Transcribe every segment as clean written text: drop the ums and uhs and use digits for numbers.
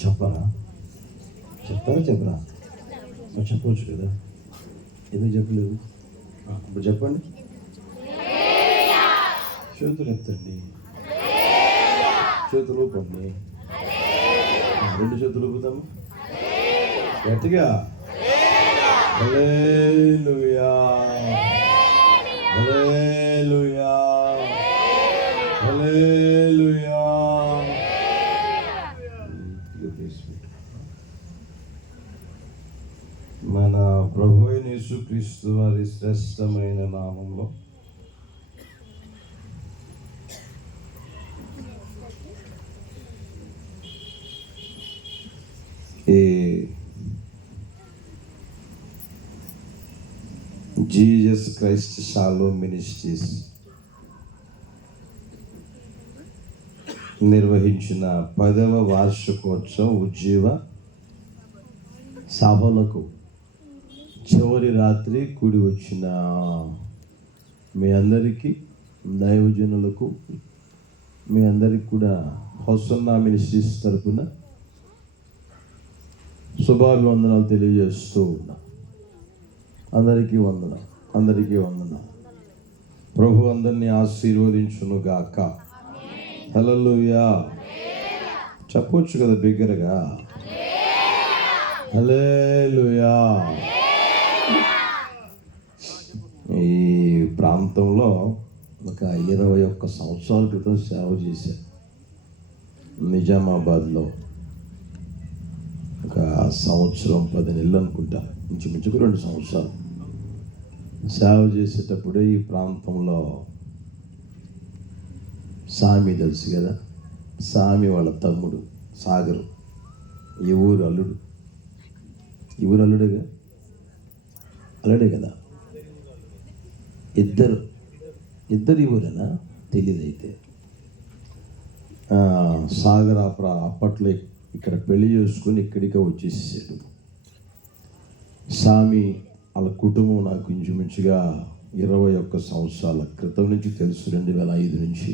చెప్పరా? చెప్తారా చెప్పరా? చెప్పవచ్చు కదా, ఎందుకు చెప్పలేదు? ఇప్పుడు చెప్పండి. చేతులు ఎత్తండి, చేతులు ఊపండి. రెండు చేతులు ఊపుతాము గట్టిగా. హల్లెలూయా, హల్లెలూయా, హల్లెలూయా. మన ప్రభు అయిన యేసుక్రీస్తు వారి శ్రేష్టమైన నామంలో ఈ జీసస్ క్రైస్ట్ షాలోమ్ మినిస్ట్రీస్ నిర్వహించిన 10వ వార్షికోత్సవం ఉజ్జీవ సభలకు చివరి రాత్రి కూడి వచ్చిన మీ అందరికీ, దైవజనులకు, మీ అందరికీ కూడా హోసన్నా మినిస్ట్రీస్ తరపున శుభాభివందనాలు తెలియజేస్తూ ఉన్నా. అందరికీ వందనం, అందరికీ వందనం. ప్రభు అందరినీ ఆశీర్వదించును గాక. హల్లెలూయా. చెప్పొచ్చు కదా బిగ్గరగా, హల్లెలూయా. ఈ ప్రాంతంలో ఒక 21 సంవత్సరాల క్రితం సేవ చేశాను. నిజామాబాద్లో ఒక సంవత్సరం 10 నెలలు అనుకుంటా, ఇంచుమించుకు 2 సంవత్సరాలు సేవ చేసేటప్పుడే ఈ ప్రాంతంలో సామి తెలుసు కదా, సామి వాళ్ళ తమ్ముడు సాగరు ఈ ఊరు అల్లుడు. ఈ ఊరు అల్లుడేగా, అల్లుడే కదా. ఇద్దరు ఈ ఊరేనా తెలియదు. అయితే సాగర్ అప్పట్లో ఇక్కడ పెళ్లి చేసుకుని ఇక్కడికే వచ్చేసాడు. సామి వాళ్ళ కుటుంబం నాకు ఇంచుమించుగా 21 సంవత్సరాల క్రితం నుంచి తెలుసు, 2005 నుంచి.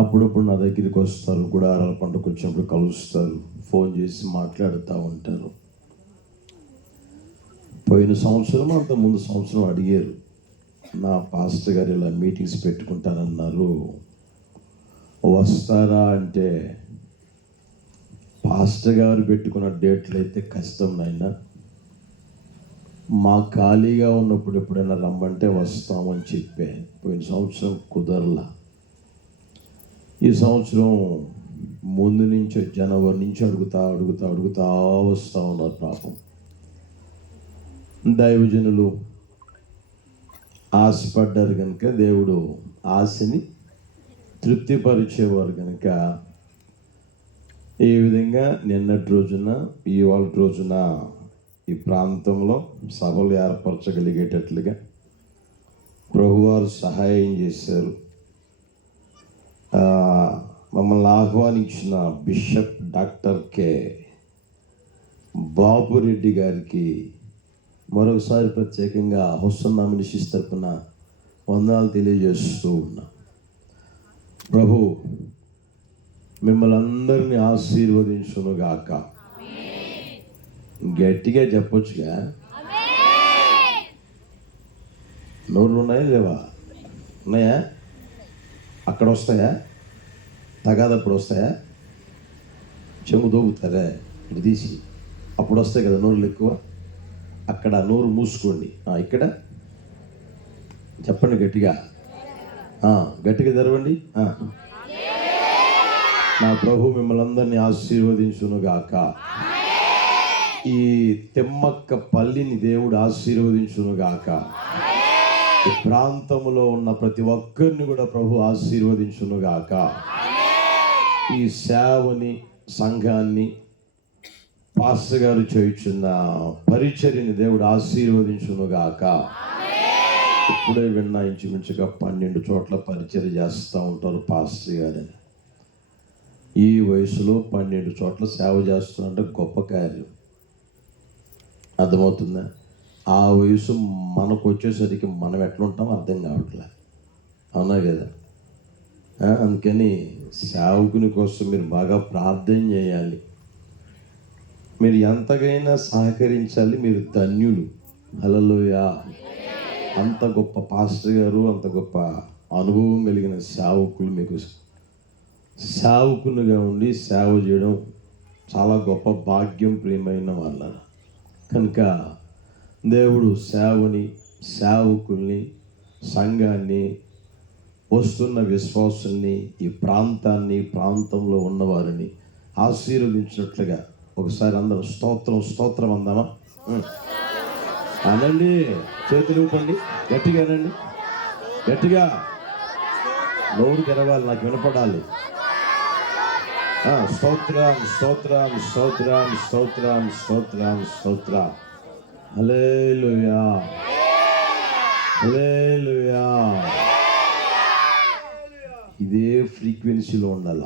అప్పుడప్పుడు నా దగ్గరికి వస్తారు, గుడారాల పండుగకు వచ్చినప్పుడు కలుస్తారు, ఫోన్ చేసి మాట్లాడుతూ ఉంటారు. పోయిన సంవత్సరం, అంత ముందు సంవత్సరం అడిగారు, నా పాస్టర్ గారు ఇలా మీటింగ్స్ పెట్టుకుంటానన్నారు, వస్తారా అంటే, పాస్టర్ గారు పెట్టుకున్న డేట్లు అయితే కష్టం నాయనా, మా ఖాళీగా ఉన్నప్పుడు ఎప్పుడైనా రమ్మంటే వస్తామని చెప్పే. పోయిన సంవత్సరం కుదరలా. ఈ సంవత్సరం ముందు నుంచి జనవరి నుంచి అడుగుతా వస్తూ ఉన్నారు. పాపం దైవజనులు ఆశపడ్డారు కనుక, దేవుడు ఆశని తృప్తిపరిచేవారు కనుక, ఈ విధంగా నిన్నటి రోజున ఇవాళ రోజున ఈ ప్రాంతంలో సభలు ఏర్పరచగలిగేటట్లుగా ప్రభువారు సహాయం చేశారు. మమ్మల్ని ఆహ్వానించిన బిషప్ డాక్టర్ కె బాబురెడ్డి గారికి మరొకసారి ప్రత్యేకంగా హోసన్నా మినిస్ట్రీస్ తరపున వందనాలు తెలియజేస్తూ ఉన్నా. ప్రభు మిమ్మల్ని అందరినీ ఆశీర్వదించును గాక. గట్టిగా చెప్పొచ్చుగా. నోర్లు ఉన్నాయా లేవా? ఉన్నాయా? అక్కడ వస్తాయా? తగాదప్పుడు వస్తాయా? చెంగు దోగుతారా ఇటు తీసి? అప్పుడు వస్తాయి కదా నోరులు ఎక్కువ. అక్కడ నోరు మూసుకోండి. ఇక్కడ చెప్పండి గట్టిగా, గట్టిగా తెరవండి. నా ప్రభు మిమ్మల్ని అందరినీ ఆశీర్వదించును గాక. ఈ తెమ్మక్క పల్లిని దేవుడు ఆశీర్వదించును గాక. ఈ ప్రాంతంలో ఉన్న ప్రతి ఒక్కరిని కూడా ప్రభు ఆశీర్వదించును గాక. ఈ సేవని, సంఘాన్ని, పాస్టర్ గారు చేయుచున్న పరిచర్యని దేవుడు ఆశీర్వదించును గాక. ఇప్పుడే విన్నా, ఇంచుమించుగా 12 చోట్ల పరిచర్య చేస్తూ ఉంటారు పాస్టర్ గారని. ఈ వయసులో 12 చోట్ల సేవ చేస్తున్నంటే గొప్ప కార్యం. అర్థమవుతుందా? ఆ వయసు మనకు వచ్చేసరికి మనం ఎట్లుంటామో అర్థం కావట్లే. అవునా కదా? అందుకని సేవకుని కోసం మీరు బాగా ప్రార్థన చేయాలి. మీరు ఎంతకైనా సహకరించాలి. మీరు ధన్యులు. హల్లెలూయా. అంత గొప్ప పాస్టర్ గారు, అంత గొప్ప అనుభవం కలిగిన సేవకులు మీకు సేవకునిగా ఉండి సేవ చేయడం చాలా గొప్ప భాగ్యం. ప్రియమైన వాళ్ళ కనుక దేవుడు సేవని, సేవకుల్ని, సంఘాన్ని, వస్తున్న విశ్వాసుల్ని, ఈ ప్రాంతాన్ని, ప్రాంతంలో ఉన్నవారిని ఆశీర్వదించినట్లుగా ఒకసారి అందరూ స్తోత్రం స్తోత్రం అందామా? అనండి, చేతులు ఊపండి, గట్టిగా అనండి, గట్టిగా నోరు తెరవాలి, నాకు వినపడాలి. స్తోత్రం స్తోత్రం స్తోత్రం స్తోత్రం స్తోత్రం స్తోత్రం. హల్లెలూయా హల్లెలూయా. ఇదే ఫ్రీక్వెన్సీలో ఉండాల.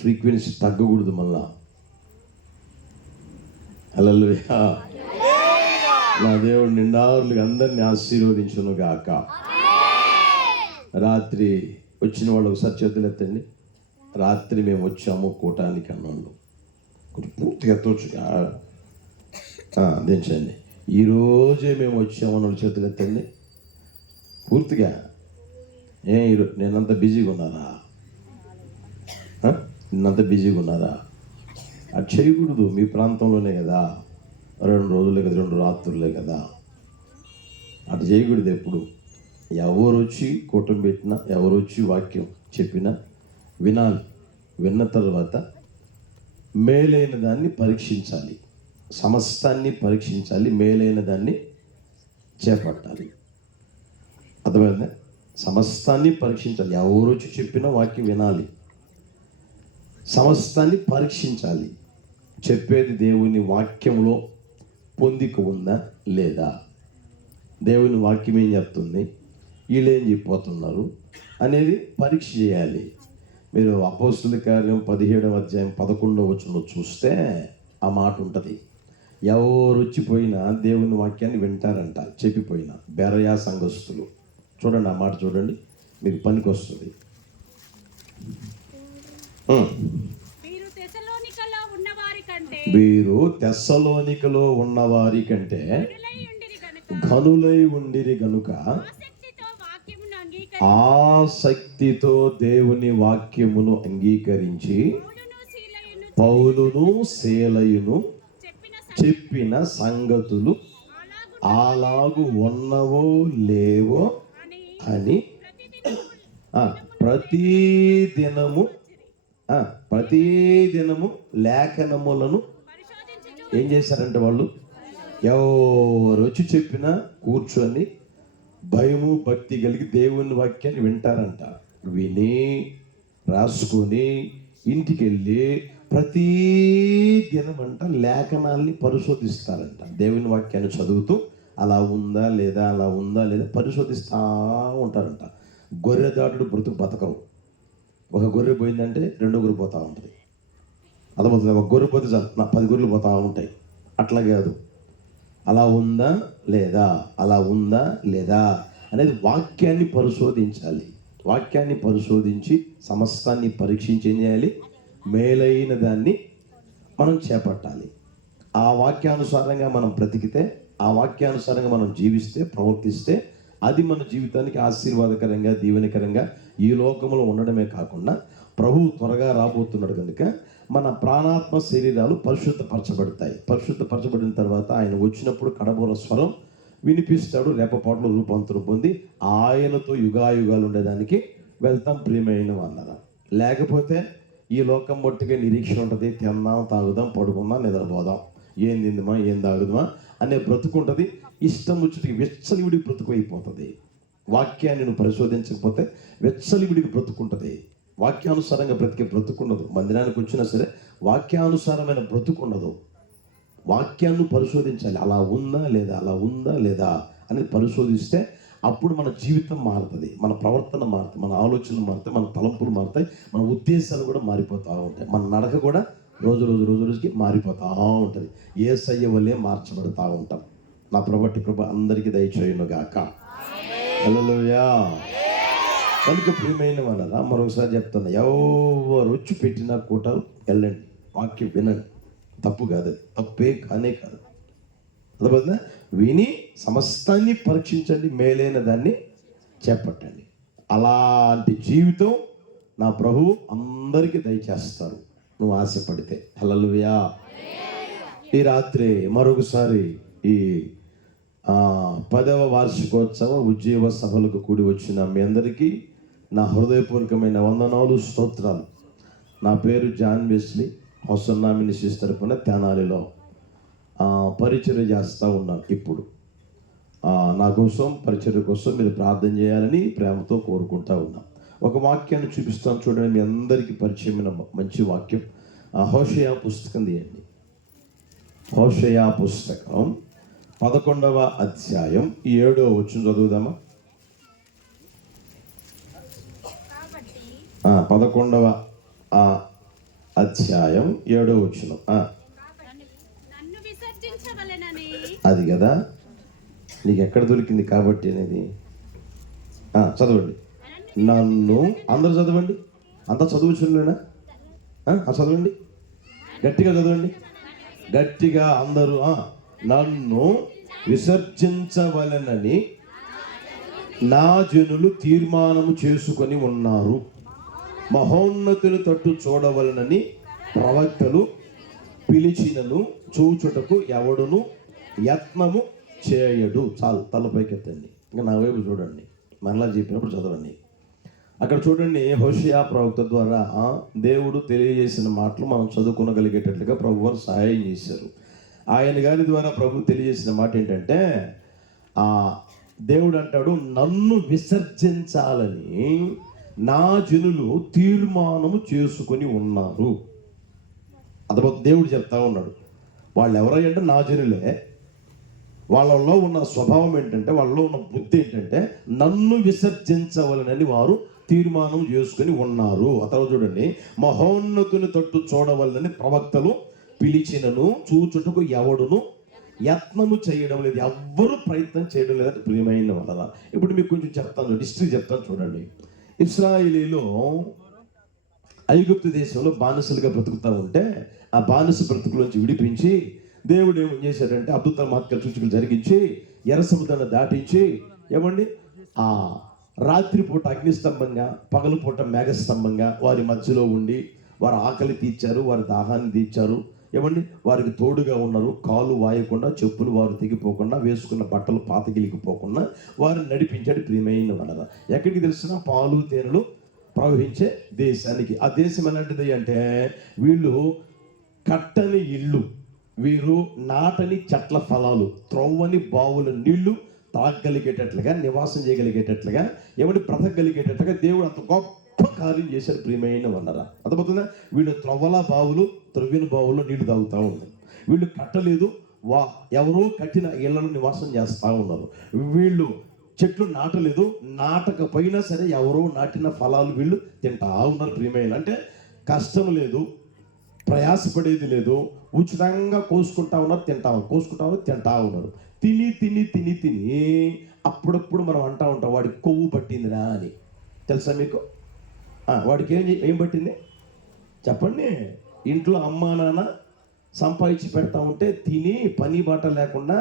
ఫ్రీక్వెన్సీ తగ్గకూడదు మళ్ళా. హల్లెలూయా. నా దేవుడు నిండారులుగా అందరినీ ఆశీర్వదించును గాక. రాత్రి వచ్చిన వాళ్ళు ఒకసారి చేతులు ఎత్తండి. రాత్రి మేము వచ్చాము కూటానికి అన్నాళ్ళు పూర్తిగా ఎత్తవచ్చుగా దించండి. ఈరోజే మేము వచ్చాము అన్న చేతులు ఎత్తండి పూర్తిగా. ఈరోజు నేనంత బిజీగా ఉన్నారా? నిన్నంత బిజీగా ఉన్నారా? అది చేయకూడదు. మీ ప్రాంతంలోనే కదా, 2 రోజులే కదా, 2 రాత్రులే కదా. అటు చేయకూడదు. ఎప్పుడు ఎవరు వచ్చి కూటమి పెట్టినా, ఎవరు వచ్చి వాక్యం చెప్పినా వినాలి. విన్న తర్వాత మేలైన దాన్ని పరీక్షించాలి, సమస్తాన్ని పరీక్షించాలి, మేలైన దాన్ని చేపట్టాలి. అర్థమైందా? సమస్తాన్ని పరీక్షించాలి. ఎవరు వచ్చి చెప్పినా వాక్యం వినాలి, సమస్తాన్ని పరీక్షించాలి. చెప్పేది దేవుని వాక్యంలో పొందిక ఉందా లేదా, దేవుని వాక్యం ఏం చెప్తుంది, వీళ్ళు ఏం చెప్పిపోతున్నారు అనేది పరీక్ష చేయాలి. మీరు అపోస్తుల కార్యం 17వ అధ్యాయం 11వ వచనంలో చూస్తే ఆ మాట ఉంటుంది. ఎవరు వచ్చిపోయినా దేవుని వాక్యాన్ని వింటారంట. చెప్పిపోయినా బెరయా సంఘస్థులు. చూడండి, ఆ మాట చూడండి, మీకు పనికి వస్తుంది. వీరు తెస్సలోనికలో ఉన్నవారి కంటే ఘనులై ఉండిరి గనుక ఆసక్తితో దేవుని వాక్యమును అంగీకరించి పౌలును శీలయును చెప్పిన సంగతులు అలాగు ఉన్నవో లేవో అని ప్రతిదినము లేఖనములను ఏం చేశారంటే వాళ్ళు ఎవరు వచ్చి చెప్పినా కూర్చొని భయము భక్తి కలిగి దేవుని వాక్యాన్ని వింటారంట. విని రాసుకొని ఇంటికి వెళ్ళి ప్రతి దినమంట లేఖనాల్ని పరిశోధిస్తారంట. దేవుని వాక్యాన్ని చదువుతూ అలా ఉందా లేదా, అలా ఉందా లేదా పరిశోధిస్తూ ఉంటారంట. గొర్రె దాటుడు బ్రతుకు బతకరు. ఒక గొర్రె పోయిందంటే 2వ గొర్రె పోతూ ఉంటుంది. అర్థమవుతుంది? ఒక గొర్రె పోతే 10 గొర్రెలు పోతూ ఉంటాయి. అట్లా కాదు. అలా ఉందా లేదా, అలా ఉందా లేదా అనేది వాక్యాన్ని పరిశోధించాలి. వాక్యాన్ని పరిశోధించి సమస్తాన్ని పరీక్షించి ఏం చేయాలి? మేలైన దాన్ని మనం చేపట్టాలి. ఆ వాక్యానుసారంగా మనం బ్రతికితే, ఆ వాక్యానుసారంగా మనం జీవిస్తే, ప్రవర్తిస్తే అది మన జీవితానికి ఆశీర్వాదకరంగా, దీవెనకరంగా ఈ లోకంలో ఉండడమే కాకుండా ప్రభువు త్వరగా రాబోతున్నాడు కనుక మన ప్రాణాత్మ శరీరాలు పరిశుద్ధపరచబడతాయి. పరిశుద్ధపరచబడిన తర్వాత ఆయన వచ్చినప్పుడు కడబోర స్వరం వినిపిస్తాడు. రేపపాట్లో రూపాంతరం పొంది ఆయనతో యుగాయుగాలు ఉండేదానికి వెళ్తాం. ప్రియమైన వాళ్ళరా, లేకపోతే ఈ లోకం మట్టుకే నిరీక్షణ ఉంటుంది. తిందాం, తాగుదాం, పడుకుందాం, నిద్రపోదాం, ఏం తిందామా, ఏం తాగుదామా అనే బ్రతుకుంటుంది. ఇష్టం వచ్చేటికి వెచ్చలివిడికి బ్రతుకు అయిపోతుంది. వాక్యాన్ని నువ్వు పరిశోధించకపోతే వెచ్చలివిడికి బ్రతుకుంటుంది. వాక్యానుసారంగా బ్రతికే బ్రతుకుండదు. మందిరానికి వచ్చినా సరే వాక్యానుసారమైన బ్రతుకుండదు. వాక్యాన్ని పరిశోధించాలి. అలా ఉందా లేదా, అలా ఉందా లేదా అని పరిశోధిస్తే అప్పుడు మన జీవితం మారుతుంది, మన ప్రవర్తన మారుతుంది, మన ఆలోచనలు మారుతాయి, మన తలంపులు మారుతాయి, మన ఉద్దేశాలు కూడా మారిపోతూ ఉంటాయి, మన నడక కూడా రోజు రోజుకి మారిపోతూ ఉంటుంది. యేసయ్య వల్లే మార్చబడుతూ ఉంటాం. నా ప్రభుటి కృప అందరికీ దయచేయును గాక. హల్లెలూయా. కనుక ప్రియమైన వాళ్ళరా మరొకసారి చెప్తున్నా, ఎవరు వచ్చి పెట్టిన కూటలు వెళ్ళండి, వాక్యం వినండి. తప్పు కాదు, అది తప్పే కానే కాదు. అర్థమవుతుందా? విని సమస్తాన్ని పరీక్షించండి, మేలైన దాన్ని చేపట్టండి. అలాంటి జీవితం నా ప్రభువు అందరికీ దయచేస్తారు, నువ్వు ఆశపడితే. హల్లెలూయా. ఈ రాత్రి మరొకసారి ఈ 10వ వార్షికోత్సవ ఉజ్జీవ సభలకు కూడి వచ్చిన మీ అందరికీ నా హృదయపూర్వకమైన వందనాలు, స్తోత్రాలు. నా పేరు జాన్ వెస్లీ. హొసన్నా మినిస్ట్రీస్ తరపున తెనాలిలో పరిచర్య చేస్తూ ఉన్నాను. ఇప్పుడు నా కోసం, పరిచర్య కోసం మీరు ప్రార్థన చేయాలని ప్రేమతో కోరుకుంటా ఉన్నాం. ఒక వాక్యాన్ని చూపిస్తాను చూడండి, మీ అందరికీ పరిచయమైన మంచి వాక్యం. హోషేయ పుస్తకం తీయండి. హోషేయ పుస్తకం 11వ అధ్యాయం 7వ వచనం చదువుదామా? 11వ అధ్యాయం 7వ వచనం. అది కదా, నీకు ఎక్కడ దొరికింది కాబట్టి అనేది. చదవండి. నన్ను, అందరూ చదవండి. అంతా చదువుచులేనా? చదవండి, గట్టిగా చదవండి, గట్టిగా అందరూ. నన్ను విసర్జించవలెనని నా జనులు తీర్మానము చేసుకొని ఉన్నారు. మహోన్నతుని తట్టు చూడవలనని ప్రవక్తలు పిలిచినను చూచుటకు ఎవడును యత్నము చేయడు. చాలు, తలపైకెత్తండి, ఇంకా నా వైపు చూడండి. మరలా చెప్పినప్పుడు చదవండి. అక్కడ చూడండి, హోషేయ ప్రవక్త ద్వారా దేవుడు తెలియజేసిన మాటలు మనం చదువుకోగలిగేటట్లుగా ప్రభు వారు సహాయం చేశారు. ఆయన గారి ద్వారా ప్రభు తెలియజేసిన మాట ఏంటంటే, దేవుడు అంటాడు, నన్ను విసర్జించాలని నా జనులు తీర్మానము చేసుకొని ఉన్నారు. అదే దేవుడు చెప్తా ఉన్నాడు. వాళ్ళు ఎవరంటే నా జనులే. వాళ్ళలో ఉన్న స్వభావం ఏంటంటే, వాళ్ళలో ఉన్న బుద్ధి ఏంటంటే, నన్ను విసర్జించవలనని వారు తీర్మానం చేసుకుని ఉన్నారు. ఆ తర్వాత చూడండి, మహోన్నతుని తట్టు చూడవలనని ప్రవక్తలు పిలిచినను చూచుటకు ఎవడును యత్నము చేయడం లేదు. ఎవ్వరు ప్రయత్నం చేయడం లేదంటే ప్రియమైన వల్ల. ఇప్పుడు మీకు కొంచెం చెప్తాను, హిస్టరీ చెప్తాను చూడండి. ఇశ్రాయేలీలో ఐగుప్తు దేశంలో బానిసలుగా బ్రతుకుతూ ఉంటే, ఆ బానిస బ్రతుకులోంచి విడిపించి దేవుడు ఏం చేశాడంటే అద్భుత మహత్కార సూచనలు జరిగించి ఎర్ర సముద్రాన్ని దాటించి ఏమండి రాత్రిపూట అగ్నిస్తంభంగా, పగలుపూట మేఘస్తంభంగా వారి మధ్యలో ఉండి వారి ఆకలి తీర్చారు, వారి దాహాన్ని తీర్చారు. ఏమండి, వారికి తోడుగా ఉన్నారు. కాలు వాయకుండా, చెప్పులు వారు తెగిపోకుండా, వేసుకున్న బట్టలు పాతగిలిగిపోకుండా వారిని నడిపించాడు. ప్రియమైన వలన ఎక్కడికి తెలిసినా పాలు తేనెలు ప్రవహించే దేశానికి. ఆ దేశం ఎలాంటిది అంటే, వీళ్ళు కట్టని ఇళ్ళు, వీరు నాటని చెట్ల ఫలాలు, త్రవ్వని బావుల నీళ్లు తాగగలిగేటట్లుగా, నివాసం చేయగలిగేటట్లుగా, ఎవరి బ్రతకగలిగేటట్లుగా దేవుడు అంత గొప్ప కార్యం చేశారు. ప్రియమైన వనరా అర్థమవుతుందా? వీళ్ళు త్రవ్వల బావులు, త్రవ్విన బావుల్లో నీళ్లు తాగుతూ ఉన్నారు. వీళ్ళు కట్టలేదు, ఎవరో కట్టిన ఇళ్లలో నివాసం చేస్తూ ఉన్నారు. వీళ్ళు చెట్లు నాటలేదు, నాటకపోయినా సరే ఎవరో నాటిన ఫలాలు వీళ్ళు తింటా ఉన్నారు. ప్రియమైన అంటే కష్టం లేదు, ప్రయాసపడేది లేదు, ఉచితంగా కోసుకుంటా ఉన్నారు, తింటా ఉన్నారు. తిని తిని తిని తిని అప్పుడప్పుడు మనం అంటూ ఉంటాం, వాడికి కొవ్వు పట్టిందిరా అని. తెలుసా మీకు? వాడికి ఏం పట్టింది చెప్పండి? ఇంట్లో అమ్మా నాన్న సంపాదించి పెడతా ఉంటే తిని పని బాట లేకుండా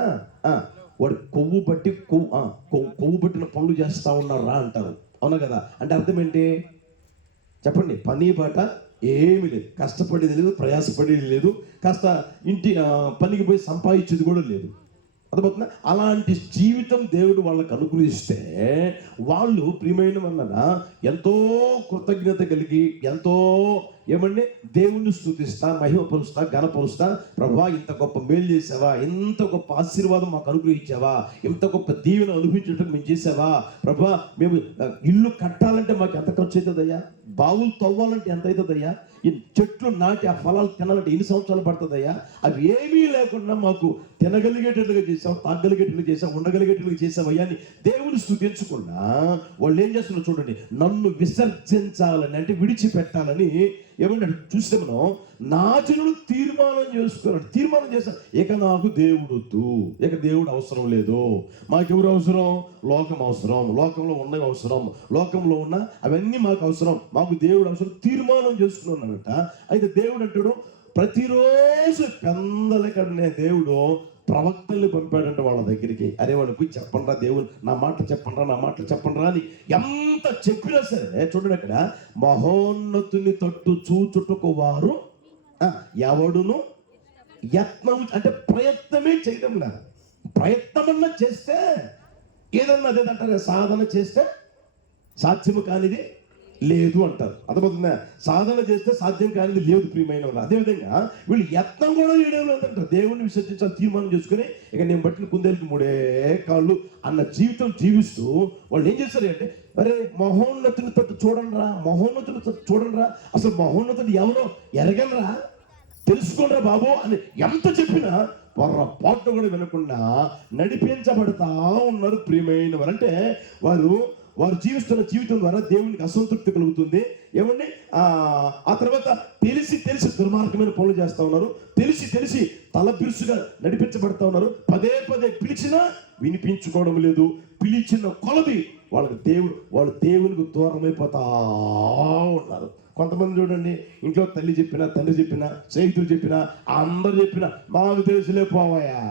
వాడు కొవ్వు పట్టిన పనులు చేస్తూ ఉన్నారా అంటారు. అవునా కదా? అంటే అర్థం ఏంటి చెప్పండి? పని బాట ఏమి లేదు, కష్టపడేది లేదు, ప్రయాసపడేది లేదు, కాస్త ఇంటి పనికి పోయి సంపాదించేది కూడా లేదు. అర్థమవుతుందా? అలాంటి జీవితం దేవుడు వాళ్ళకు అనుగ్రహిస్తే వాళ్ళు ప్రియమైన వలన ఎంతో కృతజ్ఞత కలిగి, ఎంతో ఏమండి దేవుణ్ణి స్తుతిస్తా, మహిమపరుస్తా, ఘనపరుస్తా, ప్రభా ఇంత గొప్ప మేలు చేసావా, ఇంత గొప్ప ఆశీర్వాదం మాకు అనుగ్రహించావా, ఇంత గొప్ప దీవెన అనుభవించడం మేము చేసావా ప్రభా, మేము ఇల్లు కట్టాలంటే మాకు ఎంత ఖర్చు అవుతుందయ్యా, బావులు తవ్వాలంటే ఎంత అవుతుందయ్యా, ఈ చెట్లు నాటి ఆ ఫలాలు తినాలంటే ఎన్ని సంవత్సరాలు పడుతుందయ్యా, అవి ఏమీ లేకుండా మాకు తినగలిగేటట్లుగా చేసావు, తాగలిగేటట్లుగా చేసావు, ఉండగలిగేటట్లుగా చేసావయ్యా అని దేవుని స్తుతించకుండా వాళ్ళు ఏం చేస్తున్నారు చూడండి, నన్ను విసర్జించాలని అంటే విడిచిపెట్టాలని ఏమన్నాడు చూస్తే మనం నా జనులు తీర్మానం చేసుకున్నాడు. తీర్మానం చేస్తా ఇక నాకు దేవుడు వద్దు, ఇక దేవుడు అవసరం లేదు, మాకెవరు అవసరం, లోకం అవసరం, లోకంలో ఉన్నవి అవసరం, లోకంలో ఉన్న అవన్నీ మాకు అవసరం, మాకు దేవుడు అవసరం తీర్మానం చేసుకున్నాడట. అయితే దేవుడు అంటాడు ప్రతిరోజు పెందలకడనే దేవుడు ప్రవక్తల్ని పంపాడంట వాళ్ళ దగ్గరికి. అరే వాళ్ళు పోయి చెప్పండ్రా దేవుడు నా మాటలు చెప్పండ్రా, నా మాటలు చెప్పండ్రా అని ఎంత చెప్పినా సరే చూడండి అక్కడ మహోన్నతుని తట్టు చూచుటకు వారు ఎవడును యత్నం అంటే ప్రయత్నమే చేయడం లేదు. ప్రయత్నమన్నా చేస్తే ఏదన్నా అదేదంటారు, సాధన చేస్తే సాధ్యము కానిది లేదు అంటారు. అర్థమవుతుందా? సాధన చేస్తే సాధ్యం కానిది లేదు ప్రియమైన వాళ్ళు. అదేవిధంగా వీళ్ళు యత్నం కూడా చేయడం లేదంటారు. దేవుణ్ణి విసర్జించాలి తీర్మానం చేసుకుని ఇక నేను బట్టిన కుందేలకి 3 కాళ్ళు అన్న జీవితం జీవిస్తూ వాళ్ళు ఏం చేస్తారు అంటే అరే మహోన్నతుని తట్టు చూడండిరా, మహోన్నతుని తట్టు చూడండిరా, అసలు మహోన్నతుడు ఎవరో ఎరగనరా, తెలుసుకోండిరా బాబు అని ఎంత చెప్పినా పొరపాటు కూడా వినకుండా నడిపించబడతా ఉన్నారు ప్రియమైన వారు. అంటే వారు జీవిస్తున్న జీవితం ద్వారా దేవునికి అసంతృప్తి కలుగుతుంది. ఏమండి ఆ తర్వాత తెలిసి దుర్మార్గమైన పనులు చేస్తూ ఉన్నారు, తెలిసి తల బిరుసుగా నడిపించబడతా ఉన్నారు. పదే పిలిచినా వినిపించుకోవడం లేదు. పిలిచిన కొలది వాళ్ళు దేవునికి దూరం అయిపోతా ఉన్నారు. కొంతమంది చూడండి ఇంట్లో తల్లి చెప్పినా, తండ్రి చెప్పినా, స్నేహితులు చెప్పినా, అందరు చెప్పినా మాకు తెలుసులే పోవాయా.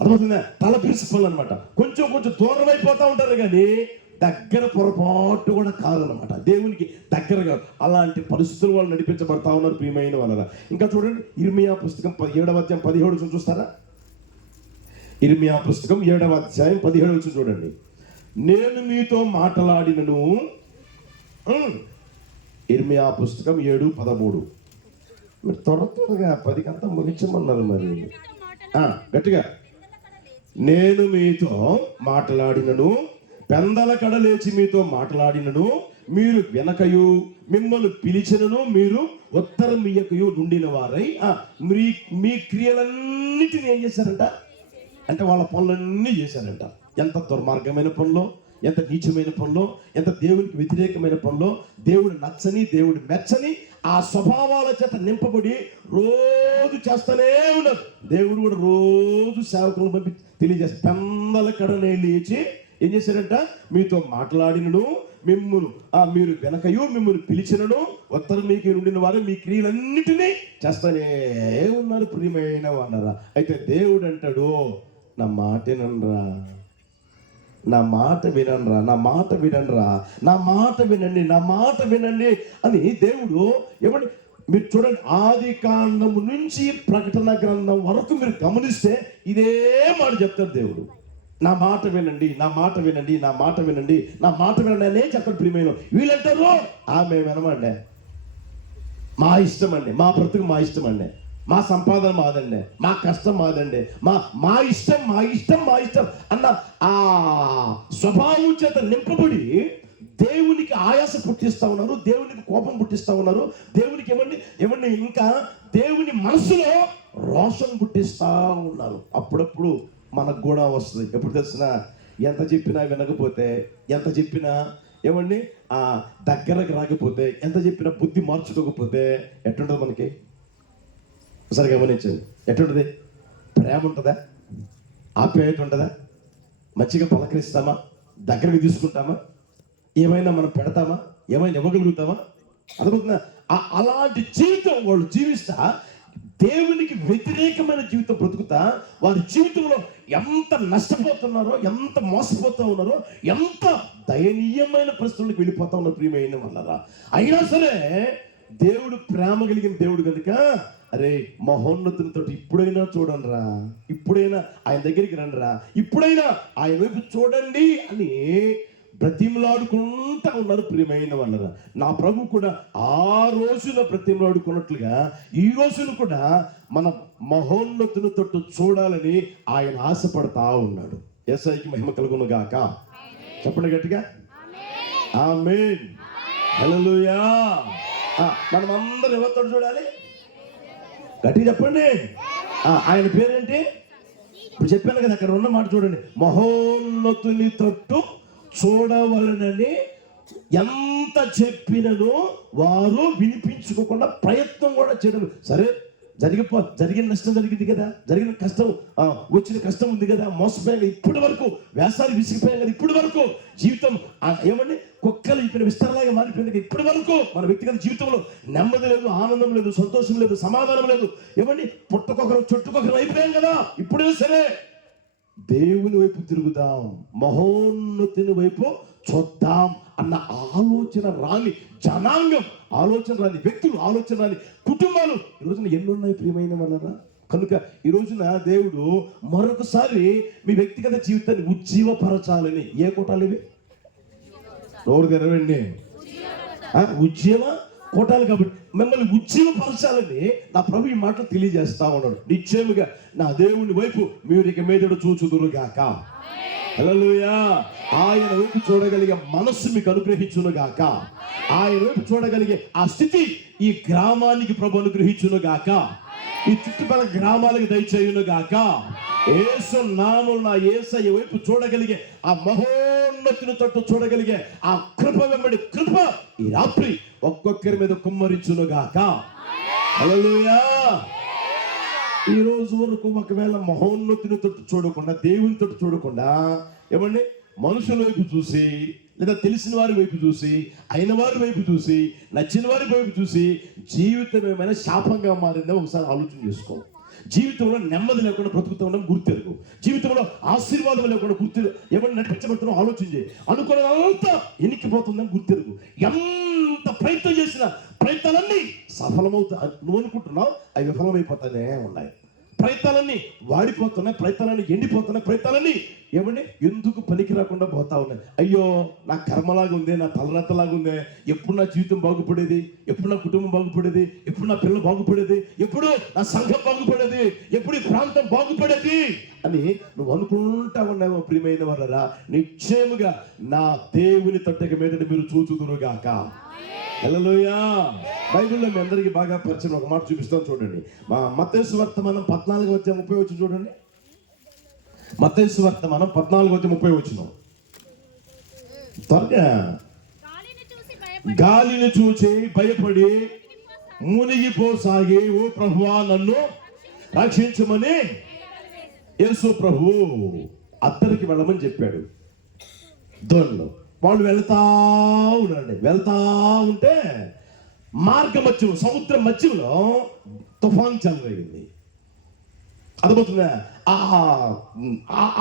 అర్థమవుతుందా? తల పిలుచుకోవాలి అనమాట. కొంచెం దూరం అయిపోతూ ఉంటారు కానీ దగ్గర పొరపాటు కూడా కాదనమాట. దేవునికి దగ్గర కాదు. అలాంటి పరిస్థితులు వాళ్ళు నడిపించబడతా ఉన్నారు ప్రియమైన వాళ్ళ. ఇంకా చూడండి ఇర్మియా పుస్తకం 7వ అధ్యాయం 17 చూస్తారా? ఇర్మియా పుస్తకం 7వ అధ్యాయం 17 చూడండి. నేను మీతో మాట్లాడినను. ఇర్మియా పుస్తకం 7:13. మీరు త్వరగా 10 ముగించమన్నారు మరి గట్టిగా. నేను మీతో మాట్లాడినను, పెందల కడ లేచి మీతో మాట్లాడినను, మీరు వెనకయు, మిమ్మల్ని పిలిచినను మీరు ఉత్తరం ఇయ్యకయు నుండిన వారై మీ క్రియలన్నిటిని ఏం చేశారంట అంటే వాళ్ళ పనులన్నీ చేశారంట. ఎంత దుర్మార్గమైన పనులు, ఎంత నీచమైన పనులు, ఎంత దేవునికి వ్యతిరేకమైన పనులు, దేవుడు నచ్చని, దేవుడు మెచ్చని ఆ స్వభావాల చేత నింపబడి రోజు చేస్తూనే ఉన్నారు. దేవుడు కూడా రోజు సేవకులను పంపి తెలియజేస్తారు. పెందల కడనే లేచి ఏం చేశారంట మీతో మాట్లాడినను, మీరు వెనకయు, మిమ్మల్ని పిలిచినను, ఉత్తరం మీకు నుండిన వారు మీ క్రియలన్నిటినీ చేస్తూనే ఉన్నారు ప్రియమైన వారరా. అయితే దేవుడు అంటాడు నా మాట వినండిరా, నా మాట వినండిరా, నా మాట వినండిరా, నా మాట వినండి, నా మాట వినండి అని దేవుడు ఏమంటే మీరు చూడండి ఆది కాండము నుంచి ప్రకటన గ్రంథం వరకు మీరు గమనిస్తే ఇదే మాట చెప్తాడు దేవుడు. నా మాట వినండి, నా మాట వినండి, నా మాట వినండి, నా మాట వినండి అనే చెప్తాడు ప్రియమైన. వీళ్ళంటారు మేము వినమండి, మా ఇష్టం అండి, మా బ్రతుకు మా ఇష్టం అండి, మా సంపాదన మాదండి, మా కష్టం మాదండి, మా ఇష్టం అన్న ఆ స్వభావం చేత నింపబడి దేవునికి ఆయాస పుట్టిస్తా ఉన్నారు, దేవునికి కోపం పుట్టిస్తా ఉన్నారు, దేవునికి ఏమండి ఇంకా దేవుని మనసులో రోషం పుట్టిస్తా ఉన్నారు. అప్పుడప్పుడు మనకు కూడా వస్తుంది. ఎప్పుడు తెలిసినా ఎంత చెప్పినా వినకపోతే, ఎంత చెప్పినా ఏమండి దగ్గరకు రాకపోతే, ఎంత చెప్పినా బుద్ధి మార్చుకోకపోతే ఎట్టుంటుంది మనకి? ఒకసారి గమనించండి. ఎట్టుంటుంది? ప్రేమ ఉంటుందా? ఆప్యాయత ఉంటుందా? మంచిగా పలకరిస్తామా? దగ్గరకు తీసుకుంటామా? ఏమైనా మనం పెడతామా? ఏమైనా ఇవ్వగలుగుతామా? అర్థమవుతుందా? అలాంటి జీవితం వాళ్ళు జీవిస్తా దేవునికి వ్యతిరేకమైన జీవితం బ్రతుకుతా వారి జీవితంలో ఎంత నష్టపోతున్నారో, ఎంత మోసపోతూ ఉన్నారో, ఎంత దయనీయమైన పరిస్థితులకు వెళ్ళిపోతా ఉన్నారు ప్రియమైన వాళ్ళరా. అయినా సరే దేవుడు ప్రేమ కలిగిన దేవుడు కనుక అరే మహోన్నతునితో ఇప్పుడైనా చూడండిరా, ఇప్పుడైనా ఆయన దగ్గరికి రండిరా, ఇప్పుడైనా ఆయన వైపు చూడండి అని బ్రతిమలాడుకుంటా ఉన్నారు ప్రియమైన వాళ్ళరా. నా ప్రభు కూడా ఆ రోజున బ్రతిమలాడుకున్నట్లుగా ఈ రోజును కూడా మన మహోన్నతుని తట్టు చూడాలని ఆయన ఆశపడతా ఉన్నాడు. యేసయ్యకి మహిమ కలుగును గాక. చెప్పండి గట్టిగా ఆమేన్, హల్లెలూయా. మనం అందరం ఎవరితో చూడాలి? గట్టిగా చెప్పండి. ఆయన పేరేంటి? ఇప్పుడు చెప్పాను కదా, అక్కడ ఉన్న మాట చూడండి. మహోన్నతుని తట్టు చూడవలనని ఎంత చెప్పినను వారు వినిపించుకోకుండా ప్రయత్నం కూడా చేయడం. సరే, జరిగిన నష్టం జరిగింది కదా, జరిగిన కష్టం, వచ్చిన కష్టం ఉంది కదా, మోసపోయాం ఇప్పటి వరకు, వేసాలు విసిగిపోయాం కదా ఇప్పటి వరకు, జీవితం ఏమండి కుక్కలు ఇక్కడ విస్తరలాగా మారిపోయింది కదా ఇప్పటి వరకు. మన వ్యక్తిగత జీవితంలో నెమ్మది లేదు, ఆనందం లేదు, సంతోషం లేదు, సమాధానం లేదు. ఏమండి పుట్టకొకరు చుట్టుకొకరు అయిపోయాం కదా. ఇప్పుడే సరే దేవుని వైపు తిరుగుదాం, మహోన్నతిని వైపు చూద్దాం అన్న ఆలోచన రాని జనాంగం, ఆలోచన రాని వ్యక్తులు, ఆలోచన రాని కుటుంబాలు ఈ రోజున ఎన్నున్నాయి ప్రియమైన వాళ్ళరా. కనుక ఈ రోజున దేవుడు మరొకసారి మీ వ్యక్తిగత జీవితాన్ని ఉజ్జీవపరచాలని. ఏ కోటాలు ఇవి? నోరు తెరవండి. ఉజ్జీవ కోటాలు. కాబట్టి మిమ్మల్ని ఉజ్జీవపరచాలని నా ప్రభు ఈ మాటలు తెలియజేస్తా ఉన్నాడు. నిశ్చయముగా నా దేవుని వైపు మీరు ఇక మీదడు చూచుదురుగాక. హల్లెలూయా. ఆయన వైపు చూడగలిగే మనస్సు మీకు అనుగ్రహించునుగాక. ఆయన వైపు చూడగలిగే ఆ స్థితి ఈ గ్రామానికి ప్రభు అనుగ్రహించునుగాక. ఈ చుట్టుపక్కల గ్రామాలకు దయచేయునుగాక. యేసు నామమున నా యేసయ్య వైపు చూడగలిగే ఆ మహోన్నతిని తట్టు చూడగలిగే ఆ కృప వెంబడి కృప ఈ రాత్రి ఒక్కొక్కరి మీద కుమ్మరించునుగాక. హల్లెలూయా. ఈ రోజు వరకు ఒకవేళ మహోన్నతిని తట్టు చూడకుండా, దేవుని తట్టు చూడకుండా, ఏమండి మనుషుల వైపు చూసి, లేదా తెలిసిన వారి వైపు చూసి, అయిన వారి వైపు చూసి, నచ్చిన వారి వైపు చూసి జీవితం ఏమైనా శాపంగా మారిందో ఒకసారి ఆలోచన చేసుకో. జీవితంలో నెమ్మది లేకుండా బ్రతుకుతాం గుర్తెరుగు. జీవితంలో ఆశీర్వాదం లేకుండా గుర్తెరు. ఏమన్నా నడిపించబడుతున్నా ఆలోచన చేయి. అనుకున్నదంతా ఎనికిపోతుందని గుర్తెరుగు. ఎంత ప్రయత్నం చేసినా ప్రయత్నాలన్నీ సఫలమవుతాయి. నువ్వు అనుకుంటున్నావు అవి విఫలమైపోతానే ఉన్నాయి. ప్రయత్నాలన్నీ వాడిపోతున్నాయి, ప్రయత్నాలన్నీ ఎండిపోతున్నాయి, ప్రయత్నాలన్నీ ఏమండి ఎందుకు పనికి రాకుండా పోతా ఉన్నాయి. అయ్యో నా కర్మలాగా ఉంది, నా తలరాతలాగా ఉంది, ఎప్పుడు నా జీవితం బాగుపడేది, ఎప్పుడు నా కుటుంబం బాగుపడేది, ఎప్పుడు నా పిల్లలు బాగుపడేది, ఎప్పుడు నా సంఘం బాగుపడేది, ఎప్పుడు ఈ ప్రాంతం బాగుపడేది అని నువ్వు అనుకుంటా ఉన్నావో ప్రియమైన వాళ్ళరా. నిశ్చయముగా నా దేవుని తట్టక మీద మీరు చూచుదురుగాక. హల్లెలూయా. బైబిల్లో మీ అందరికీ బాగా పరిచయం ఒక మాట చూపిస్తాను చూడండి. మత్తయి సువార్తమానం 14:30 చూడండి. మత్తయి సువార్తమానం 14:30. త్వరగా. గాలిని చూసి భయపడి మునిగిపోసాగి, ఓ ప్రభువా నన్ను రక్షించమని యేసు ప్రభు అద్దరికి వెళ్ళమని చెప్పాడు. దోణిలో వాళ్ళు వెళ్తా ఉంటే మార్గ మధ్యం, సముద్రం మధ్యంలో తుఫాన్ చెలరేగింది. అర్థమవుతుందా?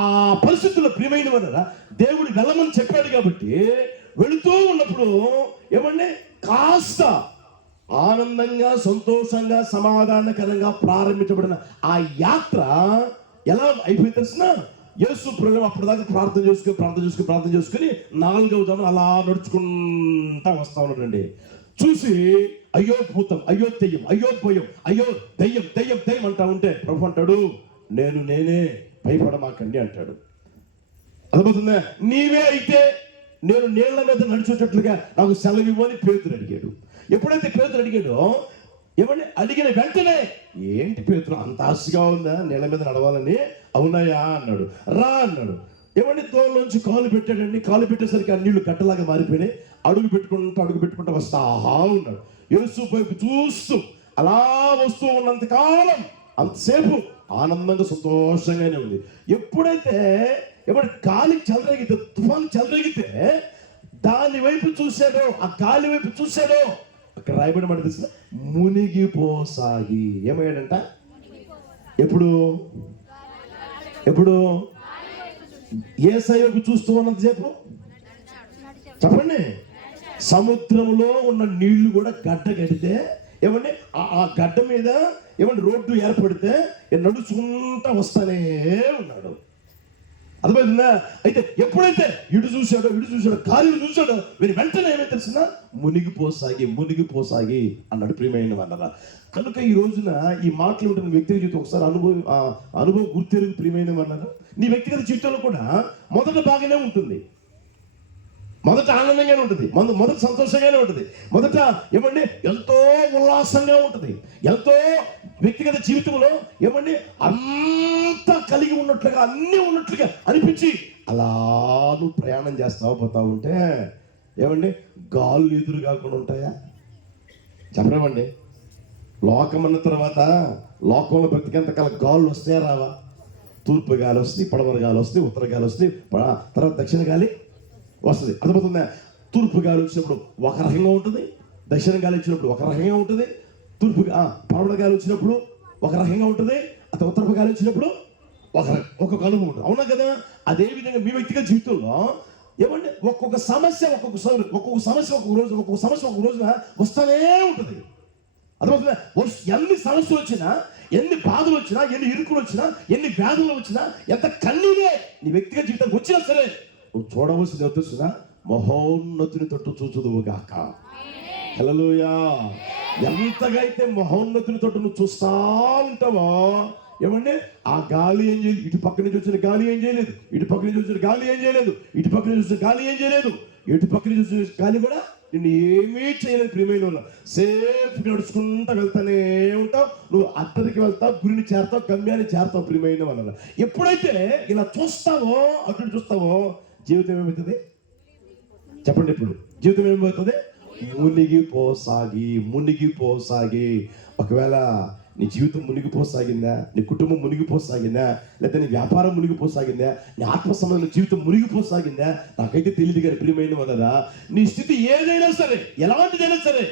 ఆ పరిస్థితుల్లో ప్రియమైన వాళ్ళరా దేవుడు వెళ్ళమని చెప్పాడు కాబట్టి వెళుతూ ఉన్నప్పుడు ఏమంటే కాస్త ఆనందంగా, సంతోషంగా, సమాధానకరంగా ప్రారంభించబడిన ఆ యాత్ర ఎలా అయిపోయింది తెలిసిన? యేసు ప్రభు అప్పటిదాకా ప్రార్థన చేసుకుని 4వ జామున అలా నడుచుకుంటా వస్తా ఉన్నాడండి. చూసి అయ్యో భూతం, అయ్యో దెయ్యం, అయ్యో భయం, అయ్యో దెయ్యం అంటా ఉంటే ప్రభు అంటాడు, నేనే, భయపడమాకండి అంటాడు. అర్థమవుతుందా? నీవే అయితే నేను నీళ్ల మీద నడిచేటట్లుగా నాకు సెలవివ్వని పేతురు అడిగాడు. ఎప్పుడైతే పేతురు అడిగాడో ఏమంటే అడిగిన వెంటనే, ఏంటి పేతురు అంత ఆశగా ఉందా నీళ్ళ మీద నడవాలని? అవునాయా అన్నాడు. రా అన్నాడు. ఏమంటే తోలులోంచి కాలు పెట్టాడండి. కాలు పెట్టేసరికి ఆ నీళ్లు గడ్డలాగా మారిపోయినాయి. అడుగు పెట్టుకుంటా వస్తా ఉన్నాడు. యేసు వైపు చూస్తూ అలా వస్తూ ఉన్నంత కాలం అంతసేపు ఆనందంగా సంతోషంగానే ఉంది. ఎప్పుడైతే గాలి చెలరేగితే, తుఫాను చెలరేగితే దాని వైపు చూశాడో, ఆ గాలి వైపు చూశాడో, అక్కడ రాయబడి మాట తెలిసిన మునిగిపోసాగి ఏమయ్యాడంట? ఎప్పుడు యేసయ్యకు చూస్తూ ఉన్నంతసేపు చెప్పండి, సముద్రంలో ఉన్న నీళ్లు కూడా గడ్డ కడితే ఏమండి ఆ గడ్డ మీద రోడ్డు ఏర్పడితే నడుచుకుంటా వస్తానే ఉన్నాడు. అర్థమైందా? అయితే ఎప్పుడైతే ఇటు చూశాడో గాలిని చూశాడో వీరి వెంటనే ఏమైతే తెలిసిన మునిగిపోసాగి అన్నాడు. ప్రియమైన వాళ్ళ కనుక ఈ రోజున ఈ మాటలు ఉంటున్న వ్యక్తిగత జీవితం ఒకసారి అనుభవం గుర్తెరుగు. ప్రియమైన వాళ్ళ నీ వ్యక్తిగత జీవితంలో కూడా మొదట బాగానే ఉంటుంది, మొదట ఆనందంగానే ఉంటుంది, మొదట సంతోషంగానే ఉంటుంది, మొదట ఎంతో ఉల్లాసంగా ఉంటుంది, ఎంతో వ్యక్తిగత జీవితంలో అంతా కలిగి ఉన్నట్లుగా, అన్నీ ఉన్నట్లుగా అనిపించి అలా నువ్వు ప్రయాణం చేస్తావు పోతా ఉంటే ఏమండి గాలు ఎదురు కాకుండా ఉంటాయా? చెప్పలేమండి. లోకం అన్న తర్వాత లోకంలో బ్రతికేంత కాలం గాలు వస్తాయా రావా? తూర్పు గాలి వస్తుంది, పడమర గాలి వస్తుంది, ఉత్తర గాలి వస్తుంది, తర్వాత దక్షిణ గాలి వస్తుంది. అర్థమవుతుందా? తూర్పు గాలి వచ్చినప్పుడు ఒక రకంగా ఉంటుంది, దక్షిణ గాలి వచ్చినప్పుడు ఒక రకంగా ఉంటుంది, పడమర గాలి వచ్చినప్పుడు ఒక రకంగా ఉంటుంది, ఉత్తర గాలి వచ్చినప్పుడు ఒక్కొక్క అనుభవం ఉంటుంది. అవునా కదా? అదేవిధంగా మీ వ్యక్తిగత జీవితంలో ఏమంటే ఒక్కొక్క సమస్య ఒక్కొక్క సమస్య ఒక్కొక్క రోజున వస్తూనే ఉంటుంది. అర్థమవుతుందా? ఎన్ని సమస్యలు వచ్చినా, ఎన్ని బాధలు వచ్చినా, ఎన్ని ఇరుకులు వచ్చినా, ఎన్ని వ్యాధులు వచ్చినా, ఎంత కన్నీరే నీ వ్యక్తిగత జీవితానికి వచ్చినా సరే నువ్వు చూడవలసింది తెలుసునా? మహోన్నతుని తట్టు చూచుదువుగాక. హల్లెలూయా. ఎంతగా అయితే మహోన్నతుని తట్టు నువ్వు చూస్తా ఉంటావో ఏమంటే ఆ గాలి ఏం చేయలేదు, ఇటు పక్క నుంచి వచ్చిన గాలి ఏం చేయలేదు, ఇటు పక్క నుంచి వచ్చిన గాలి ఏం చేయలేదు, ఇటు పక్క నుంచి వచ్చిన గాలి ఏం చేయలేదు, ఇటు పక్క నుంచి వచ్చిన గాలి కూడా నిన్ను ఏమీ చేయలేదు. ప్రియమైన సేఫ్ నడుచుకుంటా వెళ్తానే ఉంటావు. నువ్వు అత్తడికి వెళ్తావు, గురిని చేరతావు, గమ్యాన్ని చేరతావు. ప్రియమైన వాళ్ళ ఎప్పుడైతే ఇలా చూస్తావో, అటు చూస్తావో జీవితం ఏమవుతుంది చెప్పండి? ఇప్పుడు జీవితం ఏమవుతుంది? మునిగిపోసాగి. ఒకవేళ నీ జీవితం మునిగిపోసాగిందా, నీ కుటుంబం మునిగిపోసాగిందా, లేదా నీ వ్యాపారం మునిగిపోసాగిందా, నీ ఆత్మ సంబంధం జీవితం మునిగిపోసాగిందా, నాకైతే తెలియదు. కానీ ప్రియమైన వదరా, నీ స్థితి ఏదైనా సరే, ఎలాంటిదైనా సరే,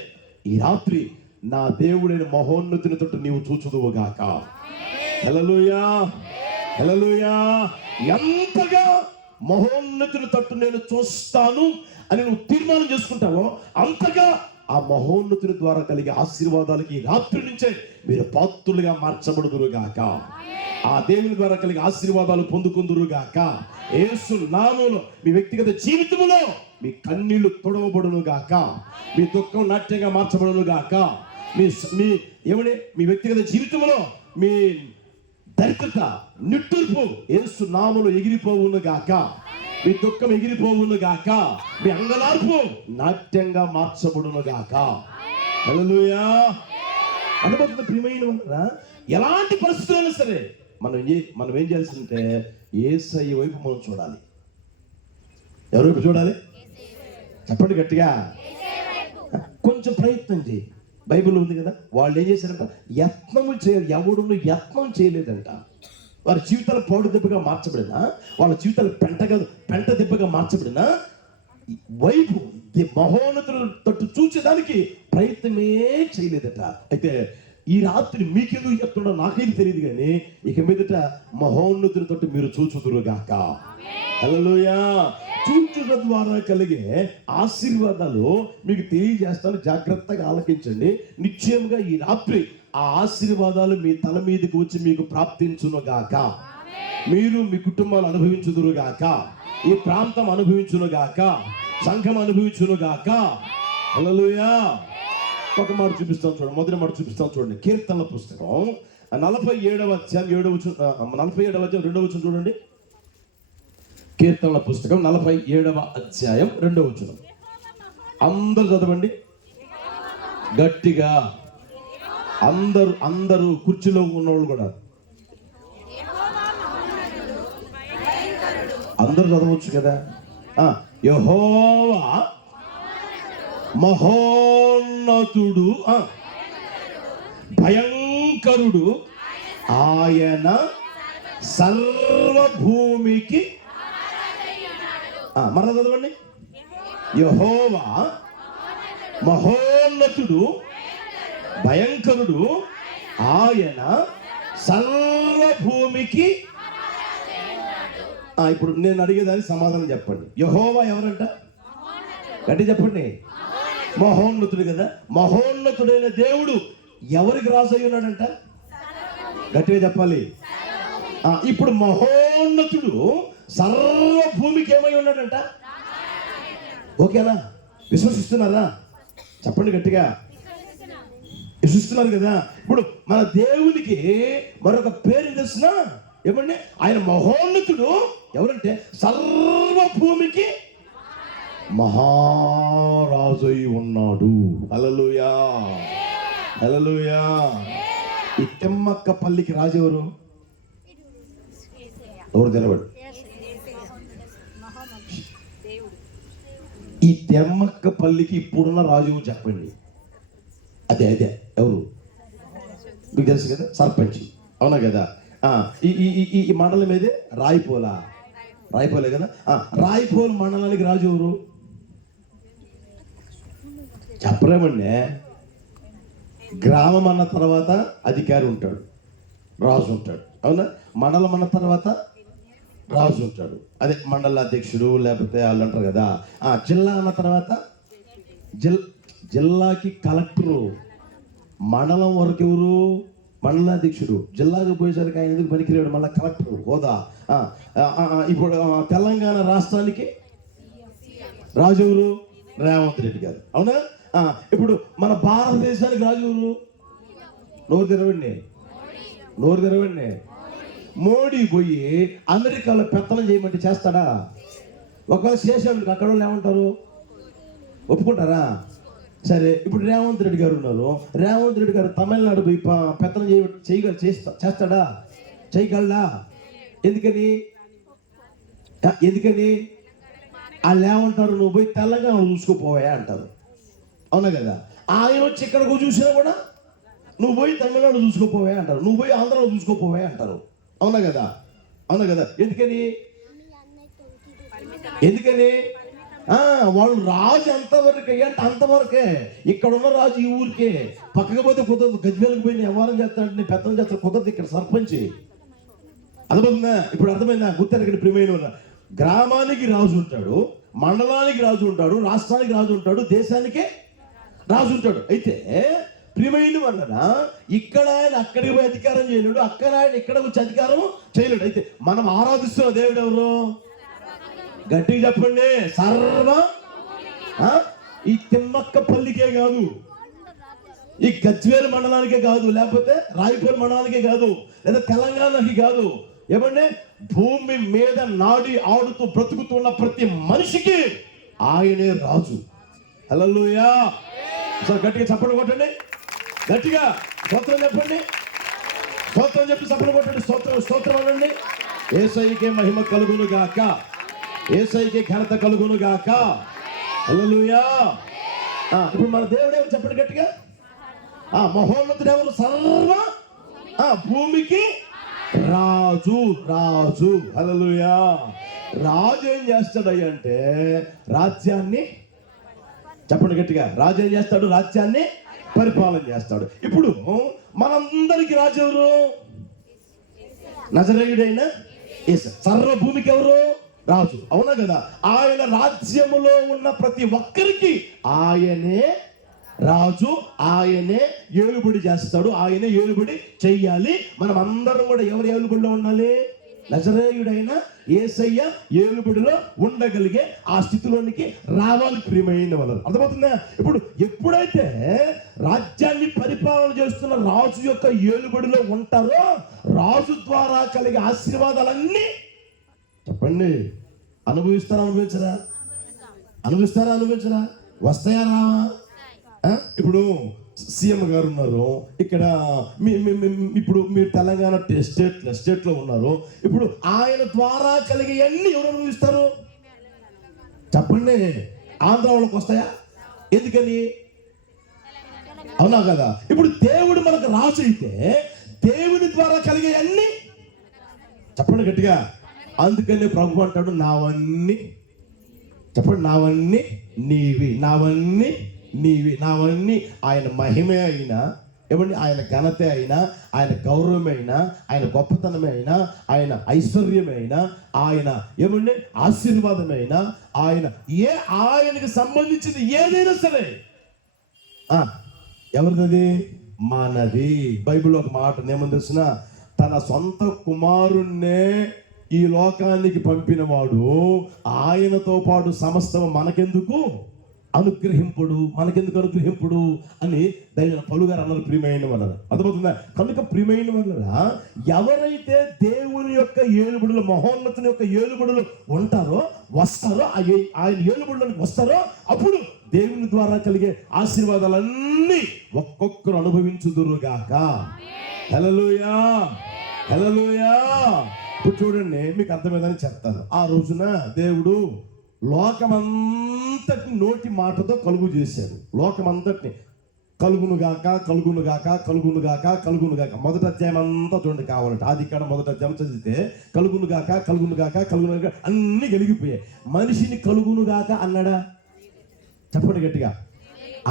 ఈ రాత్రి నా దేవుడైన మహోన్నతుని తోటి నీవు చూచుదువుగాక. హల్లెలూయా, హల్లెలూయా. ఎంతగా మహోన్నతుని తట్టు నేను చూస్తాను అని నువ్వు తీర్మానం చేసుకుంటావో అంతగా ఆ మహోన్నతుని ద్వారా కలిగే ఆశీర్వాదాలకి రాత్రి నుంచే మీరు పాత్రులుగా మార్చబడుదురుగాక. ఆ దేవుని ద్వారా కలిగే ఆశీర్వాదాలు పొందుకుందురుగాక. యేసు నామములో మీ వ్యక్తిగత జీవితంలో మీ కన్నీళ్లు తొడవబడునుగాక, మీ దుఃఖం నాట్యంగా మార్చబడునుగాక, మీ వ్యక్తిగత జీవితంలో మీ దరిద్రత, నిట్టూర్పు యేసు నామములో ఎగిరిపోవునుగాక, మీ దుఃఖం ఎగిరిపోవునుగాక, మీ అంగలార్పు నాట్యంగా మార్చబడునుగాక. హల్లెలూయా. అనుభవం ప్రియమైన వాళ్ళ ఎలాంటి పరిస్థితులైనా సరే మనం ఏం చేయాల్సిందంటే యేసయ్య వైపు మనం చూడాలి. ఎవరి వైపు చూడాలి? చెప్పండి గట్టిగా. కొంచెం ప్రయత్నం చేయి. బైబిల్ ఉంది కదా, వాళ్ళు ఏం చేశారంట? ఎవడును యత్నం చేయలేదంట. వారి జీవితాలు పాడు దెబ్బగా మార్చబడినా, వాళ్ళ జీవితాలు పెంట దెబ్బగా మార్చబడినా వైపు మహోన్నతుల తట్టు చూసేదానికి ప్రయత్నమే చేయలేదట. అయితే ఈ రాత్రి మీకెందుకు చెప్తున్నా నాకైతే తెలియదు, కానీ ఇక మీదట మహోన్నతుల తట్టు మీరు చూచుదురుగాక. హల్లెలూయా. చూచుట ద్వారా కలిగే ఆశీర్వాదాలు మీకు తెలియజేస్తాను, జాగ్రత్తగా ఆలకించండి. నిశ్చయంగా ఈ రాత్రి ఆ ఆశీర్వాదాలు మీ తల మీదకి వచ్చి మీకు ప్రాప్తించునుగాక. మీరు మీ కుటుంబాలు అనుభవించుదురుగాక, ఈ ప్రాంతం అనుభవించునుగాక, సంఘం అనుభవించునుగాక. హల్లెలూయా. ఒక మాట చూపిస్తాను చూడండి, మొదటి మాట చూపిస్తాను చూడండి. కీర్తనల పుస్తకం 47వ అధ్యాయం 2వ వచనం చూడండి. కీర్తనల పుస్తకం 47వ అధ్యాయం 2వ వచనం. అందరూ చదవండి గట్టిగా. అందరూ కుర్చీలో ఉన్నవాళ్ళు కూడా అందరూ చదవచ్చు కదా. యెహోవా మహోన్నతుడు, భయంకరుడు, ఆయన సర్వభూమికి. మరలా చదవండి. యెహోవా మహోన్నతుడు, భయంకరుడు, ఆయన సర్వభూమికి. ఇప్పుడు నేను అడిగేదానికి సమాధానం చెప్పండి. యెహోవా ఎవరంట? గట్టి చెప్పండి. మహోన్నతుడు కదా. మహోన్నతుడైన దేవుడు ఎవరికి రాజు అయి ఉన్నాడంట? గట్టిగా చెప్పాలి. ఇప్పుడు మహోన్నతుడు సర్వభూమికి ఏమై ఉన్నాడంట? ఓకేనా? విశ్వసిస్తున్నారా? చెప్పండి గట్టిగా. విశ్వసిస్తున్నారు కదా. ఇప్పుడు మన దేవునికి మరొక పేరు తెలిసిన ఏమండి? ఆయన మహోన్నతుడు. ఎవరంటే సర్వభూమికి మహారాజు అయి ఉన్నాడు. హల్లెలూయా, హల్లెలూయా. ఈ తెమ్మక్క పల్లికి రాజు ఎవరు? ఎవరు తెలవడు. ఈ తెమ్మక్కపల్లికి ఇప్పుడున్న రాజు చెప్పండి. అదే ఎవరు మీకు తెలుసు కదా, సర్పంచ్. అవునా కదా? ఈ ఈ ఈ మండలం ఏదే? రాయపోలే కదా. రాయపోలు మండలానికి రాజు ఎవరు చెప్పరేమండి? గ్రామం అన్న తర్వాత అధికారి ఉంటాడు, రాజు ఉంటాడు. అవునా? మండలం అన్న తర్వాత రాజు ఉంటాడు, అదే మండల అధ్యక్షుడు, లేకపోతే వాళ్ళు అంటారు కదా. జిల్లా అన్న తర్వాత జిల్లాకి కలెక్టరు, మండలం వరకు ఎవరు? మండలాధ్యక్షుడు. జిల్లాకు పోయేసరికి ఆయన ఎందుకు పనికిరాడు, మళ్ళీ కలెక్టర్ హోదా. ఇప్పుడు తెలంగాణ రాష్ట్రానికి రాజు ఎవరు? రేవంత్ రెడ్డి గారు. అవునా? ఇప్పుడు మన భారతదేశానికి రాజు ఎవరు? నోరు తెరవండి. మోడీ పోయి అమెరికాలో పెత్తనం చేయమంటే చేస్తాడా? ఒకవేళ చేసేవాడికి అక్కడ వాళ్ళు ఏమంటారు? ఒప్పుకుంటారా? సరే, ఇప్పుడు రేవంత్ రెడ్డి గారు ఉన్నారు. రేవంత్ రెడ్డి గారు తమిళనాడు పోయి పెత్తనం చేస్తాడా? చేయగలడా? ఎందుకని వాళ్ళు ఏమంటారు? నువ్వు పోయి తెలంగాణ చూసుకోపోయా అంటారు. అవునా కదా? ఆయన వచ్చి ఇక్కడికి చూసినా కూడా నువ్వు పోయి తమిళనాడు చూసుకోపోవా అంటారు, నువ్వు పోయి ఆంధ్రాలో చూసుకోపోవా అంటారు. అవునా కదా? ఎందుకని వాళ్ళు రాజు ఎంతవరకు అంటే అంతవరకే. ఇక్కడ ఉన్న రాజు ఈ ఊరికే, పక్కకు పోతే కుదరదు. గజ్వేలకు పోయి వ్యవహారం చేస్తాడంటే పెత్తనం చేస్తాడు, కుదరదు. ఇక్కడ సర్పంచ్. అర్థమైందా? ఇప్పుడు అర్థమైందా? గుర్తెరగని ప్రియమైన గ్రామానికి రాజు ఉంటాడు, మండలానికి రాజు ఉంటాడు, రాష్ట్రానికి రాజు ఉంటాడు, దేశానికే రాజు ఉంటాడు. అయితే ప్రియమైన వలన ఇక్కడ ఆయన అక్కడికి పోయి అధికారం చేయలేడు, అక్కడ ఆయన ఇక్కడ వచ్చి అధికారం చేయలేడు. అయితే మనం ఆరాధిస్తున్న దేవుడు ఎవరు? గట్టిగా చెప్పండి. ఈ తిమ్మక్కపల్లికే కాదు, ఈ గజ్వేల్ మండలానికే కాదు, లేకపోతే రాయపూర్ మండలానికే కాదు, లేదా తెలంగాణకి కాదు. ఏమంటే భూమి మీద నాడి ఆడుతూ బ్రతుకుతున్న ప్రతి మనిషికి ఆయనే రాజు. హల్లెలూయా. సార్ గట్టిగా చప్పట్లు కొట్టండి, గట్టిగా స్తోత్రం చెప్పండి, స్తోత్రం చెప్పి చప్పట్లు కొట్టండి, స్తోత్రం అనండి. యేసయ్యకే మహిమ కలుగును గాక, యేసయ్యకే ఘనత కలుగును గాక. హల్లెలూయా. ఇప్పుడు మన దేవుడు ఎవరు చెప్పండి గట్టిగా? మహోన్నతుడు ఎవరు? సర్వ భూమికి రాజు. హల్లెలూయా. రాజు ఏం చేస్తాడు అంటే రాజ్యాన్ని, చెప్పండి గట్టిగా, రాజు ఏం చేస్తాడు? రాజ్యాన్ని పరిపాలన చేస్తాడు. ఇప్పుడు మనందరికి రాజు ఎవరు? నజరేయుడైన యేసు. సర్వభూమికి ఎవరు? రాజు. అవునా కదా? ఆయన రాజ్యములో ఉన్న ప్రతి ఒక్కరికి ఆయనే రాజు, ఆయనే ఏలుబడి చేస్తాడు, ఆయనే ఏలుబడి చెయ్యాలి. మనం అందరం కూడా ఎవరి ఏలుబడిలో ఉండాలి? నజరేయుడైన యేసయ్య ఏలుబడిలో ఉండగలిగే ఆ స్థితిలోనికి రావాలి ప్రియమైన వాళ్ళు. అర్థమవుతుందా? ఇప్పుడు ఎప్పుడైతే రాజ్యాన్ని పరిపాలన చేస్తున్న రాజు యొక్క ఏలుబడిలో ఉంటారో రాజు ద్వారా కలిగే ఆశీర్వాదాలన్నీ చెప్పండి అనుభవిస్తారా? వస్తాయా రావా? ఇప్పుడు సీఎం గారు ఉన్నారు ఇక్కడ, ఇప్పుడు మీరు తెలంగాణ స్టేట్లో ఉన్నారు. ఇప్పుడు ఆయన ద్వారా కలిగే అన్ని ఎవరు అనుభవిస్తారు? చెప్పండి. ఆంధ్ర వాళ్ళకి వస్తాయా? ఎందుకని? అవునా కదా? ఇప్పుడు దేవుడు మనకు రాజు అయితే దేవుడి ద్వారా కలిగే అన్ని చెప్పండి గట్టిగా. అందుకని ప్రభు అంటాడు, నావన్నీ చెప్పండి, నావన్నీ నావన్నీ ఆయన మహిమే అయినా, ఏమండి, ఆయన ఘనతే అయినా, ఆయన గౌరవమే అయినా, ఆయన గొప్పతనమే అయినా, ఆయన ఐశ్వర్యమే అయినా, ఆయన ఏమండి ఆశీర్వాదమే అయినా, ఆయనకి సంబంధించింది ఏదైనా సరే ఎవరిది? మనది. బైబిల్లో ఒక మాట ఏమని తెలిసిన, తన సొంత కుమారుణ్ణే ఈ లోకానికి పంపిన వాడు ఆయనతో పాటు సమస్తం మనకెందుకు అనుగ్రహింపుడు అని దైవ పలుగారు అన్నారు ప్రియమైన వల్ల. అర్థమవుతుందా? కనుక ప్రియమైన వల్ల ఎవరైతే దేవుని యొక్క ఏలుబడిలో, మహోన్నతుని యొక్క ఏలుబడిలో వస్తారో ఆయన ఏలుబడిలోకి వస్తారో అప్పుడు దేవుని ద్వారా కలిగే ఆశీర్వాదాలన్నీ ఒక్కొక్కరు అనుభవించుదురుగాక. హల్లెలూయా. ఇప్పుడు చూడండి, మీకు అర్థమైందని చెప్తాను. ఆ రోజున దేవుడు లోకమంతటిని నోటి మాటతో కలుగు చేశారు. లోకమంతటిని కలుగునుగాక కలుగునుగాక కలుగునుగాక కలుగునుగాక. మొదటి అధ్యాయం అంతా చూడండి కావాలంటే. ఆది కాండం మొదటి అధ్యాయం చదివితే కలుగునుగాక కలుగునుగాక కలుగునుగాక అన్నీ కలిగిపోయాయి. మనిషిని కలుగునుగాక అన్నాడా? చెప్పండి గట్టిగా.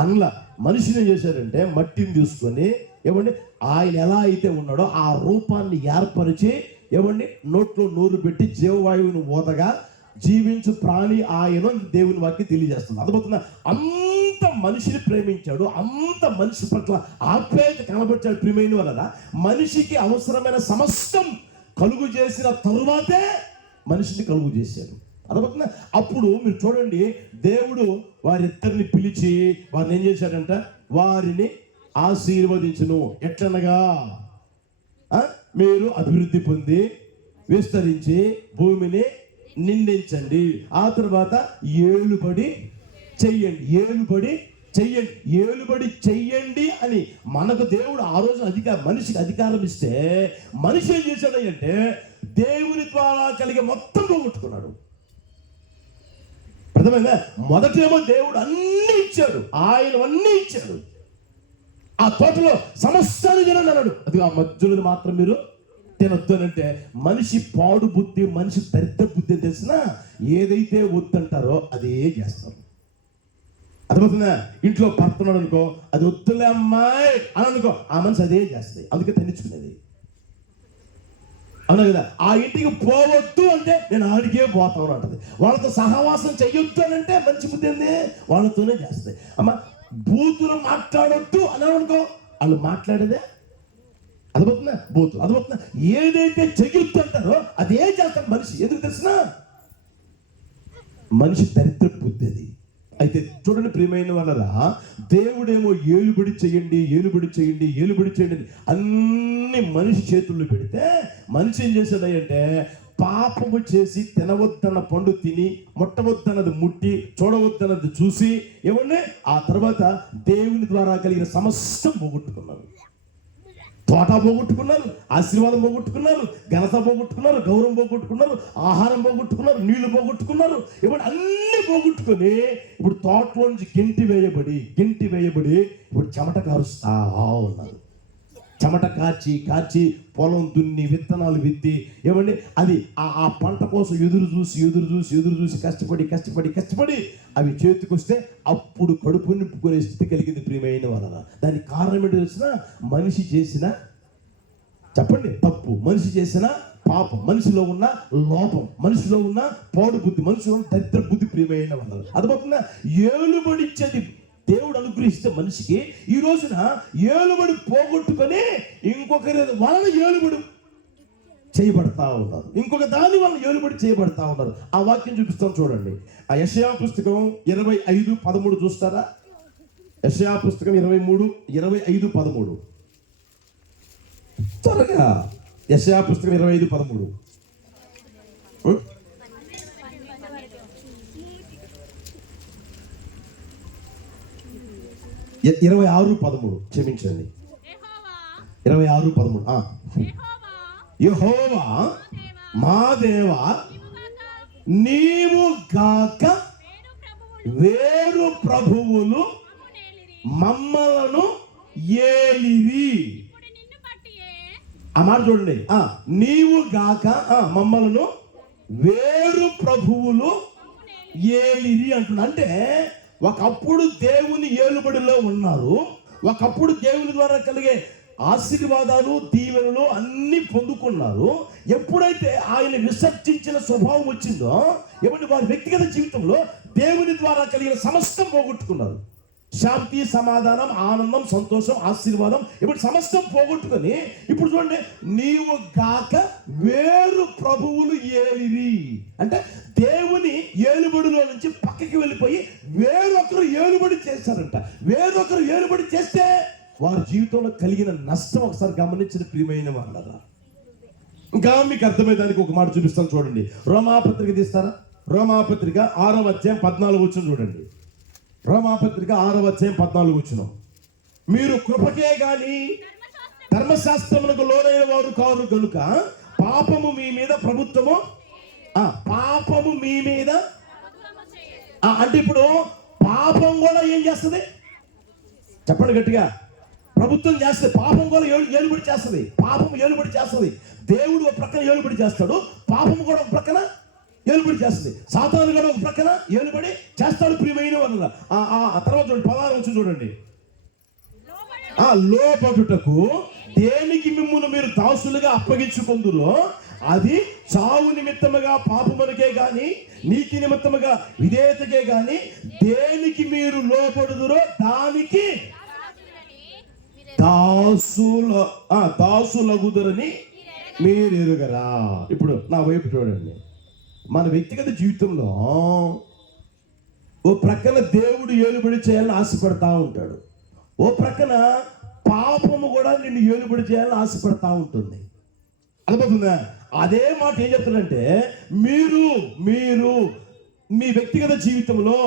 అన్లా. మనిషిని ఏం చేశారంటే మట్టిని తీసుకొని ఏమండి ఆయన ఎలా అయితే ఉన్నాడో ఆ రూపాన్ని ఏర్పరిచి ఏమండి నోట్లో నోరు పెట్టి జీవవాయువుని ఊదగా జీవించు ప్రాణి ఆయన దేవుని వాక్యం తెలియజేస్తుంది. అర్థమవుతుందా? అంత మనిషిని ప్రేమించాడు, అంత మనిషి పట్ల ఆప్యాయత కనబరిచాడు ప్రియమైన వలన మనిషికి అవసరమైన సమస్తం కలుగు చేసిన తరువాతే మనిషిని కలుగు చేశాడు. అర్థమవుతుందా? అప్పుడు మీరు చూడండి, దేవుడు వారిద్దరిని పిలిచి వారిని ఏం చేశాడంట? వారిని ఆశీర్వదించును. ఎట్లనగా మీరు అభివృద్ధి పొంది విస్తరించి భూమిని నిందించండి, ఆ తర్వాత ఏలుబడి చెయ్యండి. ఏలుబడి చెయ్యండి అని మనకు దేవుడు ఆ రోజు మనిషికి అధికారం ఇస్తే మనిషి ఏం చేశాడు అంటే దేవుని ద్వారా కలిగే మొత్తం పోగొట్టుకున్నాడు. అర్థమైందా? మొదటేమో దేవుడు అన్ని ఇచ్చాడు, ఆయన అన్నీ ఇచ్చాడు. ఆ తోటలో సమస్తాన్ని తినండి అన్నాడు. అది ఆ మధ్యలో మాత్రం మీరు తినొద్దు అని అంటే మనిషి పాడు బుద్ధి, మనిషి దరిద్ర బుద్ధి తెలిసినా ఏదైతే వద్దంటారో అదే చేస్తారు. అర్థమవుతుందా? ఇంట్లో పడుతున్నాడు అనుకో, అది వద్దులే అమ్మాయి అని అనుకో, ఆ మనిషి అదే చేస్తాయి. అందుకే తినించుకునేది. అవునా కదా? ఆ ఇంటికి పోవద్దు అంటే నేను ఆడికే పోతాను అంటది. వాళ్ళతో సహవాసం చెయ్యొద్దు అని అంటే మంచి బుద్ధి ఏంది? వాళ్ళతోనే చేస్తాయి. అమ్మ బూతులు మాట్లాడొద్దు అని అనుకో, వాళ్ళు మాట్లాడేదే. అర్థమవుతుందా? బూతులు. అర్థమవుతుందా? ఏదైతే చెయ్యొద్దు అంటారో అదే చేస్తాడు మనిషి. ఎందుకు తెలిసిన? మనిషి దరిద్ర బుద్ధి అది. అయితే చూడండి ప్రియమైన వాళ్ళరా, దేవుడేమో ఏలుబడి చేయండి అని అన్ని మనిషి చేతుల్లో పెడితే మనిషి ఏం చేశాడంటే పాపము చేసి తినవద్దన్న పండు తిని, ముట్టవద్దన్నది ముట్టి, చూడవద్దన్నది చూసి ఏమండి ఆ తర్వాత దేవుని ద్వారా కలిగిన సమస్తం పోగొట్టుకున్నారు. తోట పోగొట్టుకున్నారు, ఆశీర్వాదం పోగొట్టుకున్నారు, ఘనత పోగొట్టుకున్నారు, గౌరవం పోగొట్టుకున్నారు, ఆహారం పోగొట్టుకున్నారు, నీళ్లు పోగొట్టుకున్నారు. ఇప్పుడు అన్ని పోగొట్టుకొని ఇప్పుడు తోటలో నుంచి గెంటి వేయబడి ఇప్పుడు చెమట కారుస్తా ఉన్నారు. చెమట కాచి పొలం దున్ని విత్తనాలు విత్తి ఏమండి అది ఆ పంట కోసం ఎదురు చూసి కష్టపడి అవి చేతికి వస్తే అప్పుడు కడుపు నింపుకునే స్థితి కలిగింది ప్రియమైన వలన. దానికి కారణం ఏంటో తెలిసిన? మనిషి చేసిన చెప్పండి తప్పు, మనిషి చేసిన పాపం, మనిషిలో ఉన్న లోపం, మనిషిలో ఉన్న పాడు బుద్ధి, మనిషిలో ఉన్న దరిద్ర బుద్ధి ప్రియమైన వలన. అర్థమవుతుందా? ఏలుబడి ఇచ్చేది దేవుడు అనుగ్రహిస్తే మనిషికి ఈ రోజున ఏలుబడి పోగొట్టుకొని ఇంకొకరి వలన ఏలుబడి చేయబడతా ఉన్నారు, ఇంకొక దాని వలన ఏలుబడి చేయబడతా ఉన్నారు. ఆ వాక్యం చూపిస్తాం చూడండి. ఆ యెషయా పుస్తకం 25:13 చూస్తారా? యెషయా పుస్తకం 23:25-13 త్వరగా. యెషయా పుస్తకం 25:13 26:13 క్షమించండి. 26:13 యెహోవా మా దేవా నీవు గాక వేరు ప్రభువులు మమ్మలను ఏలిరి. ఆ మాట చూడండి. నీవు గాక మమ్మలను వేరు ప్రభువులు ఏలిరి అంటున్నా. అంటే ఒకప్పుడు దేవుని ఏలుబడిలో ఉన్నారు, ఒకప్పుడు దేవుని ద్వారా కలిగే ఆశీర్వాదాలు దీవెనలు అన్ని పొందుకున్నారు. ఎప్పుడైతే ఆయన విసర్జించిన స్వభావం వచ్చిందో ఏమంటే వారి వ్యక్తిగత జీవితంలో దేవుని ద్వారా కలిగిన సమస్తం పోగొట్టుకున్నారు. శాంతి, సమాధానం, ఆనందం, సంతోషం, ఆశీర్వాదం ఇప్పుడు సమస్తం పోగొట్టుకొని ఇప్పుడు చూడండి, నీవు గాక వేరు ప్రభువులు ఏలిరి అంటే దేవుని ఏలుబడిలో నుంచి పక్కకి వెళ్ళిపోయి వేరొకరు ఏలుబడి చేశారంట. వేరొకరు ఏలుబడి చేస్తే వారి జీవితంలో కలిగిన నష్టం ఒకసారి గమనించిన ప్రియమైన వాళ్ళరా. ఇంకా మీకు అర్థమయ్యేదానికి ఒక మాట చూపిస్తాను చూడండి. రోమాపత్రిక తీస్తారా? రోమాపత్రిక 6:14 చూడండి. రోమాపత్రిక 6:14 మీరు కృపకే గాని ధర్మశాస్త్రమునకు లోనైన వారు కారు కనుక పాపము మీ మీద అంటే ఇప్పుడు పాపం కూడా ఏం చేస్తుంది? చెప్పండి గట్టిగా. ప్రభుత్వం చేస్తుంది, పాపం కూడా ఏలుబడి చేస్తుంది. పాపం ఏలుబడి చేస్తుంది. దేవుడు ఒక ప్రక్కన ఏలుబడి చేస్తాడు, పాపం కూడా ఒక ప్రక్కన ఏలుబడి చేస్తుంది. సాతాను కూడా ఒక ప్రక్కన ఏలుబడి చేస్తాడు. ప్రియమైన వాళ్ళ ఆ తర్వాత చూడండి, 16 వచ్చి చూడండి. లోపడుటకు దేనికి మిమ్మును మీరు దాసులుగా అప్పగించుకుందురో అది చావు నిమిత్తముగా పాపమునకే గాని నీతి నిమిత్తముగా విధేయతకే గాని దేనికి మీరు లోపడుదురో దానికి దాసులగుదురని మీరు ఎరుగరా. ఇప్పుడు నా వైపు చూడండి. మన వ్యక్తిగత జీవితంలో ఓ ప్రక్కన దేవుడు ఏలుబడి చేయాలని ఆశపడతా ఉంటాడు, ఓ ప్రక్కన పాపము కూడా నిన్ను ఏలుబడి చేయాలని ఆశపడతా ఉంటుంది. అర్థమవుతుందా? అదే మాట ఏం చెప్తాడంటే, మీరు మీ వ్యక్తిగత జీవితంలో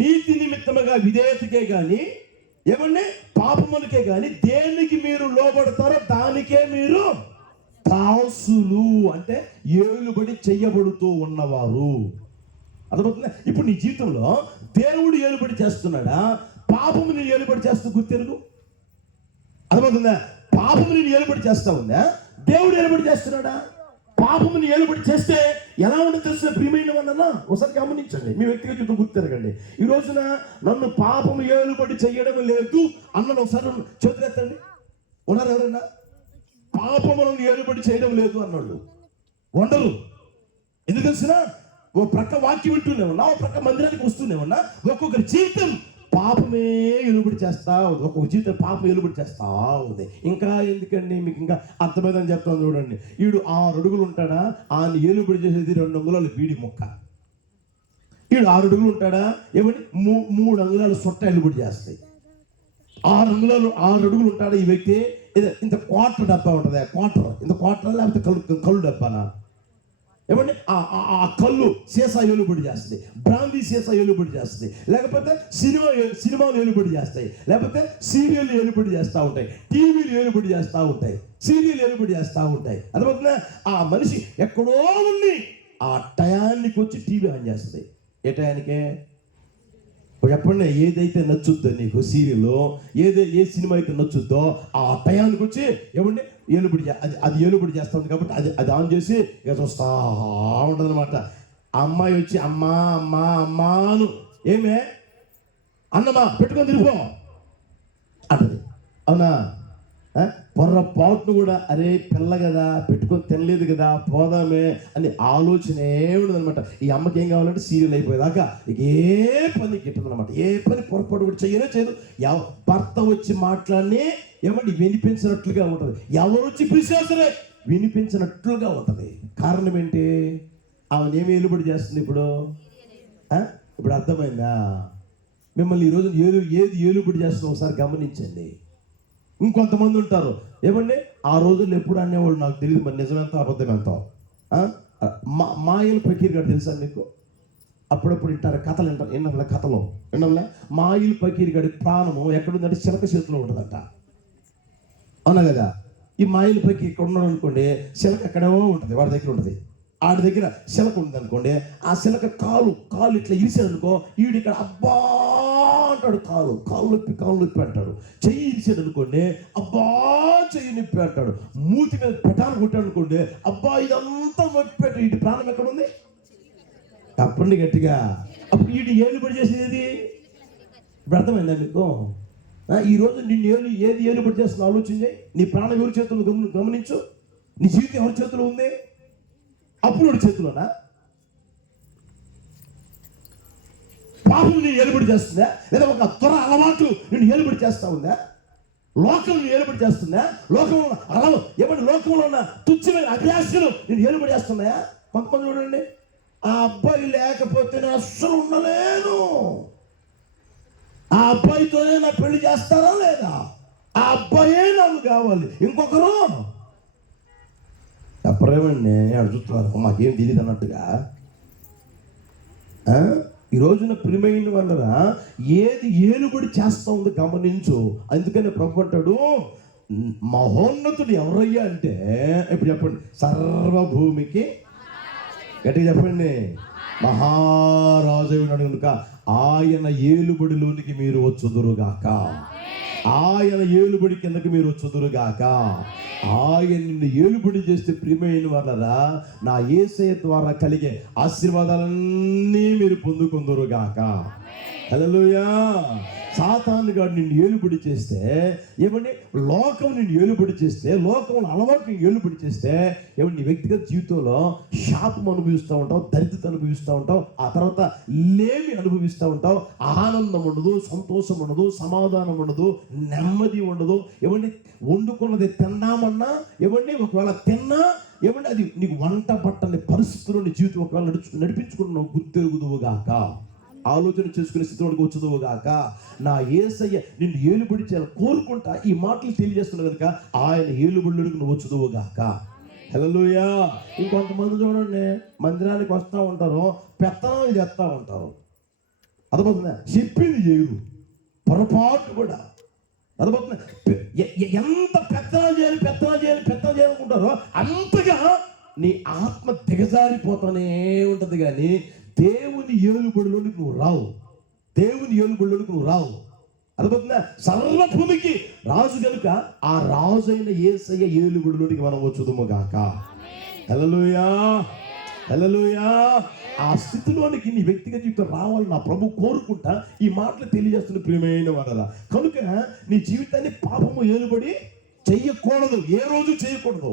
నీతి నిమిత్తముగా విధేయతకే గాని ఏమండి పాపములకే గాని దేనికి మీరు లోబడతారో దానికే మీరు దాసులు, అంటే ఏలుబడి చెయ్యబడుతూ ఉన్నవారు. అర్థమవుతుందా? ఇప్పుడు నీ జీవితంలో దేవుడు ఏలుబడి చేస్తున్నాడా, పాపము నేను ఏలుబడి చేస్తూ గుర్తెరుగు. అర్థమవుతుందా? పాపము నేను ఏలుబడి చేస్తా ఉందా, దేవుడు ఏలుబడి చేస్తున్నాడా? పాపముని ఏలుబడి చేస్తే ఎలా ఉండదు తెలిసిన ప్రియమైన వాళ్ళన్నా ఒకసారి గమనించండి. మీ వ్యక్తిగత జీవితం గుర్తెరగండి. ఈ రోజున నన్ను పాపము ఏలుబడి చేయడం లేదు అన్నను ఒకసారి చేతులెత్తండి. ఉన్నారు ఎవరన్నా? పాపములను ఏలుబడి చేయడం లేదు అన్నాడు ఉండరు. ఎందుకు తెలిసిన? ఓ ప్రక్క వాక్యం వింటూనే ఉన్నా, ఓ ప్రక్క మందిరానికి వస్తూనే ఉన్నా, ఒక్కొక్కరి జీవితం పాపమే ఎలుబడి చేస్తా ఉంది. ఒక్కొక్క జీవితం పాపం ఎలుబడి చేస్తా ఉంది. ఇంకా ఎందుకండి మీకు ఇంకా అర్థమైందని చెప్తాను చూడండి. వీడు 6 అడుగులు ఉంటాడా, ఆయన ఎలుబడి చేసేది 2 అంగుళాలు బీడి మొక్క. వీడు 6 అడుగులు ఉంటాడా, ఏమంటే 3 అంగుళాలు సొట్ట ఎలుబడి చేస్తాయి. 6 అడుగులు ఉంటాడా ఈ వ్యక్తి, ఇంత క్వార్టర్ డబ్బా ఉంటుంది, ఇంత క్వార్టర్ లేకపోతే కళ్ళు డబ్బానా, ఏమంటే ఆ కళ్ళు సీసా ఏలుబడి చేస్తుంది, బ్రాందీ సీసా ఏలుబడి చేస్తుంది, లేకపోతే సినిమాలు ఏలుబడి చేస్తాయి, లేకపోతే సీరియల్ ఏలుబడి చేస్తూ ఉంటాయి, టీవీలు ఏలుబడి చేస్తూ ఉంటాయి, సీరియల్ ఏలుబడి చేస్తూ ఉంటాయి. అర్థమవుతుందా? ఆ మనిషి ఎక్కడో ఉండి ఆ టయానికి వచ్చి టీవీ ఆన్ చేస్తుంది. ఏ టయానికే? చెప్పండి, ఏదైతే నచ్చుద్దో నీకు సీరియల్, ఏ సినిమా అయితే నచ్చుద్దో ఆ టయానికి వచ్చి ఏమండి ఏలుబడి అది ఏలుబడి చేస్తా ఉంది కాబట్టి అది ఆన్ చేసి ఇక చూస్తా ఉంటుంది అనమాట. అమ్మాయి వచ్చి అమ్మాను ఏమే అన్నమా పెట్టుకొని తిరిగిపో అంటది. అవునా? పొర్రపాటును కూడా అరే పిల్ల కదా పెట్టుకొని తినలేదు కదా పోదామే అని ఆలోచనే ఉండదు అనమాట. ఈ అమ్మకి ఏం కావాలంటే సీరియల్ అయిపోయేదాకా ఇక ఏ పని గిట్టదు అనమాట. ఏ పని పొరపాటు కూడా చేయదు. భర్త వచ్చి మాట్లాడి ఏమంటే వినిపించినట్లుగా ఉంటుంది, ఎవరు వచ్చి పిలిచినా సరే వినిపించినట్లుగా ఉంటుంది. కారణం ఏంటి? ఆమె ఏమి ఏలుబడి చేస్తుంది ఇప్పుడు? అర్థమైందా? మిమ్మల్ని ఈరోజు ఏది ఏలుబడి చేస్తుందో ఒకసారి గమనించండి. ఇంకొంతమంది ఉంటారు ఏమండి ఆ రోజుల్లో ఎప్పుడు అనేవాళ్ళు నాకు తెలియదు, మరి నిజమెంతో అబద్ధమెంతో. మాయలు పకీర్ గారు తెలుసా మీకు? అప్పుడప్పుడు వింటారు కథలు, విన్నారులే కథలో విన్నాంలే. మాయలు పకీర్ గారి ప్రాణము ఎక్కడుందంటే చిలక చేతిలో ఉంటుందంట. అవునా కదా? ఈ మాయలు పకీర్ ఇక్కడ ఉన్నాడు అనుకోండి, చిలక ఎక్కడో ఉంటుంది, వాడి దగ్గర ఉంటుంది. ఆడి దగ్గర చిలక ఉంది అనుకోండి, ఆ చిలక కాలు ఇట్లా ఇరిసాడు అనుకో, ఈడు ఇక్కడ అబ్బా అంటాడు, కాలు నొప్పి అంటాడు. చెయ్యి ఇరిసాడు అనుకోండి, అబ్బా చెయ్యి నొప్పి అంటాడు. మూతి మీద పెటాను కొట్టాడు అనుకోండి, అబ్బా ఇదంతా నొప్పి పెట్టాడు. ఇటు ప్రాణం ఎక్కడ ఉంది? తప్పండి గట్టిగా. అప్పుడు వీడు ఏలుబడి చేసేది ఇప్పుడు అర్థమైందా మీకు? ఈరోజు నిన్ను ఏది ఏలుబడి చేస్తుందో ఆలోచించి, నీ ప్రాణం ఎవరి చేతుల్లో గమనించు. నీ జీవితం ఎవరి చేతిలో ఉంది? అప్పుడు చేతిలోనా? పాపం నేను ఏలుబడి చేస్తుందా, లేదా ఒక త్వర అలవాటు నేను ఏలుబడి చేస్తా ఉందా? లోకం నేను ఏలుబడి చేస్తుందా? లోకంలో లోకంలో ఉన్న తుచ్చమైన అభ్యాసాలు నేను ఏలుబడి చేస్తున్నాయా? కొంతమంది చూడండి, ఆ అబ్బాయి లేకపోతే నేను అస్సలు ఉండలేను, ఆ అబ్బాయితోనే నా పెళ్లి చేస్తారా లేదా, ఆ అబ్బాయే నాకు కావాలి, ఇంకొకరు చెప్పరేమండి అడుగుతున్నారు, మాకేం తెలియదు అన్నట్టుగా. ఈ రోజున ప్రియమైన వల్ల ఏది ఏలుబడి చేస్తా ఉంది గమనించు. అందుకని ప్రభు అంటాడు, మహోన్నతుడు ఎవరయ్యా అంటే, ఇప్పుడు చెప్పండి, సర్వభూమికి గట్టిగా చెప్పండి, మహారాజు కనుక ఆయన ఏలుబడిలోనికి మీరు వచ్చుదురుగాక. ఆయన ఏలుబడి కిందకి మీరు వచ్చుదురుగాక. ఆయన నిన్ను ఏలుబడి చేస్తే ప్రియమైన వాళ్ళరా, నా యేసయ్య ద్వారా కలిగే ఆశీర్వాదాలన్నీ మీరు పొందుకుందురుగాక. హల్లెలూయా. సాతాను గాడు నిన్ను ఏలుబడి చేస్తే, ఏమండి లోకం నిన్ను ఏలుబడి చేస్తే, లోకంలో అలవాటు నిన్ను ఏలుబడి చేస్తే, ఏమండి నీ వ్యక్తిగత జీవితంలో శాపం అనుభవిస్తూ ఉంటావు, దరిద్రత అనుభవిస్తూ ఉంటావు, ఆ తర్వాత లేమి అనుభవిస్తూ ఉంటావు. ఆనందం ఉండదు, సంతోషం ఉండదు, సమాధానం ఉండదు, నెమ్మది ఉండదు. ఏమండి వండుకున్నది తిన్నామన్నా, ఏమండి ఒకవేళ తిన్నా, ఏమండి అది నీకు వంట పట్టని పరిస్థితుల్లో నీ జీవితం ఒకవేళ నడిపించుకుంటున్నావు, గుర్తెరుగుదువుగాక. ఆలోచన చేసుకునే స్థితిలోకి వచ్చుదువుగాక. నా యేసయ్య నిన్ను ఏలుబడి చేయాలని కోరుకుంటా ఈ మాటలు తెలియజేస్తున్నావు కనుక ఆయన ఏలుబడిలోకి నువ్వు వచ్చుదువుగాక. హల్లెలూయా. ఇంకొంతమంది చూడండి, మందిరానికి వస్తూ ఉంటారు, పెత్తనాలు చేస్తూ ఉంటారు. అర్థమవుతుందా? చెప్పింది చేయరు, పొరపాటు కూడా. అర్థమవుతుందా? ఎంత పెత్తనాలు చేయాలనుకుంటారో అంతగా నీ ఆత్మ దిగజారిపోతానే ఉంటుంది. కానీ దేవుని ఏలుబడిలోనికి నువ్వు రావు, దేవుని ఏలుబడిలోనికి నువ్వు రావు. అర్థమవుతుందా? సర్వభూమికి రాజు కనుక ఆ రాజు అయిన యేసయ్య ఏలుబడిలోనికి మనం వచ్చుదుముగాక. హల్లెలూయా, హల్లెలూయా. ఆ స్థితిలోనికి నీ వ్యక్తిగత జీవితం రావాలని నా ప్రభు కోరుకుంటా ఈ మాటలు తెలియజేస్తున్న ప్రియమైన వారలా. కనుక నీ జీవితాన్ని పాపము ఏలుబడి చెయ్యకూడదు, ఏ రోజు చేయకూడదు.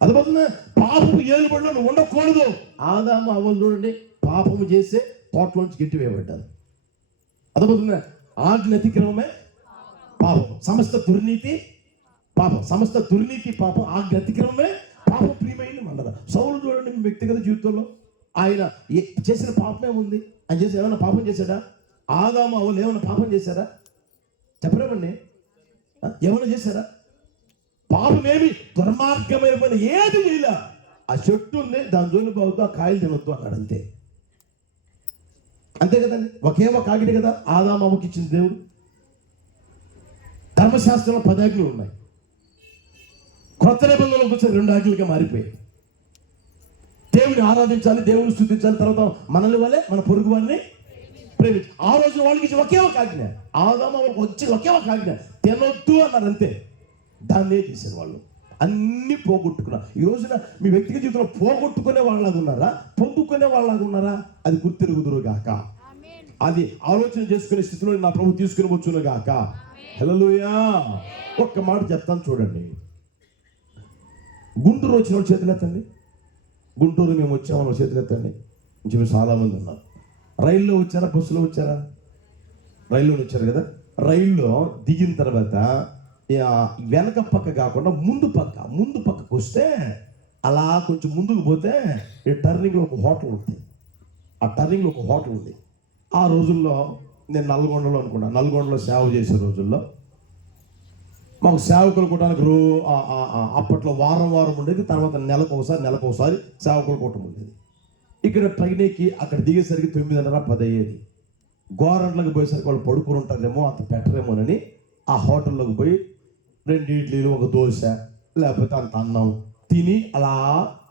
అర్థమవుతుందా? పాపము ఏలుబడిలో నువ్వు ఉండకూడదు. ఆదాము అవ్వలు చూడండి, పాపము చేసే తోటలోంచి గట్టి వేయబడ్డారు. అర్థమవుతుందా? ఆజ్ఞ అతిక్రమమే పాపం, సమస్త దుర్నీతి పాపం, సమస్త దుర్నీతి పాపం, ఆజ్ఞ అతిక్రమమే పాపం. ప్రియమైన మండల సౌలు చూడండి, మీ వ్యక్తిగత జీవితంలో ఆయన చేసిన పాపమే ఉంది. ఆయన చేసి ఏమైనా పాపం చేశాడా? ఆదాము అవ్వలు ఏమైనా పాపం చేశారా? చెప్పరేమండి, ఏమైనా చేశారా? పాపమేమి దుర్మార్గమైన పని ఏది చేయలే. ఆ చెట్టు ఉంది, దాని జోలి బాగుతూ ఆ కాయలు తినొద్దు అన్నాడు, అంతే. అంతే కదండి. ఒకే ఒక ఆగిడి కదా ఆదాము అవ్వకి ఇచ్చింది దేవుడు. ధర్మశాస్త్రంలో 10 ఆజ్ఞలు ఉన్నాయి. కొత్త నిబంధనలోకి వచ్చే 2 ఆజ్ఞలుగా మారిపోయాయి. దేవుని ఆరాధించాలి, దేవుని స్తుతించాలి, తర్వాత మనల్ని వల్లే మన పొరుగు వారిని ప్రేమించాలి. ఆ రోజు వాళ్ళకి ఇచ్చి ఒకే ఒక ఆజ్ఞ, ఆదాము వాళ్ళకి వచ్చి ఒకే ఒక ఆజ్ఞ, తినొద్దు అన్నారు, అంతే. దాన్నే చేశారు వాళ్ళు, అన్ని పోగొట్టుకున్నారు. ఈ రోజున మీ వ్యక్తిగత జీవితంలో పోగొట్టుకునే వాళ్ళలాగా ఉన్నారా, పొందుకునే వాళ్ళలాగా ఉన్నారా? అది గుర్తెరుగుదురుగాక. అది ఆలోచన చేసుకునే స్థితిలో నా ప్రభు తీసుకుని వచ్చునుగాక. హల్లెలూయా. ఒక్క మాట చెప్తాను చూడండి. గుంటూరు వచ్చిన వాళ్ళు చేతులెత్తండి. గుంటూరు మేము వచ్చామని చేతులెత్తండి. ఇంచుమించు చాలా మంది ఉన్నారు. రైల్లో వచ్చారా, బస్సులో వచ్చారా? రైల్లో వచ్చారు కదా. రైల్లో దిగిన తర్వాత వెనక పక్క కాకుండా ముందు పక్కకు వస్తే, అలా కొంచెం ముందుకు పోతే ఈ టర్నింగ్లో ఒక హోటల్ ఉంది. ఆ టర్నింగ్లో ఒక హోటల్ ఉంది. ఆ రోజుల్లో నేను నల్గొండలో అనుకున్నా, నల్గొండలో సేవ చేసే రోజుల్లో మాకు సేవకులు కూటానికి అప్పట్లో వారం ఉండేది. తర్వాత నెలకు ఒకసారి సేవకులు కూటం ఉండేది. ఇక్కడ ట్రైన్ ఎక్కి అక్కడ దిగేసరికి 9:30, 10 అయ్యేది. గోరంట్లకు పోయేసరికి వాళ్ళు పడుకుని ఉంటారేమో, అంత పెట్టరేమోనని ఆ హోటల్లోకి పోయి 2 ఇడ్లీలు, 1 దోశ, లేకపోతే అంత అన్నం తిని అలా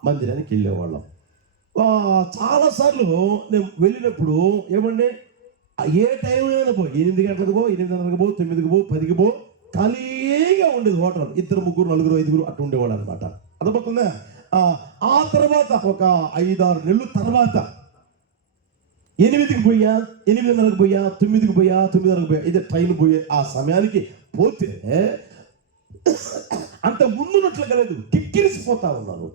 మందిరానికి వెళ్ళేవాళ్ళం. చాలాసార్లు నేను వెళ్ళినప్పుడు ఏమండి, ఏ టైం అయినా పో, 8 గంటలకు పో, 8:30కి పో, 9కి పో, 10కి పో, ఖాళీగా ఉండేది హోటల్. 2, 3, 4, 5 అట్లా ఉండేవాళ్ళు అనమాట. అర్థమవుతుందా? ఆ తర్వాత ఒక 5-6 నెలల తర్వాత 8కి పోయా, 8:30కి పోయా, 9కి పోయా, 9:30కి పోయా, ఇదే ట్రైన్ పోయే ఆ సమయానికి పోతే అంత ముందున్నట్లుగా లేదు, కిక్కిరిసిపోతా ఉన్నారు.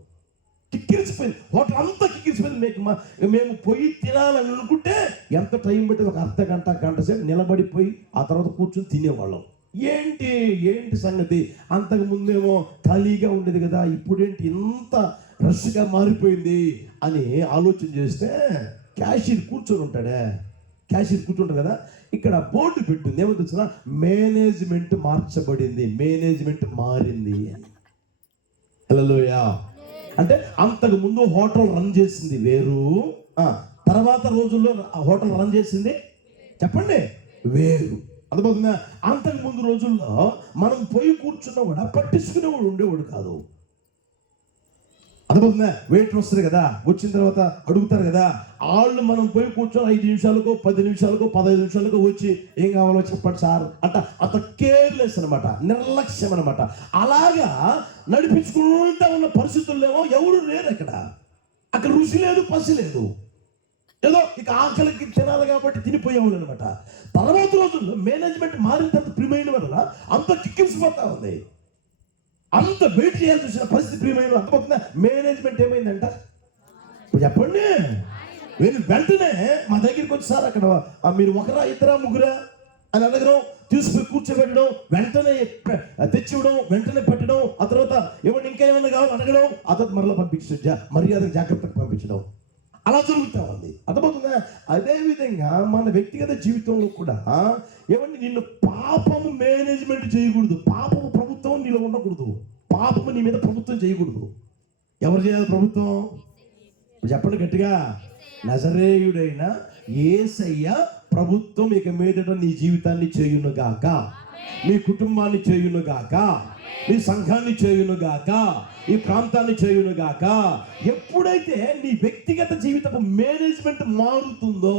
కిక్కిరిసిపోయింది హోటల్ అంతా, కిక్కిరిసిపోయింది. మేము పోయి తినాలని అనుకుంటే ఎంత టైం బట్టి ఒక గంట సేపు నిలబడిపోయి ఆ తర్వాత కూర్చొని తినేవాళ్ళం. ఏంటి సంగతి? అంతకు ముందేమో ఖాళీగా ఉండేది కదా, ఇప్పుడేంటి ఇంత రష్గా మారిపోయింది అని ఆలోచన చేస్తే, క్యాషియర్ కూర్చొని ఉంటాడు కదా, ఇక్కడ బోర్డు పెట్టింది, ఏమో తెలిసిన మేనేజ్మెంట్ మార్చబడింది, మేనేజ్మెంట్ మారింది అని. హల్లెలూయా. అంటే అంతకు ముందు హోటల్ రన్ చేసింది వేరు, తర్వాత రోజుల్లో హోటల్ రన్ చేసింది చెప్పండి వేరు. అర్థమవుతుందా? అంతకు ముందు రోజుల్లో మనం పోయి కూర్చున్నా కూడా పట్టించుకునేవాడు ఉండేవాడు కాదు. అర్థమవుతుందా? వెయిటర్ వస్తుంది కదా, వచ్చిన తర్వాత అడుగుతారు కదా, వాళ్ళు మనం పోయి కూర్చొని 5 నిమిషాలకో 10 నిమిషాలకో 15 నిమిషాలకో వచ్చి ఏం కావాలో చెప్పండి సార్ అంత కేర్లెస్ అనమాట, నిర్లక్ష్యం అనమాట. అలాగా నడిపించుకుంటూ ఉన్న పరిస్థితుల్లేమో ఎవరు లేరు అక్కడ రుచి లేదు, పసి లేదు. ఏదో ఇక ఆకలికి తినాలి కాబట్టి తినిపోయేవాళ్ళు అనమాట. తర్వాత రోజుల్లో మేనేజ్మెంట్ మారిన తర్వాత ప్రియమైన వల్ల అంత కిక్కిసిపోతా ఉంది, అంత వెయిట్ చేయాల్సి వచ్చిన పరిస్థితి ప్రియమైన అర్థమవుతుందా? మేనేజ్మెంట్ ఏమైందంట చెప్పండి. వెంటనే మా దగ్గరికి వచ్చి సార్ అక్కడ మీరు ఒకరా ఇద్దరా ముగ్గురా అని అడగడం, తీసుకుని కూర్చోబెట్టడం, వెంటనే తెచ్చివ్వడం, వెంటనే పెట్టడం, ఆ తర్వాత ఏమన్నా ఇంకా ఏమన్నా కావాలి అడగడం, ఆ తర్వాత మరలా పంపించడం, మర్యాదకు జాగ్రత్తగా పంపించడం, అలా జరుగుతూ ఉంది. అర్థమవుతుందా? అదేవిధంగా మన వ్యక్తిగత జీవితంలో కూడా ఏమంటే నిన్ను పాపము మేనేజ్మెంట్ చేయకూడదు, పాపము ప్రభుత్వం నీలో ఉండకూడదు, పాపము నీ మీద ప్రభుత్వం చేయకూడదు. ఎవరు చేయాలి ప్రభుత్వం? చెప్పండి గట్టిగా. నజరేయుడైన యేసయ్య ప్రభుత్వం ఇక మీదట నీ జీవితాన్ని చేయునుగాక, నీ కుటుంబాన్ని చేయునుగాక, నీ సంఘాన్ని చేయునుగాక, ఈ ప్రాంతాన్ని చేయునుగాక. ఎప్పుడైతే నీ వ్యక్తిగత జీవితపు మేనేజ్మెంట్ మారుతుందో,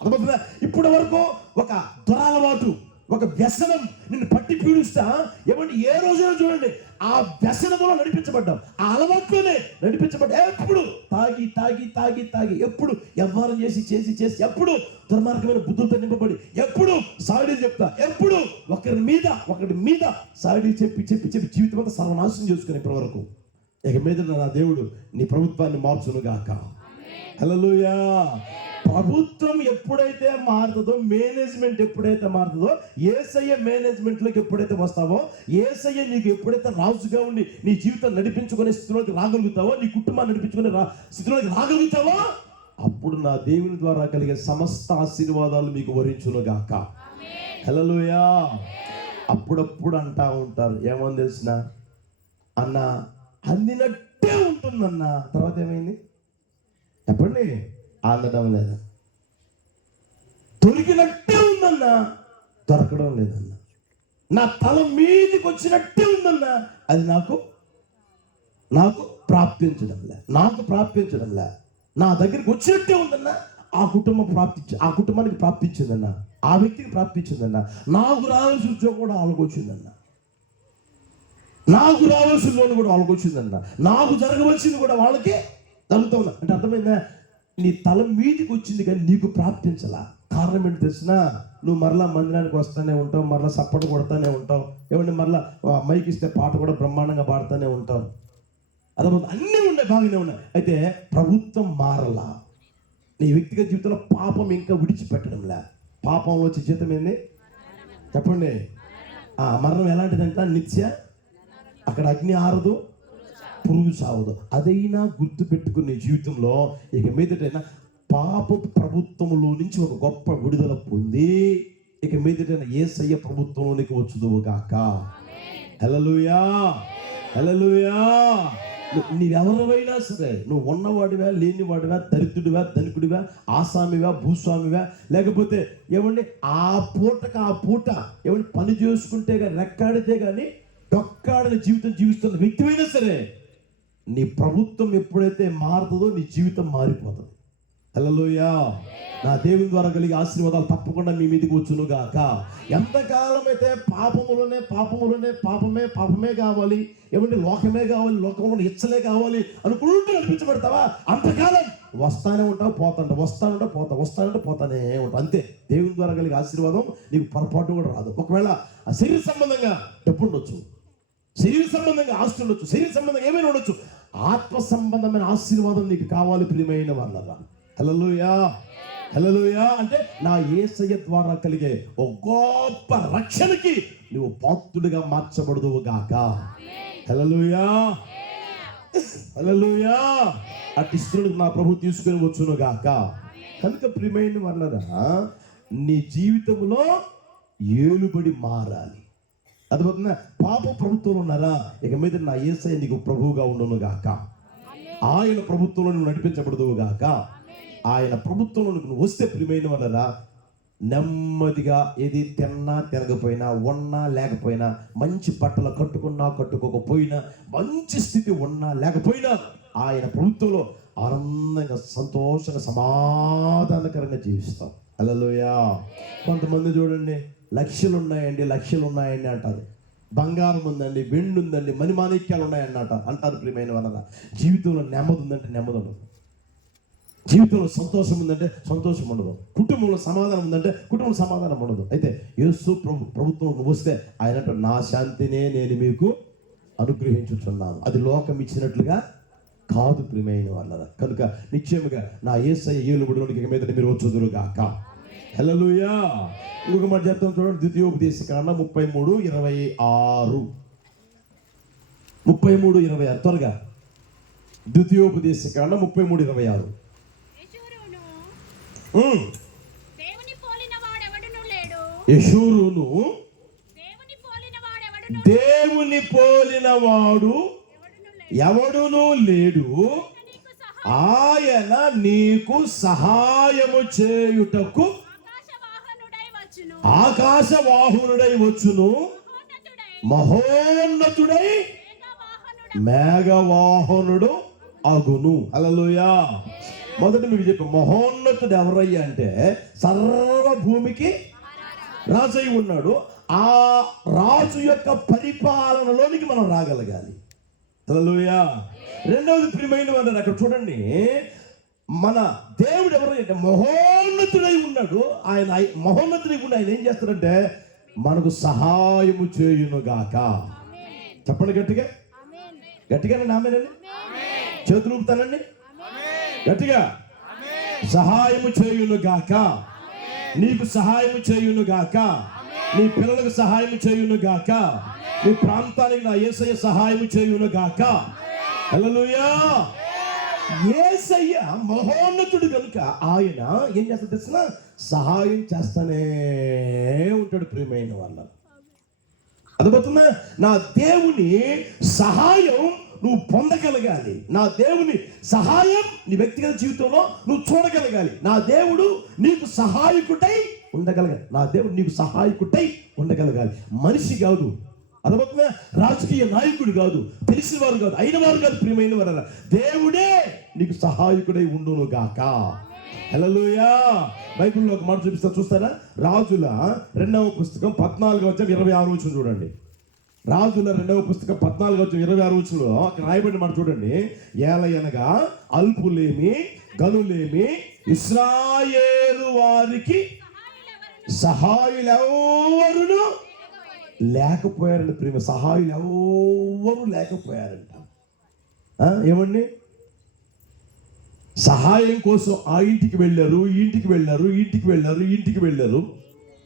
అర్థమవుతుందా? ఇప్పటి వరకు ఒక దురలవాటు, ఒక వ్యసనం నిన్ను పట్టి పీడిస్తా ఏమంటే ఏ రోజైనా చూడండి ఆ వ్యసనంలో నడిపించబడ్డాం, ఆ అలవాట్లోనే నడిపించబడ్డా. ఎప్పుడు తాగి తాగి తాగి తాగి, ఎప్పుడు వ్యవహారం చేసి చేసి చేసి, ఎప్పుడు దుర్మార్గమైన బుద్ధులతో నింపబడి, ఎప్పుడు సాడీ చెప్తా, ఎప్పుడు ఒకరి మీద సాడీ చెప్పి చెప్పి చెప్పి జీవితం అంతా సర్వనాశనం చేసుకుని ఇప్పటి వరకు. ఇక మీద నా దేవుడు నీ ప్రభుత్వాన్ని మార్చునుగాక. హల్లెలూయా. ప్రభుత్వం ఎప్పుడైతే మారుతుందో, మేనేజ్మెంట్ ఎప్పుడైతే మారుతుందో, యేసయ్య మేనేజ్మెంట్లోకి ఎప్పుడైతే వస్తావో, యేసయ్య నీకు ఎప్పుడైతే రాజుగా ఉండి నీ జీవితం నడిపించుకునే స్థితిలోకి రాగలుగుతావో, నీ కుటుంబాన్ని నడిపించుకునే స్థితిలోకి రాగలుగుతావో, అప్పుడు నా దేవుని ద్వారా కలిగే సమస్త ఆశీర్వాదాలు మీకు వరించునుగాక. హల్లెలూయా. అప్పుడప్పుడు అంటా ఉంటారు, ఏమని తెలిసిన అన్న అందినట్టే ఉంటుందన్న, తర్వాత ఏమైంది చెప్పండి? అందడం లేదా, దొరికినట్టే ఉందన్నా, దొరకడం లేదన్నా, నా తల మీదకి వచ్చినట్టే ఉందన్నా, అది నాకు ప్రాప్తించడంలే, నా దగ్గరికి వచ్చినట్టే ఉందన్నా, ఆ కుటుంబానికి ప్రాప్తించిందన్నా, ఆ వ్యక్తికి ప్రాప్తించిందన్నా, నాకు రావాల్సిన ఉద్యోగం కూడా వాళ్ళకి వచ్చిందన్నా, నాకు రావాల్సిన లోన్ కూడా వాళ్ళకి వచ్చిందన్నా, నాకు జరగవలసింది కూడా వాళ్ళకి జరుగుతూ ఉన్నా. అంటే అర్థమైందా? నీ తల మీదికి వచ్చింది కానీ నీకు ప్రాప్తించలా. కారణం ఏంటి తెలిసినా? నువ్వు మరలా మందిరానికి వస్తూనే ఉంటావు, మరలా సప్పట కొడతానే ఉంటావు, ఏమంటే మరలా మైక్ ఇస్తే పాట కూడా బ్రహ్మాండంగా పాడుతూనే ఉంటావు, అదే అన్నీ ఉన్నాయి, బాగానే ఉన్నాయి. అయితే ప్రభుత్వం మారలా. నీ వ్యక్తిగత జీవితంలో పాపం ఇంకా విడిచిపెట్టడంలే. పాపంలో వచ్చే జీతం ఏంది చెప్పండి? మరణం ఎలాంటిదంట? నిత్య, అక్కడ అగ్ని ఆరదు, పురుగు సావదు. అదైనా గుర్తు పెట్టుకునే జీవితంలో ఇక మీదటైనా పాప ప్రభుత్వంలో నుంచి ఒక గొప్ప విడుదల పొంది ఇక మీదటైనా యేసయ్య ప్రభుత్వంలోనికి వచ్చుదువుగాక. హల్లెలూయా, హల్లెలూయా. నీవెవరివైనా సరే, నువ్వు ఉన్నవాడివా, లేనివాడివా, దరిద్రుడివా, ధనికుడివా, ఆసామివా, భూస్వామివా, లేకపోతే ఏమండి ఆ పూట ఏమండి పని చేసుకుంటే కానీ, రెక్కాడితే కానీ డొక్కాడని జీవితం జీవిస్తున్న వ్యక్తివైనా సరే, నీ ప్రభుత్వం ఎప్పుడైతే మారుతుందో నీ జీవితం మారిపోతుంది. హల్లెలూయా. నా దేవుని ద్వారా కలిగే ఆశీర్వాదాలు తప్పకుండా మీ మీదకి వచ్చునుగాక. ఎంతకాలం అయితే పాపమే కావాలి, ఏమంటే లోకమే కావాలి, లోకంలో ఇచ్చలే కావాలి అనుకుంటూ నడిపించబడతావా, అంతకాలం వస్తానే ఉంటావు, పోతానే ఉంటావు, అంతే. దేవుని ద్వారా కలిగే ఆశీర్వాదం నీకు పొరపాటు కూడా రాదు. ఒకవేళ శరీర సంబంధంగా డబ్బు ఉండొచ్చు, శరీర సంబంధంగా ఆస్తి ఉండొచ్చు, శరీర సంబంధంగా ఏమైనా ఉండొచ్చు, ఆత్మ సంబంధమైన ఆశీర్వాదం నీకు కావాలి ప్రియమైన వాళ్ళరా. హల్లెలూయా, హల్లెలూయా. అంటే నా యేసయ్య ద్వారా కలిగే ఓ గొప్ప రక్షణకి నువ్వు పాత్రుడిగా మార్చబడుదువుగాక. హల్లెలూయా, హల్లెలూయా. అట్టి స్థితిలోకి నా ప్రభు తీసుకుని వచ్చునుగాక. కనుక ప్రియమైన వాళ్ళరా, నీ జీవితంలో ఏలుబడి మారాలి. అర్థమవుతుందా? పాప ప్రభుత్వంలో ఉన్నారా, ఇక మీద నా యేసయ్య నీకు ప్రభువుగా ఉండునుగాక. ఆయన ప్రభుత్వంలో నువ్వు నడిపించబడుదువుగాక. ఆయన ప్రభుత్వంలో నువ్వు వస్తే ప్రియమైన వాళ్ళరా, నెమ్మదిగా ఏది తిన్నా తినకపోయినా, ఉన్నా లేకపోయినా, మంచి బట్టలు కట్టుకున్నా కట్టుకోకపోయినా, మంచి స్థితి ఉన్నా లేకపోయినా ఆయన ప్రభుత్వంలో ఆనందంగా, సంతోషంగా, సమాధానకరంగా జీవిస్తాం. హల్లెలూయా. కొంతమంది చూడండి, లక్షలు ఉన్నాయండి అంటారు. బంగారం ఉందండి, వెండి ఉందండి, మణిమాణిక్యాలు ఉన్నాయండి అంటారు. ప్రియమైన వాళ్ళ జీవితంలో నెమ్మది ఉందంటే నెమ్మది ఉండదు. జీవితంలో సంతోషం ఉందంటే సంతోషం ఉండదు. కుటుంబంలో సమాధానం ఉందంటే కుటుంబంలో సమాధానం ఉండదు. అయితే యేసు ప్రభుత్వం వస్తే ఆయన నా శాంతినే నేను మీకు అనుగ్రహించుచున్నాను, అది లోకం ఇచ్చినట్లుగా కాదు ప్రియమైన వాళ్ళ. కనుక నిశ్చయముగా నా యేసయ్య ఏలుబడిలోనికి మీద మీరు వచ్చుదురుగాక. హల్లెలూయా. ఇంకొక మాట చెప్తాం చూడండి, ద్వితీయోపదేశకాండ 33:26. 33:26 త్వరగా. ద్వితీయోపదేశకాండ 33:26. యెషూరును దేవుని పోలిన వాడు ఎవడునూ లేడు, ఆయన నీకు సహాయము చేయుటకు ఆకాశవాహనుడై వచ్చును, మహోన్నతుడై మేఘవాహనుడు అగును. హల్లెలూయా. మొదట మీకు చెప్పి, మహోన్నతుడు ఎవరయ్యా అంటే సర్వభూమికి రాజై ఉన్నాడు. ఆ రాజు యొక్క పరిపాలనలోనికి మనం రాగలగాలి. హల్లెలూయా. రెండవది ప్రియమైన వారు, అక్కడ చూడండి, మన దేవుడు ఎవరు అంటే మహోన్నతుడై ఉన్నాడు. ఆయన మహోన్నతుడై ఉండి ఆయన ఏం చేస్తాడంటే మనకు సహాయము చేయునుగాక. చెప్పండి గట్టిగా, గట్టిగానే నామేనండి, చేతులు ఊపుతానండి గట్టిగా. సహాయము చేయునుగాక, నీకు సహాయము చేయునుగాక, నీ పిల్లలకు సహాయం చేయునుగాక, నీ ప్రాంతానికి నా యేసయ్య సహాయం చేయునుగాక. హల్లెలూయా. యేసయ్య మహోన్నతుడు కనుక ఆయన ఏం చేస్తాడు తెలిసిన, సహాయం చేస్తానే ఉంటాడు. ప్రియమైన వాళ్ళ అర్థమవుతుందా? నా దేవుని సహాయం నువ్వు పొందగలగాలి. నా దేవుని సహాయం నీ వ్యక్తిగత జీవితంలో నువ్వు చూడగలగాలి. నా దేవుడు నీకు సహాయకుడై ఉండగలగాలి. నా దేవుడు నీకు సహాయకుడై ఉండగలగాలి. మనిషి కాదు, అర్థమవుతుందా? రాజకీయ నాయకుడు కాదు, తెలిసిన వారు కాదు, అయిన వారు కాదు. ప్రియమైన వారు, దేవుడే నీకు సహాయకుడై ఉండును గాక. హల్లెలూయా. బైబిల్లో ఒక మాట చూపిస్తా, చూస్తారా? రాజుల 2వ పుస్తకం 14:26 చూడండి. రాజుల 2వ పుస్తకం 14:26 అక్కడ రాయబడిన మాట చూడండి. ఏలయనగా అల్పులేమి గనులేమి ఇశ్రాయేలు వారికి సహాయులెవరును లేకపోయారంట. ప్రేమ సహాయులు ఎవరు లేకపోయారంట. ఏమండి? సహాయం కోసం ఆ ఇంటికి వెళ్ళారు, ఇంటికి వెళ్ళారు, ఇంటికి వెళ్ళారు, ఇంటికి వెళ్ళారు,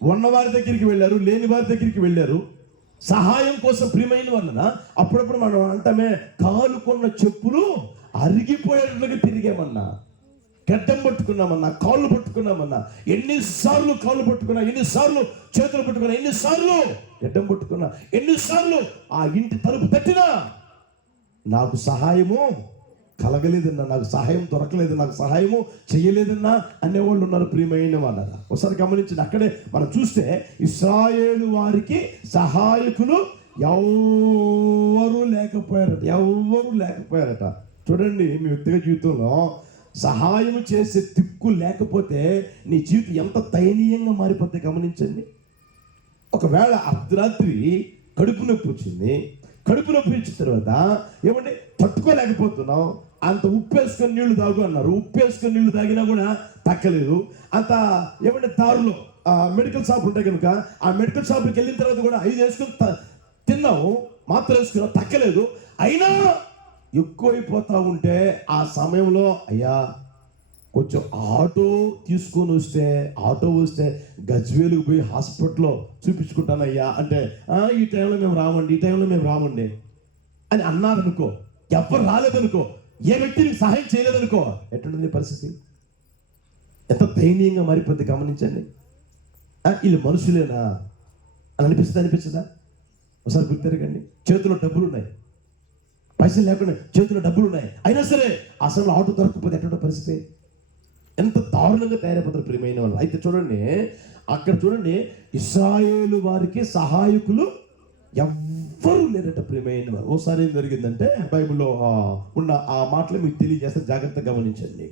ఉన్నవారి దగ్గరికి వెళ్ళారు, లేని వారి దగ్గరికి వెళ్ళారు. సహాయం కోసం ప్రియమైన వాళ్ళన అప్పుడప్పుడు మనం అంటమే, కాలుకున్న చెప్పులు అరిగిపోయేట్లుగా తిరిగామన్నా, గడ్డం పట్టుకున్నామన్నా, కాళ్ళు పట్టుకున్నామన్నా, ఎన్నిసార్లు కాళ్ళు పట్టుకున్నా, ఎన్నిసార్లు చేతులు పట్టుకున్నా, ఎన్నిసార్లు గడ్డం పట్టుకున్నా, ఎన్నిసార్లు ఆ ఇంటి తలుపు తట్టినా నాకు సహాయము కలగలేదన్నా, నాకు సహాయం దొరకలేదు, నాకు సహాయము చేయలేదన్నా అనేవాళ్ళు ఉన్నారు. ప్రియమైన వాళ్ళ ఒకసారి గమనించండి. అక్కడే మనం చూస్తే ఇశ్రాయేలు వారికి సహాయకులు ఎవరు లేకపోయారట. చూడండి, మీ వ్యక్తిగత జీవితంలో సహాయం చేసే దిక్కు లేకపోతే నీ జీవితం ఎంత దయనీయంగా మారిపోతే గమనించండి. ఒకవేళ అర్ధరాత్రి కడుపు నొప్పి వచ్చింది, కడుపు నొప్పి ఇచ్చిన తర్వాత ఏమంటే తట్టుకోలేకపోతున్నాం, అంత ఉప్పు వేసుకొని నీళ్లు తాగు అన్నారు. ఉప్పు వేసుకొని నీళ్లు తాగినా కూడా తక్కలేదు. అంత ఏమంటే దారిలో మెడికల్ షాప్ ఉంటాయి కనుక ఆ మెడికల్ షాప్కి వెళ్ళిన తర్వాత కూడా 5 వేసుకొని తిన్నాము, మాత్రం వేసుకున్నాం, తక్కలేదు. అయినా ఎక్కువైపోతా ఉంటే ఆ సమయంలో అయ్యా కొంచెం ఆటో తీసుకొని వస్తే గజ్వేలుకు పోయి హాస్పిటల్లో చూపించుకుంటానయ్యా అంటే, ఈ టైంలో మేము రామండి అని అన్నారనుకో, ఎవరు రాలేదనుకో, ఏ వ్యక్తిని సహాయం చేయలేదనుకో, ఎట్లుంటుంది పరిస్థితి? ఎంత దయనీయంగా మారిపోద్ది గమనించండి. వీళ్ళు మనుషులేనా అని అనిపిస్తుందా? ఒకసారి గుర్తెరగండి. చేతిలో డబ్బులు ఉన్నాయి, పైసలు లేకుండా చేతిలో డబ్బులు ఉన్నాయి, అయినా సరే అసలు ఆటో దొరకకపోతే ఎట్లా పరిస్థితి? ఎంత దారుణంగా తయారైపోతారు ప్రియమైన వాళ్ళు. అయితే చూడండి, అక్కడ చూడండి, ఇశ్రాయేలు వారికి సహాయకులు ఎవ్వరూ లేరట ప్రియమైన వారు. ఓసారి ఏం జరిగిందంటే, బైబిల్లో ఉన్న ఆ మాటలు మీకు తెలియజేస్తే జాగ్రత్తగా గమనించండి.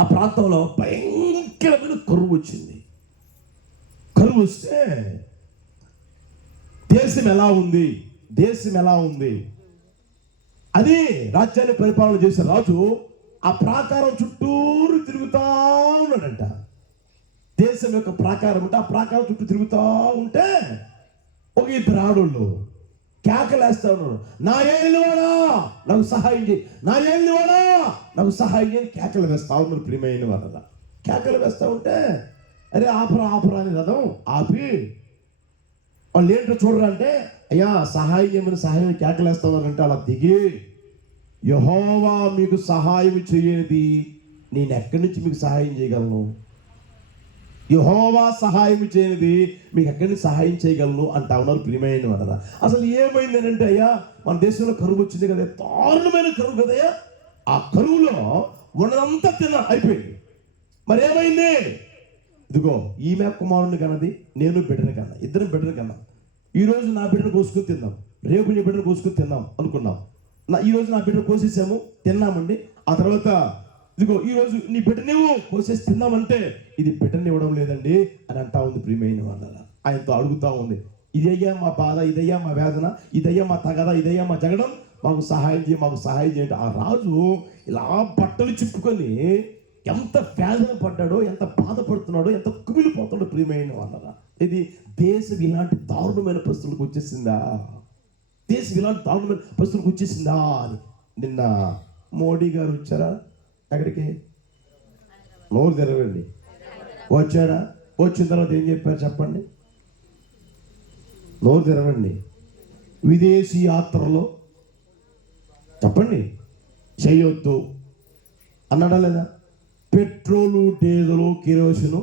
ఆ ప్రాంతంలో భయంకరమైన కరువు వచ్చింది. కరువు వస్తే దేశం ఎలా ఉంది అది రాజ్యాన్ని పరిపాలన చేసే రాజు ఆ ప్రాకారం చుట్టూరు తిరుగుతా ఉన్నాడంట. దేశం యొక్క ప్రాకారం అంటే ఆ ప్రాకారం చుట్టూ తిరుగుతా ఉంటే ఒక ఇద్దరు ఆడోళ్ళు కేకలేస్తా ఉన్నాడు, నా ఏలినవాడా నాకు సహాయం చేయి, నా ఏలినవాడా నాకు సహాయం చేయి కేకలు వేస్తా ఉన్నారు ప్రియమైన వాళ్ళ. కేకలు వేస్తా ఉంటే అరే ఆపరా అని రథం ఆపి వాళ్ళు ఏంటో చూడరా అంటే, అయ్యా సహాయం చేయమని సహాయం కేకలేస్తా ఉన్నారంటే అలా దిగి, యెహోవా మీకు సహాయం చేయనిది నేను ఎక్కడి నుంచి మీకు సహాయం చేయగలను, యెహోవా సహాయం చేయనిది మీకు ఎక్కడి నుంచి సహాయం చేయగలను అంటా ఉన్నారు ప్రియమైన వాళ్ళ. అసలు ఏమైంది అంటే, అయ్యా మన దేశంలో కరువు వచ్చింది కదా, దారుణమైన కరువు కదయ్యా, ఆ కరువులో ఉన్నదంతా అయిపోయింది. మరి ఏమైంది, ఇదిగో ఈమె కుమారుని కన్నది, నేను బిడ్డని కన్నా, ఇద్దరం బిడ్డని కన్నా. ఈరోజు నా బిడ్డను కోసుకుని తిందాం, రేపు నీ బిడ్డను కోసుకుని తిందాం అనుకున్నాం. ఈరోజు నా బిడ్డను కోసేసాము, తిన్నామండి. ఆ తర్వాత ఇదిగో ఈరోజు నీ బిడ్డనేమో కోసేసి తిందామంటే ఇది బిడ్డని ఇవ్వడం లేదండి అని అంటా ఉంది ప్రియమైన వాళ్ళ. ఆయనతో అడుగుతా ఉంది, ఇదయ్యా మా బాధ, ఇదయ్యా మా వేదన, ఇదయ్యా మా తగద, ఇదయ్యా మా జగడం, మాకు సహాయం చేయండి. ఆ రాజు ఇలా బట్టలు చిప్పుకొని ఎంత వేదన పడ్డాడో, ఎంత బాధపడుతున్నాడో, ఎంత కుమిలిపోతాడో ప్రియమైన వాళ్ళ. ఇది దేశం ఇలాంటి దారుణమైన పరిస్థితులకు వచ్చేసిందా, దేశం ఇలాంటి దారుణమైన పరిస్థితులకు వచ్చేసిందా అని. నిన్న మోడీ గారు వచ్చారా ఎక్కడికి, నోరు తెరవండి, వచ్చారా? వచ్చిన తర్వాత ఏం చెప్పారు చెప్పండి, నోరు తెరవండి. విదేశీ యాత్రలో చెప్పండి చేయొద్దు అన్నాడా లేదా? పెట్రోలు, డీజిలు, కిరోసిను,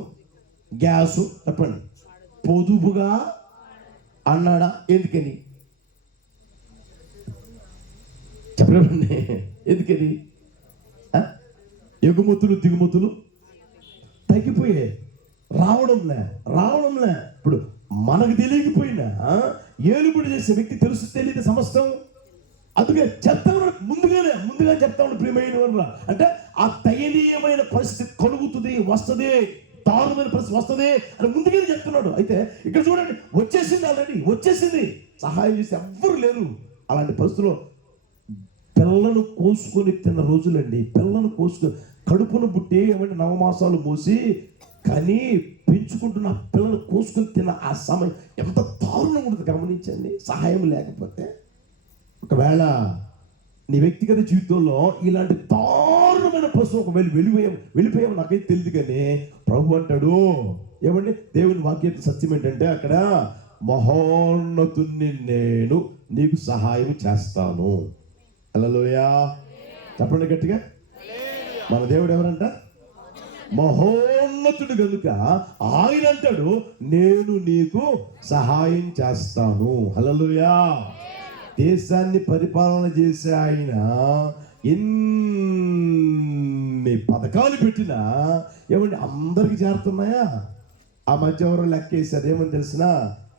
గ్యాసు చెప్పండి పొదుపుగా అన్నాడా? ఎందుకని చెప్పండి, ఎందుకని? ఎగుమతులు దిగుమతులు తగ్గిపోయాయి, రావడంలే. ఇప్పుడు మనకు తెలియకపోయినా ఏలుబడి చేసే వ్యక్తి తెలుసు తెలియదు సమస్తం. అందుకే చెప్తా ఉన్నాడు, ముందుగా చెప్తా ఉన్నాడు ప్రియమైన వల్ల. అంటే ఆ దయనీయమైన పరిస్థితి కలుగుతుంది, వస్తుంది, దారుణమైన పరిస్థితి వస్తుంది అని ముందుగానే చెప్తున్నాడు. అయితే ఇక్కడ చూడండి, ఆల్రెడీ వచ్చేసింది, సహాయం చేసి ఎవ్వరు లేరు. అలాంటి పరిస్థితుల్లో పిల్లను కోసుకొని తిన్న రోజులండి. పిల్లను కోసుకొని కడుపును పుట్టి ఏమంటే నవమాసాలు మోసి కానీ పెంచుకుంటున్న పిల్లలు కోసుకొని తిన్న ఆ సమయం ఎంత దారుణంగా ఉంటుంది గమనించండి. సహాయం లేకపోతే ఒకవేళ నీ వ్యక్తిగత జీవితంలో ఇలాంటి దారుణమైన పశువు ఒకవేళ వెళ్ళిపోయాము నాకైతే తెలియదు, కానీ ప్రభు అంటాడు ఏమండి, దేవుని వాక్యం సత్యం ఏంటంటే అక్కడ మహోన్నతుణ్ణి నేను నీకు సహాయం చేస్తాను. హల్లెలూయా చెప్పండి గట్టిగా. మన దేవుడు ఎవరంట? మహోన్నతుడు కనుక ఆయన అంటాడు నేను నీకు సహాయం చేస్తాను. హల్లెలూయా. దేశాన్ని పరిపాలన చేసే ఆయన ఎన్ని పథకాలు పెట్టినా ఏమండి అందరికి చేరుతున్నాయా? ఆ మధ్య ఎవరో లెక్కేశారు, ఏమని తెలిసిన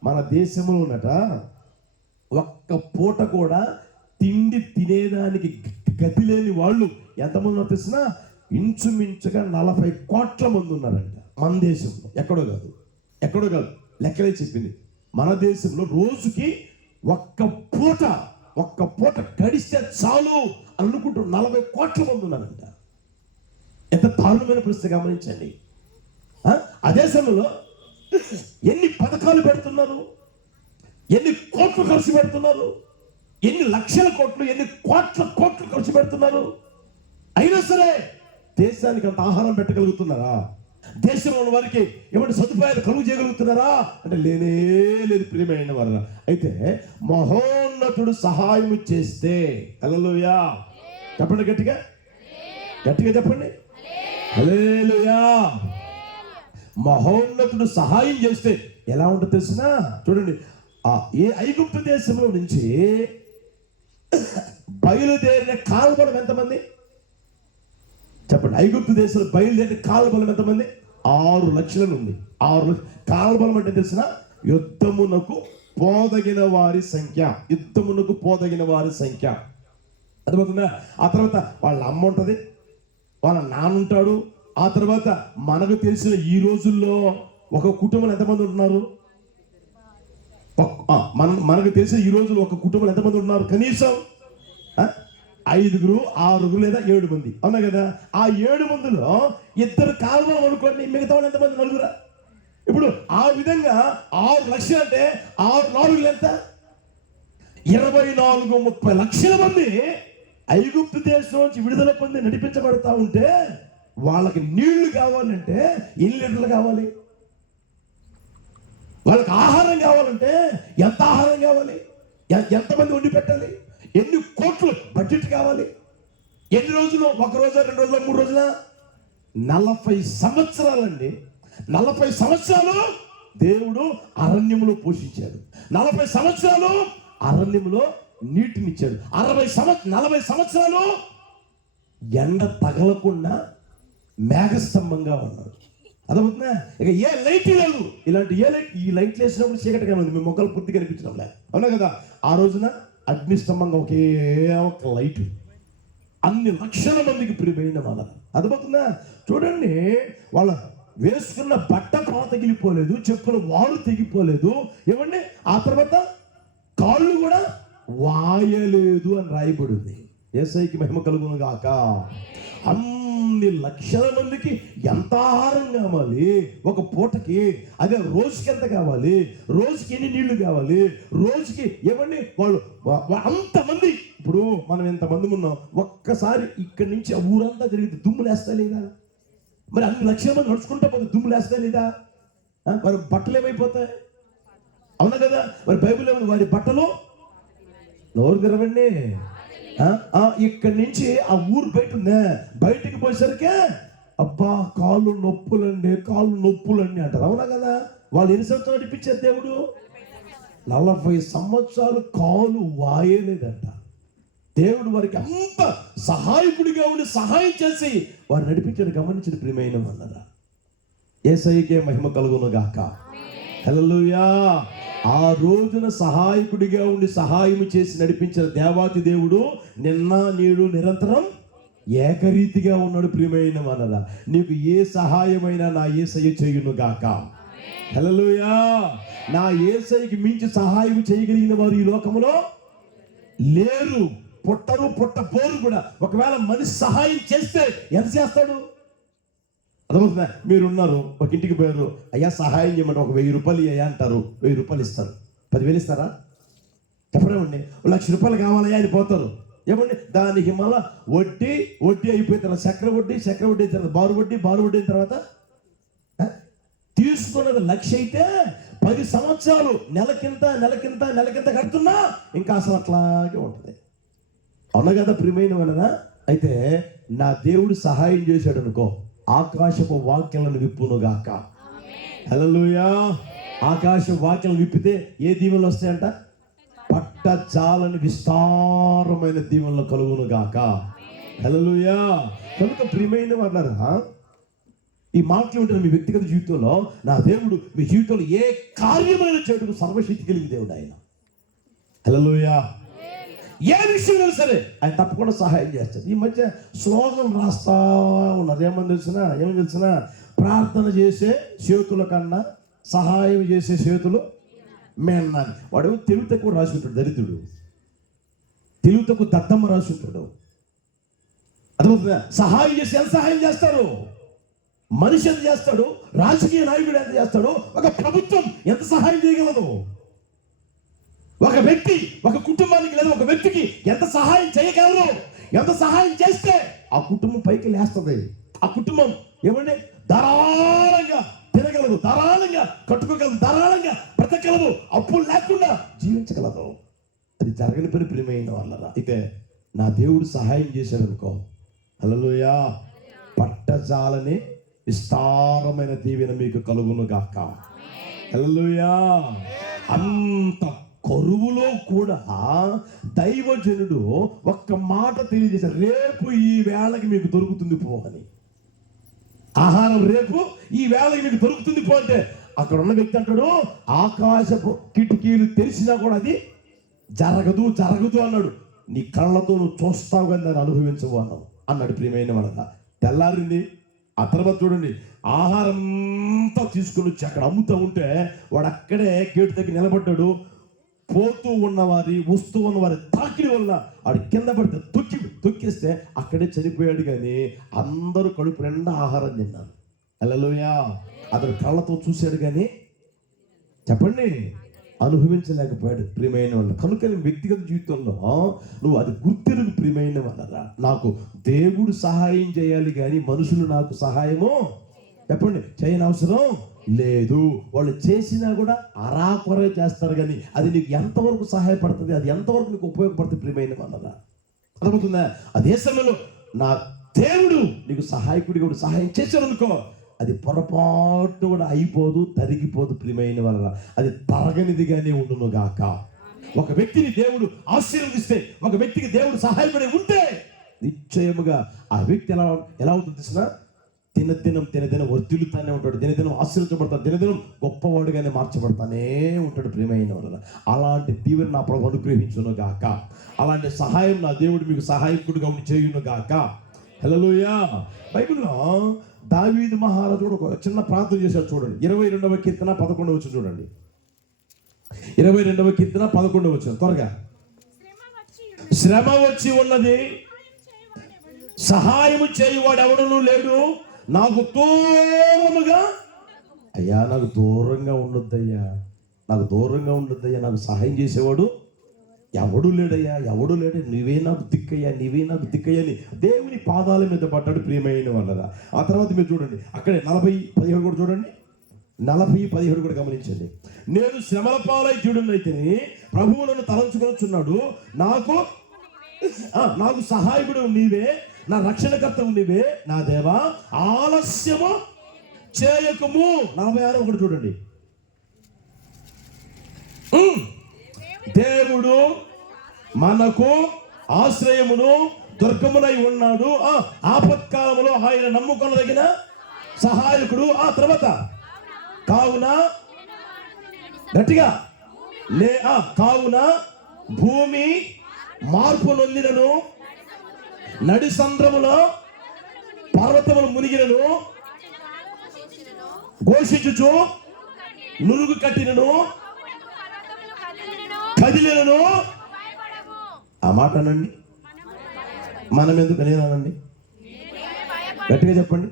మన దేశంలో ఉన్నట ఒక్క పూట కూడా తిండి తినేదానికి గతి లేని వాళ్ళు ఎంతమంది తెలిసిన ఇంచుమించుగా 40 కోట్ల మంది ఉన్నారంట మన దేశంలో. ఎక్కడో కాదు లెక్కలే చెప్పింది. మన దేశంలో రోజుకి ఒక్క పూట గడిస్తే చాలు అనుకుంటూ 40 కోట్ల మంది ఉన్నారంట. ఎంత దారుణమైన పరిస్థితి గమనించండి. అదే సమయంలో ఎన్ని పథకాలు పెడుతున్నారు, ఎన్ని కోట్లు ఖర్చు పెడుతున్నారు, ఎన్ని లక్షల కోట్లు, ఎన్ని కోట్లు ఖర్చు పెడుతున్నారు. అయినా సరే దేశానికి అంత ఆహారం పెట్టగలుగుతున్నారా? దేశంలో ఉన్న వారికి ఏమంటే సదుపాయాలు కలుగు చేయగలుగుతున్నారా అంటే లేనే లేదు ప్రియమైన వారు. అయితే మహోన్నతుడు సహాయం చేస్తే, హల్లెలూయా చెప్పండి, గట్టిగా చెప్పండి, హల్లెలూయా. మహోన్నతుడు సహాయం చేస్తే ఎలా ఉంటుంది తెలిసినా? చూడండి, ఏ ఐగుప్తు దేశంలో నుంచి బయలుదేరిన కాల్వడం ఎంతమంది? చెప్పండి. ఐగుప్తు దేశంలో బయలుదేరి కాలబలం ఎంతమంది? 6 లక్షల ఉంది. 6 కాలబలం అంటే తెలిసిన యుద్ధమునకు పోదగిన వారి సంఖ్య. యుద్ధమునకు పోదగిన వారి సంఖ్య అర్థమవుతుందా? ఆ తర్వాత వాళ్ళ అమ్మ ఉంటుంది, వాళ్ళ నాన్న ఉంటాడు. ఆ తర్వాత మనకు తెలిసిన ఈ రోజుల్లో ఒక కుటుంబంలో ఎంతమంది ఉంటున్నారు? మనకు తెలిసిన ఈ రోజుల్లో ఒక కుటుంబంలో ఎంతమంది ఉన్నారు? కనీసం 5, 6 లేదా 7 మంది, అవునా కదా? ఆ 7 మందిలో 2 కాలువలు అనుకోండి, మిగతా వాళ్ళు ఎంతమంది? 4. ఇప్పుడు ఆ విధంగా 6 లక్షలు అంటే 6 4 ఎంత? 24-30 లక్షల మంది ఐగుప్తు దేశం నుంచి విడుదల పొంది నడిపించబడతా ఉంటే వాళ్ళకి నీళ్లు కావాలంటే ఎన్ని లీటర్లు కావాలి? వాళ్ళకి ఆహారం కావాలంటే ఎంత ఆహారం కావాలి? ఎంతమంది వండి పెట్టాలి? ఎన్ని కోట్లు బడ్జెట్ కావాలి? ఎన్ని రోజులు? 1 రోజు, 2 రోజులు, 3 రోజుల? 40 సంవత్సరాలండి. 40 సంవత్సరాలు దేవుడు అరణ్యములో పోషించాడు. 40 సంవత్సరాలు అరణ్యములో నీటినిచ్చాడు. 40 సంవత్సరాలు ఎండ తగలకుండా మేఘస్తంభంగా ఉన్నాడు. అర్థమవుతుందా? ఇక ఏ లైట్ లేదు. ఇలాంటి ఈ లైట్లు వేసినప్పుడు చీకటిగా ఉంది, మీ మొక్కలు పూర్తి కనిపించడం లేదు, అవునా కదా? ఆ రోజున అగ్నిస్తంభంగా ఒకే ఒక లైట్ అన్ని లక్షల మందికి ప్రియమైన వాళ్ళ. అర్థమవుతుందా? చూడండి, వాళ్ళ వేసుకున్న బట్ట పాత తగిలిపోలేదు, చెప్పులు వారు తెగిపోలేదు, ఏమండి? ఆ తర్వాత కాళ్ళు కూడా వాయలేదు అని రాయబడింది. యేసయ్యకి మహిమ కలుగును గాక. అన్ని లక్షల మందికి ఎంత ఆహారం కావాలి ఒక పూటకి? అదే రోజుకి ఎంత కావాలి? రోజుకి ఎన్ని నీళ్లు కావాలి? రోజుకి ఏమండి వాళ్ళు అంతమంది. ఇప్పుడు మనం ఎంతమంది ఉన్నాం, ఒక్కసారి ఇక్కడి నుంచి ఆ ఊరంతా జరిగితే దుమ్ములు వేస్తా లేదా? మరి అన్ని లక్షల మంది నడుచుకుంటా పోతే దుమ్ములు వేస్తా లేదా? మరి బట్టలు ఏమైపోతాయి, అవునా కదా? మరి బైబిల్ ఏమైనా వారి బట్టలు నోరు తెరవండి. ఇక్కడి నుంచి ఆ ఊరు బయట ఉందే, బయటికి పోయేసరికి అబ్బా కాళ్ళు నొప్పులండి అంటారు, అవునా కదా? వాళ్ళు ఎన్ని సంవత్సరాలు నడిపించారు దేవుడు? 40 సంవత్సరాలు కాలు వాయలేదంట. దేవుడు వారికి అంత సహాయకుడిగా ఉండి సహాయం చేసి వారు నడిపించాడు. గమనించిన ప్రియమైన వాళ్ళరా, యేసయ్యకే మహిమ కలుగును గాక. హల్లెలూయా. ఆ రోజున సహాయకుడిగా ఉండి సహాయం చేసి నడిపించిన దేవాతి దేవుడు నిన్న నేడు నిరంతరం ఏకరీతిగా ఉన్నాడు. ప్రియమైన వాళ్ళరా, నీకు ఏ సహాయమైనా నా యేసయ్య చేయును గాక. హల్లెలూయా. నా యేసయ్యకి మించి సహాయం చేయగలిగిన వారు ఈ లోకములో లేరు, పుట్టబోరు కూడా. ఒకవేళ మనిషి సహాయం చేస్తే ఎంత చేస్తాడు? అర్థమవుతుందా? మీరున్నారు, ఒక ఇంటికి పోయారు, అయ్యా సహాయం చేయమంటే ఒక 1000 రూపాయలు అయ్యా అంటారు. 1000 రూపాయలు ఇస్తారు. 10,000 ఇస్తారా? చెప్పలేమండి. 1,00,000 కావాలయ్యా అని పోతారు. ఏమండి? దానికి మళ్ళా వడ్డీ అయిపోయిన తర్వాత చక్ర వడ్డీ అయిన తర్వాత బారు వడ్డీ అయిన తర్వాత తీసుకున్నది 1,00,000 అయితే 10 సంవత్సరాలు నెలకింత కడుతున్నా ఇంకా అసలు అట్లాగే ఉంటుంది, అవునా కదా? ప్రియమైన వాళ్ళనా, అయితే నా దేవుడు సహాయం చేశాడు అనుకో, ఆకాశపు వాక్యాలను విప్పును గాక. హల్లెలూయా. ఆకాశ వాక్యాలను విప్పితే ఏ దీవెనలు వస్తాయంట? పట్టజాలని విస్తారమైన దీవెనలు కలుగును గాక. హల్లెలూయా. కనుక ప్రియమైన వాళ్ళరా, ఈ మాటలు ఉంటే మీ వ్యక్తిగత జీవితంలో నా దేవుడు మీ జీవితంలో ఏ కార్యమైన చేయడానికి సర్వశక్తి కలిగిన దేవుడు ఆయన. హల్లెలూయా. ఏ విషయంలో సరే ఆయన తప్పకుండా సహాయం చేస్తాడు. ఈ మధ్య శ్లోకం రాస్తా ఉన్నారు. ఏమని తెలిసిన ప్రార్థన చేసే చేతుల కన్నా సహాయం చేసే చేతులు మేన్నాని. వాడు తెలివి తక్కువ రాసి ఉంటాడు, దరిద్రుడు. తెలివి తక్కువ దద్దమ్మ రాసి ఉంటాడు. అర్థమవుతుందా? సహాయం చేసి ఎంత సహాయం చేస్తారు? మనిషి ఎంత చేస్తాడు? రాజకీయ నాయకుడు ఎంత చేస్తాడు? ఒక ప్రభుత్వం ఎంత సహాయం చేయగలదు? ఒక వ్యక్తి, ఒక కుటుంబానికి లేదా ఒక వ్యక్తికి ఎంత సహాయం చేయగలరు? ఎంత సహాయం చేస్తే ఆ కుటుంబం పైకి లేస్తుంది. ఆ కుటుంబం ఏమండి ధారాళంగా తినగలదు, ధారాళంగా కట్టుకోగలదు, ధారాళంగా బ్రతకగలదు, అప్పులు లేకుండా జీవించగలదు. అది జరగని పని ప్రియమైన వాళ్ళరా. అయితే నా దేవుడు సహాయం చేశాడు అనుకో, హల్లెలూయా, పట్టజాలని విస్తారమైన దీవెన మీకు కలుగును గాక. హల్లెలూయా. అంత కరువులో కూడా దైవజనుడు ఒక్క మాట తెలియజేశారు, రేపు ఈ వేళకి మీకు దొరుకుతుంది పో అని. ఆహారం రేపు ఈ వేళకి మీకు దొరుకుతుంది పో అంటే, అక్కడ ఉన్న వ్యక్తి అంటాడు, ఆకాశపు కిటికీలు తెరిచినా కూడా అది జరగదు జరగదు అన్నాడు. నీ కళ్ళతో నువ్వు చూస్తావు కానీ దాన్ని అనుభవించవు అన్నాడు. ప్రియమైన వాళ్ళ తెల్లారింది. ఆ తర్వాత చూడండి, ఆహారం అంతా తీసుకుని వచ్చి అక్కడ అమ్ముతూ ఉంటే వాడు అక్కడే గేటు దగ్గర నిలబడ్డాడు. పోతూ ఉన్నవారి వస్తూ ఉన్నవారి తాకిడి వల్ల వాడు కింద పడితే తొక్కిస్తే అక్కడే చనిపోయాడు. కానీ అందరూ కడుపు నిండా ఆహారం తిన్నారు. హల్లెలూయా. అతను కళ్ళతో చూశాడు కానీ చెప్పండి అనుభవించలేకపోయాడు. ప్రియమైన వాళ్ళ కనుక వ్యక్తిగత జీవితంలో నువ్వు అది గుర్తెరుగు. ప్రియమైన వాళ్ళరా, నాకు దేవుడు సహాయం చేయాలి కానీ మనుషులు నాకు సహాయము చెప్పండి చేయని అవసరం లేదు. వాళ్ళు చేసినా కూడా అరాకొర చేస్తారు కానీ అది నీకు ఎంతవరకు సహాయపడుతుంది, అది ఎంతవరకు నీకు ఉపయోగపడుతుంది? ప్రియమైన వాళ్ళరా, అర్థమవుతుందా? అదే సమయంలో నా దేవుడు నీకు సహాయకుడిగా కూడా సహాయం చేశాడు అనుకో, అది పొరపాటు కూడా అయిపోదు, తరిగిపోదు. ప్రియమైన వాళ్ళ అది తరగనిదిగానే ఉండును గాక. ఒక వ్యక్తిని దేవుడు ఆశీర్వదిస్తే, ఒక వ్యక్తికి దేవుడు సహాయపడి ఉంటే నిశ్చయముగా ఆ వ్యక్తి ఎలా అవుతుంది తెలిసిన? దినదినం వర్ధిల్లుతానే ఉంటాడు, దినదినం ఆశీర్వదించబడతాడు, దినదినం గొప్పవాడుగానే మార్చబడతానే ఉంటాడు. ప్రియమైన వాళ్ళ అలాంటి దీవెన నా ప్రభు అనుగ్రహించును గాక. అలాంటి సహాయం నా దేవుడు మీకు సహాయకుడిగా ఉండి చేయును గాక. హల్లెలూయా. బైబిల్లో దావీదు మహారాజు కూడా ఒక చిన్న ప్రార్థన చేశాడు. చూడండి 22వ కీర్తన 11వ వచనం చూడండి. 22వ కీర్తన 11వ వచనం త్వరగా. శ్రమ వచ్చి ఉన్నది, సహాయము చేయువాడు ఎవడనూ లేడు, నాకు దూరముగా అయ్యా, నాకు దూరంగా ఉండొద్దయ్యా, నాకు దూరంగా ఉండొద్దయ్యా, నాకు సహాయం చేసేవాడు ఎవడు లేడయ్యా, ఎవడు లేడు, నీవే నాకు దిక్కయ్యా, నీవే నాకు దిక్కయ్యా అని దేవుని పాదాల మీద పడ్డాడు. ప్రియమైన వాళ్ళరా, ఆ తర్వాత మీరు చూడండి అక్కడే 40:17 కూడా చూడండి. 40:17 కూడా గమనించండి. నేను శ్రమల పాలై చూడనైతే ప్రభువు నన్ను తలంచుకొనుచున్నాడు, నాకు సహాయకుడు నీవే, నా రక్షణకర్తవు నీవే, నా దేవా ఆలస్యము చేయకము. 46 చూడండి. దేవుడు మనకు ఆశ్రయమును దుర్గమునై ఉన్నాడు, ఆపత్కాలములో ఆయన నమ్ముకొనదగిన సహాయకుడు. ఆ తర్వాత కావున గట్టిగా కావున భూమి మార్పు నొందినను, నడి సంద్రములో పర్వతములు మునిగినను, ఘోషించుచు నురుగు కట్టినను, కదిలినను. ఆ మాట అనండి. మనం ఎందుకు అనేదానండి? గట్టిగా చెప్పండి.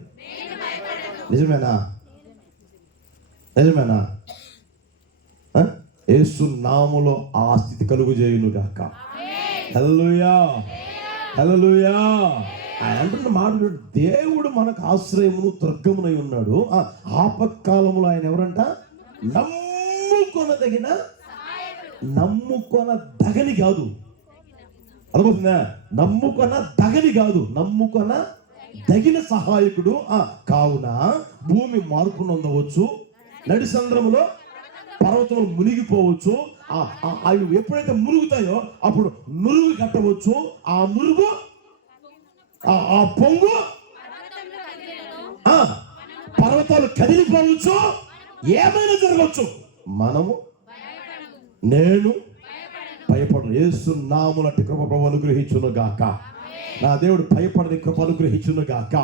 నిజమేనా? నిజమేనా? యేసు నామములో ఆ స్థితి కలుగు చేయును గాక. హల్లెలూయా, హల్లెలూయా. ఆయన అంటున్న మాట, దేవుడు మనకు ఆశ్రయమును దుర్గమునై ఉన్నాడు, ఆపత్కాలములో ఆయన ఎవరంట? నమ్ముకొనదగని కాదు, అర్థమవుతుందా? నమ్ముకొనదగని కాదు, నమ్ముకొనదగిన సహాయకుడు. కావున భూమి మార్పు నొందవచ్చు, నడి సంద్రములో పర్వతములు మునిగిపోవచ్చు. అవి ఎప్పుడైతే మునుగుతాయో అప్పుడు నురుగు కట్టవచ్చు. ఆ నురుగు ఆ పొంగు పర్వతాలు కదిలిపోవచ్చు, ఏమైనా జరగవచ్చు. నేను భయపడను. యేసు నామములటి కృప ప్రభు అనుగ్రహించును గాక. నా దేవుడు భయపడని కృప అనుగ్రహించును గాక.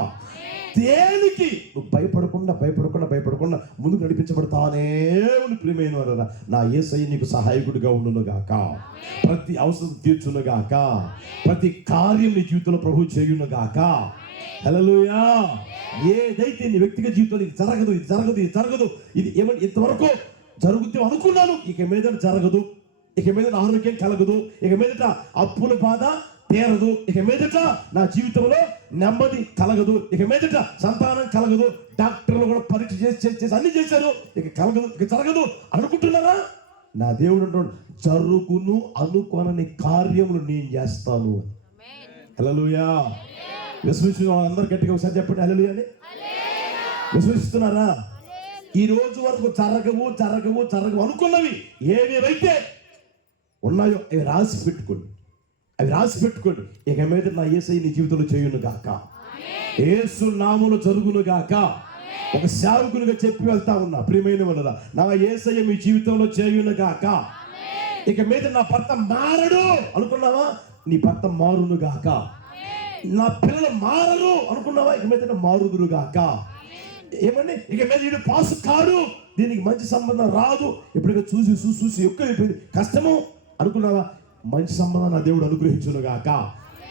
దేనికి నువ్వు భయపడకుండా ముందుకు నడిపించబడతానే ఉండి. ప్రియమైన వారా, నా యేసయ్య నీకు సహాయకుడిగా ఉండును గాక. ప్రతి అవసరం తీర్చును గాక. ప్రతి కార్యం నీ జీవితంలో ప్రభు చేయును గాక. హల్లెలూయా. ఏదైతే నీ వ్యక్తిగత జీవితంలో ఇది జరగదు, ఇది ఏమంటే ఇంతవరకు జరుగుతుంది అనుకున్నాను, ఇక మీద జరగదు, ఇక మీద ఆరోగ్యం కలగదు, ఇక మీదట అప్పుల బాధ తీరదు, ఇక మీదట నా జీవితంలో నెమ్మది కలగదు, ఇక మీదట సంతానం కలగదు, డాక్టర్లు కూడా పరీక్ష చేసి అన్ని చేశారు, ఇక కలగదు, ఇక జరగదు అనుకుంటున్నారా? నా దేవుడు అంటాడు, జరుగును అనుకోనని కార్యములు నేను చేస్తాను. హల్లెలూయా. విశ్వసించిన వాళ్ళందరూ గట్టిగా ఒకసారి చెప్పండి హల్లెలూయా అని. విశ్వసిస్తున్నారా? ఈ రోజు వరకు జరగవు అనుకున్నవి ఏవేవైతే ఉన్నాయో అవి రాసి పెట్టుకోండి, అవి రాసి పెట్టుకోండి. ఇక మీద నా యేసయ్య నీ జీవితంలో చేయును గాక, యేసు నామములో జరుగును గాక. ఒక సేవకునిగా చెప్పి వెళ్తా ఉన్నా, ప్రియమైన వాళ్ళరా, నా యేసయ్య మీ జీవితంలో చేయును గాక. ఇక మీద నా భర్త మారడు అనుకున్నావా, నీ భర్త మారును గాక. నా పిల్లలు మారరు అనుకున్నావా, ఇక మీద మారుదురు గాక. ఏమండి, ఇక మీద వీడు పాసు కాడు, దీనికి మంచి సంబంధం రాదు, ఇప్పటికే చూసి చూసి ఎక్కువ అయిపోయింది, కష్టము అనుకున్నావా, మంచి సంబంధం నా దేవుడు అనుగ్రహించును గాక.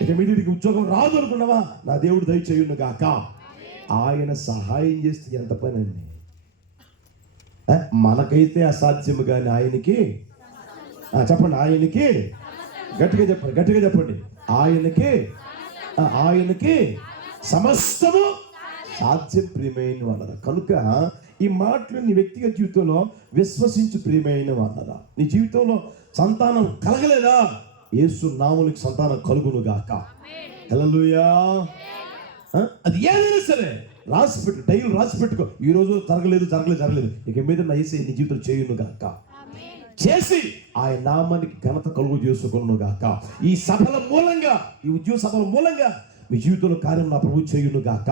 ఇక మీద వీడికి ఉద్యోగం రాదు అనుకున్నావా, నా దేవుడు దయచేయును గాక. ఆయన సహాయం చేస్తే ఎంత పని అండి. మనకైతే అసాధ్యము కానీ ఆయనకి, చెప్పండి, ఆయనకి గట్టిగా చెప్పండి, గట్టిగా చెప్పండి, ఆయనకి సమస్తము సాధ్యం, ప్రియమైన వాళ్ళరా. కనుక ఈ మాటలు నీ వ్యక్తిగత జీవితంలో విశ్వసించు, ప్రియమైన వాళ్ళరా. నీ జీవితంలో సంతానం కలగలేదా, యేసు నామములకు సంతానం కలుగును గాక. హల్లెలూయా. అది ఏదైనా సరే రాసి పెట్టు, డైలీ రాసి పెట్టుకో. ఈ రోజు జరగలేదు, ఇక మీద నా యేసయ్య నీ జీవితంలో చేయును గాక, చేసి ఆయన నామానికి ఘనత కలుగు చేసుకును గాక. ఈ సభల మూలంగా, ఈ ఉద్యోగ సభల మూలంగా మీ జీవితంలో కార్యం నా ప్రభు చేయును గాక.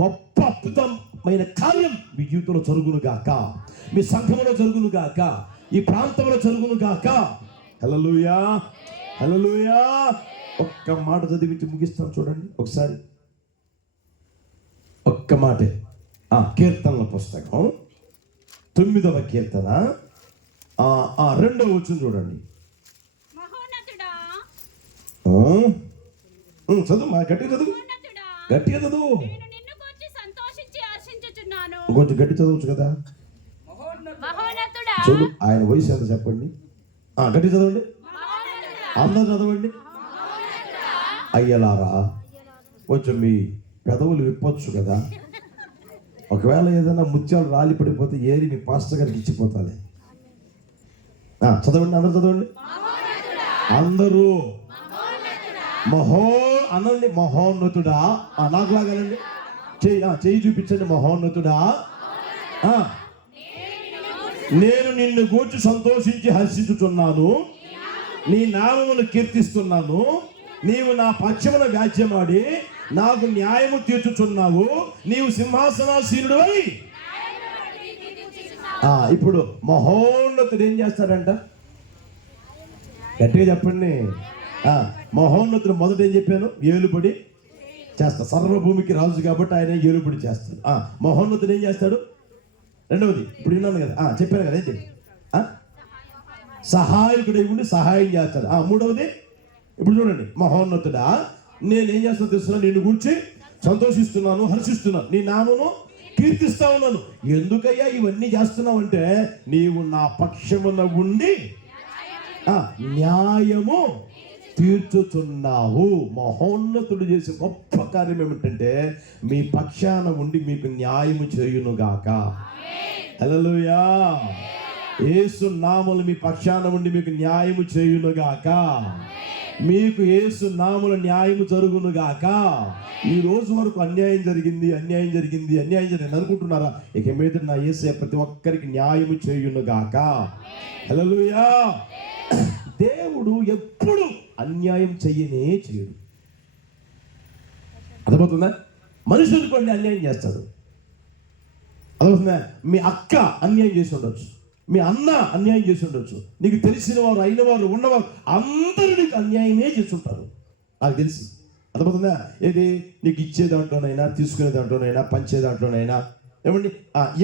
గొప్ప అద్భుతమైన కార్యం మీ జీవితంలో జరుగును గాక, మీ సంఘంలో జరుగును గాక, ఈ ప్రాంతంలో జరుగును గాక. హల్లెలూయా, హల్లెలూయా. ఒక్క మాట చదివించి ముగిస్తాను చూడండి ఒకసారి, ఒక్క మాటే. కీర్తనల పుస్తకం 9వ కీర్తన 2వ వచనం చూడండి. చదువు, గట్టిగా చదువు, గట్టిగా చదువు, కొంచెం గట్టి చదవచ్చు కదా. చూడు, ఆయన వయసు ఎంత చెప్పండి, గట్టి చదవండి, అందరూ చదవండి. అయ్యలారా, కొంచెం మీ పెదవులు విప్పొచ్చు కదా, ఒకవేళ ఏదైనా ముత్యాలు రాలి పడిపోతే ఏరి మీ పాస్టర్ గారికి ఇచ్చిపోతాలి. చదవండి, అందరూ చదవండి, అందరూ. అనండి, మహోన్నతుడా. నాకు లాగానండి, చెయ్యి చూపించండి. మహోన్నతుడా, నేను నిన్ను గూర్చి సంతోషించి హర్షించుచున్నాను, నీ నామమును కీర్తిస్తున్నాను. నీవు నా పక్షమున వ్యాజ్యమాడి నాకు న్యాయము తీర్చుచున్నావు, నీవు సింహాసనాసీనుడివై. ఇప్పుడు మహోన్నతుడు ఏం చేస్తాడంట, గట్టిగా చెప్పండి. మహోన్నతుడు మొదట ఏం చెప్పాను, ఏలుబడి చేస్తా. సర్వభూమికి రాజు కాబట్టి ఆయన ఏలుబడి చేస్తాడు. మహోన్నతుడు ఏం చేస్తాడు, రెండవది ఇప్పుడు విన్నాను కదా, చెప్పాను కదా, ఏంటి, సహాయకుడై ఉండి సహాయం చేస్తాడు. మూడవది ఇప్పుడు చూడండి, మహోన్నతుడా, నేనేం చేస్తాను తెలుస్తున్నా, నిన్ను గురించి సంతోషిస్తున్నాను, హర్షిస్తున్నాను, నీ నామమును కీర్తిస్తా ఉన్నాను. ఎందుకయ్యా ఇవన్నీ చేస్తున్నావు అంటే, నీవు నా పక్షమున ఉండి న్యాయము తీర్చుచున్నావు. మహోన్నతుడు చేసే గొప్ప కార్యం ఏమిటంటే, మీ పక్షాన ఉండి మీకు న్యాయము చేయునుగాక. హల్లెలూయా. యేసు నామములు మీ పక్షాన ఉండి మీకు న్యాయము చేయునుగాక. మీకు యేసు నామముల న్యాయము జరుగునుగాక. ఈ రోజు వరకు అన్యాయం జరిగింది అనుకుంటున్నారా, ఇక మీద నా యేసయ్య ప్రతి ఒక్కరికి న్యాయము చేయునుగాక. హల్లెలూయా. దేవుడు ఎప్పుడు అన్యాయం చేయనే చేయడు. అర్థమవుతుందా? మనుషులు కొన్ని అన్యాయం చేస్తాడు, అర్థమవుతుందా? మీ అక్క అన్యాయం చేసి ఉండొచ్చు, మీ అన్న అన్యాయం చేసి ఉండొచ్చు, నీకు తెలిసిన వారు, అయిన వారు, ఉన్నవారు అందరూ నీకు అన్యాయమే చేస్తుంటారు, నాకు తెలిసి. అర్థమవుతుందా? ఏది నీకు ఇచ్చే దాంట్లోనైనా, తీసుకునే దాంట్లోనైనా, పంచే దాంట్లోనైనా, ఏమండి,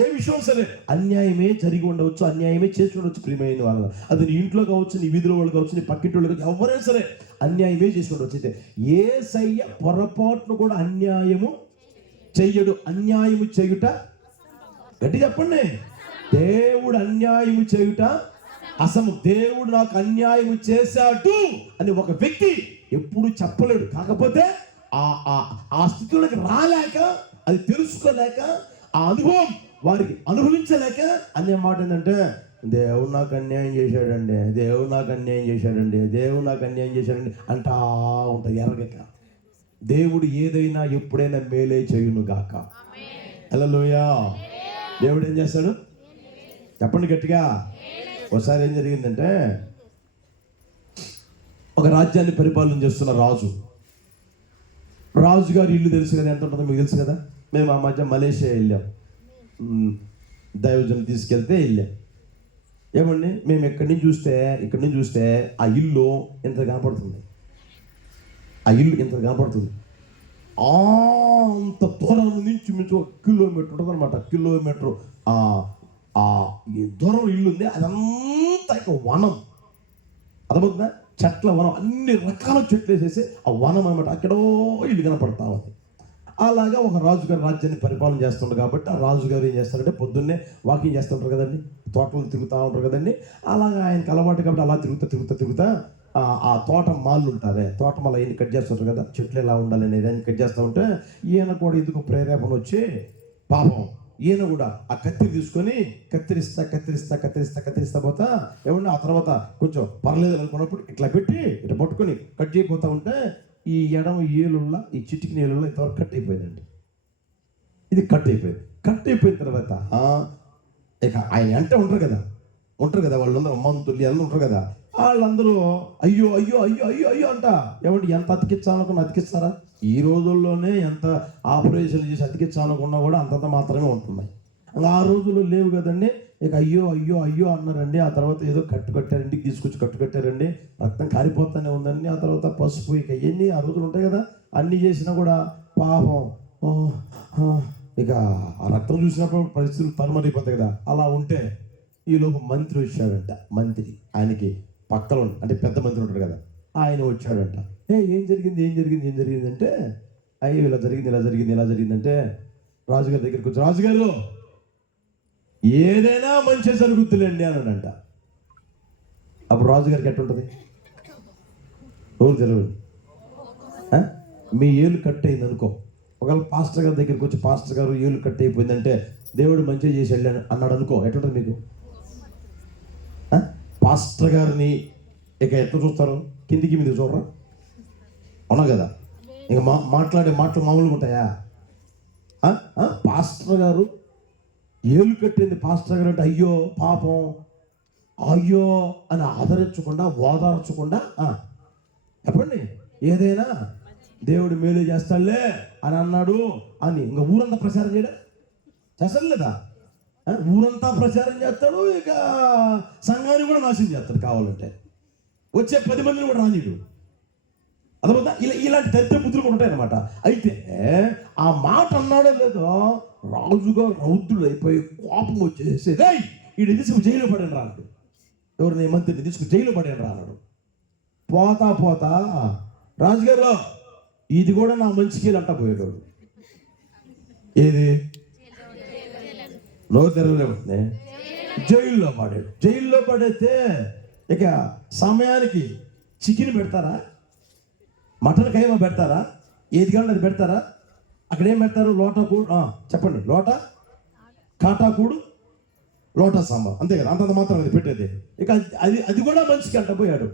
ఏ విషయం సరే అన్యాయమే జరిగి ఉండవచ్చు, అన్యాయమే చేసి ఉండవచ్చు, ప్రియమైన వాళ్ళ. అది నీ ఇంట్లో కావచ్చు, నీ వీధిలో వాళ్ళు కావచ్చు, నీ పక్కింటి వాళ్ళు కావచ్చు, ఎవరైనా సరే అన్యాయమే చేసి ఉండవచ్చు. అయితే యేసయ్య పొరపాటును కూడా అన్యాయము చెయ్యడు. అన్యాయము చేయుట, గట్టి చెప్పండి, దేవుడు అన్యాయము చేయుట అసలు. దేవుడు నాకు అన్యాయం చేశాడు అని ఒక వ్యక్తి ఎప్పుడు చెప్పలేడు. కాకపోతే ఆ స్థితిలోకి రాలేక, అది తెలుసుకోలేక, ఆ అనుభవం వారికి అనుభవించలేక అనే మాట ఏంటంటే, దేవుడు నాకు అన్యాయం చేశాడండి, దేవుడు నాకు అన్యాయం చేశాడండి, దేవుడు నాకు అన్యాయం చేశాడండి అంటా ఉంటుంది ఎరగక. దేవుడు ఏదైనా ఎప్పుడైనా మేలే చేయును గాక. హల్లెలూయా. దేవుడు ఏం చేస్తాడు చెప్పండి గట్టిగా. ఒకసారి ఏం జరిగిందంటే, ఒక రాజ్యాన్ని పరిపాలన చేస్తున్న రాజుగారి ఇల్లు తెలుసు కదా, ఎంత ఉంటుందో మీకు తెలుసు కదా. మేము ఆ మధ్య మలేషియా వెళ్ళాం, దైవజనం తీసుకెళ్తే వెళ్ళాం. ఏమండి, మేము ఇక్కడి నుంచి చూస్తే ఆ ఇల్లు ఇంత కనపడుతుంది. అంత దూరం నుంచి మించి 1 కిలోమీటర్ ఉంటుంది అనమాట. కిలోమీటర్ ఈ దూరం ఇల్లు ఉంది. అదంతా ఇక వనం, అర్థమవుతుందా? చెట్ల వనం, అన్ని రకాల చెట్లు వేసేసి ఆ వనం అనమాట. అక్కడో ఇల్లు కనపడతా ఉంది. అలాగా ఒక రాజుగారు రాజ్యాన్ని పరిపాలన చేస్తుంటారు కాబట్టి ఆ రాజుగారు ఏం చేస్తారంటే పొద్దున్నే వాకింగ్ చేస్తుంటారు కదండి, తోటలు తిరుగుతూ ఉంటారు కదండి. అలాగా ఆయనకి అలవాటు కాబట్టి అలా తిరుగుతా ఆ తోట మాళ్ళు ఉంటుంది, తోట మళ్ళీ ఈయన కట్ చేస్తుంటారు కదా, చెట్లు ఎలా ఉండాలి అనేది ఆయన కట్ చేస్తూ ఉంటే ఈయన కూడా ఎందుకు ప్రేరేపణ వచ్చి పాపం ఈయన కూడా ఆ కత్తిరి తీసుకొని కత్తిరిస్తా పోతా ఏమన్నా. ఆ తర్వాత కొంచెం పర్లేదు అనుకున్నప్పుడు ఇట్లా పెట్టి ఇట్లా పట్టుకొని కట్ చేయకపోతా ఉంటే ఈ ఎడమ ఏలుల్లా, ఈ చిటికి నీళ్ళల్లో ఇంతవరకు కట్ అయిపోయిందండి. ఇది కట్ అయిపోయిన తర్వాత ఇక ఆయన అంటే ఉంటారు కదా వాళ్ళందరూ మంతులు అందరూ ఉంటారు కదా, వాళ్ళందరూ అయ్యో అయ్యో అయ్యో అయ్యో అయ్యో అంట. ఏమంటే ఎంత అతికించాలనుకున్నా అతికిస్తారా? ఈ రోజుల్లోనే ఎంత ఆపరేషన్లు చేసి అతికించాలనుకున్నా కూడా అంతంత మాత్రమే ఉంటున్నాయి. ఆ రోజుల్లో లేవు కదండి. ఇక అయ్యో అయ్యో అయ్యో అన్నారండి. ఆ తర్వాత ఏదో కట్టారు, ఇంటికి తీసుకొచ్చి కట్టారండి. రక్తం కారిపోతానే ఉందండి. ఆ తర్వాత పసుపు ఇక ఎన్ని ఆ రోజులు ఉంటాయి కదా, అన్నీ చేసినా కూడా పాపం ఇక ఆ రక్తం చూసినప్పుడు పరిస్థితులు తరుమరైపోతాయి కదా. అలా ఉంటే ఈలోపు మంత్రి వచ్చాడంట. మంత్రి ఆయనకి పక్కన అంటే పెద్ద మంత్రి ఉంటాడు కదా, ఆయన వచ్చాడంట. ఏం జరిగింది అంటే, అయ్యో ఇలా జరిగిందంటే రాజుగారి దగ్గరికి వచ్చి, రాజుగారు ఏదైనా మంచి జరుగుతుందండి అన్నాడంట. అప్పుడు రాజుగారికి ఎట్టుంటుంది? తెలియదు. మీ ఏలు కట్ అయింది అనుకో, ఒకవేళ పాస్టర్ గారి దగ్గరికి వచ్చి పాస్టర్ గారు ఏలు కట్ అయిపోయిందంటే దేవుడు మంచిగా చేసి వెళ్ళాను అన్నాడు అనుకో, ఎట్లుంటుంది మీకు? పాస్టర్ గారిని ఇక ఎట్లా చూస్తారు? కిందికి మీద చూడరా? అవునా కదా? ఇక మాట్లాడే మాటలు మామూలుగా ఉంటాయా? పాస్టర్ గారు ఏలు కట్టింది పాస్టర్ గారు అంటే అయ్యో పాపం అయ్యో అని ఓదార్చకుండా చెప్పండి, ఏదైనా దేవుడు మేలు చేస్తాడులే అని అన్నాడు అని ఇంకా ఊరంతా ప్రచారం చేస్తాడు లేదా? ఊరంతా ప్రచారం చేస్తాడు. ఇక సంఘాన్ని కూడా నాశనం చేస్తాడు. కావాలంటే వచ్చే 10 మందిని కూడా రానీడు. అదవుతా ఇలాంటి దరిద్ర బుద్ధులు కూడా ఉంటాయన్నమాట. అయితే ఆ మాట అన్నాడో లేదో రాజుగా రౌద్రుడు అయిపోయి కోపం వచ్చేసి వీడిని తీసుకు జైలు పడాను రాన్నాడు. ఎవరిని? మంత్రిని తీసుకు జైలు పడాను రాన్నాడు. పోతా రాజుగారు ఇది కూడా నా మంచికి అంటా పోయేటోడు. ఏది? నోరు తెరవలేమంటే జైల్లో పడైతే ఇక సమయానికి చికెన్ పెడతారా? మటన్ కైమా పెడతారా? ఏది కావాలి అది పెడతారా? అక్కడ ఏం పెడతారు? లోటా కూడు, చెప్పండి, కాటాకూడు, లోటా సాంబార్, అంతే కదా. అంతంత మాత్రం అది పెట్టేది. ఇక అది కూడా మంచికి అంట పోయాడు.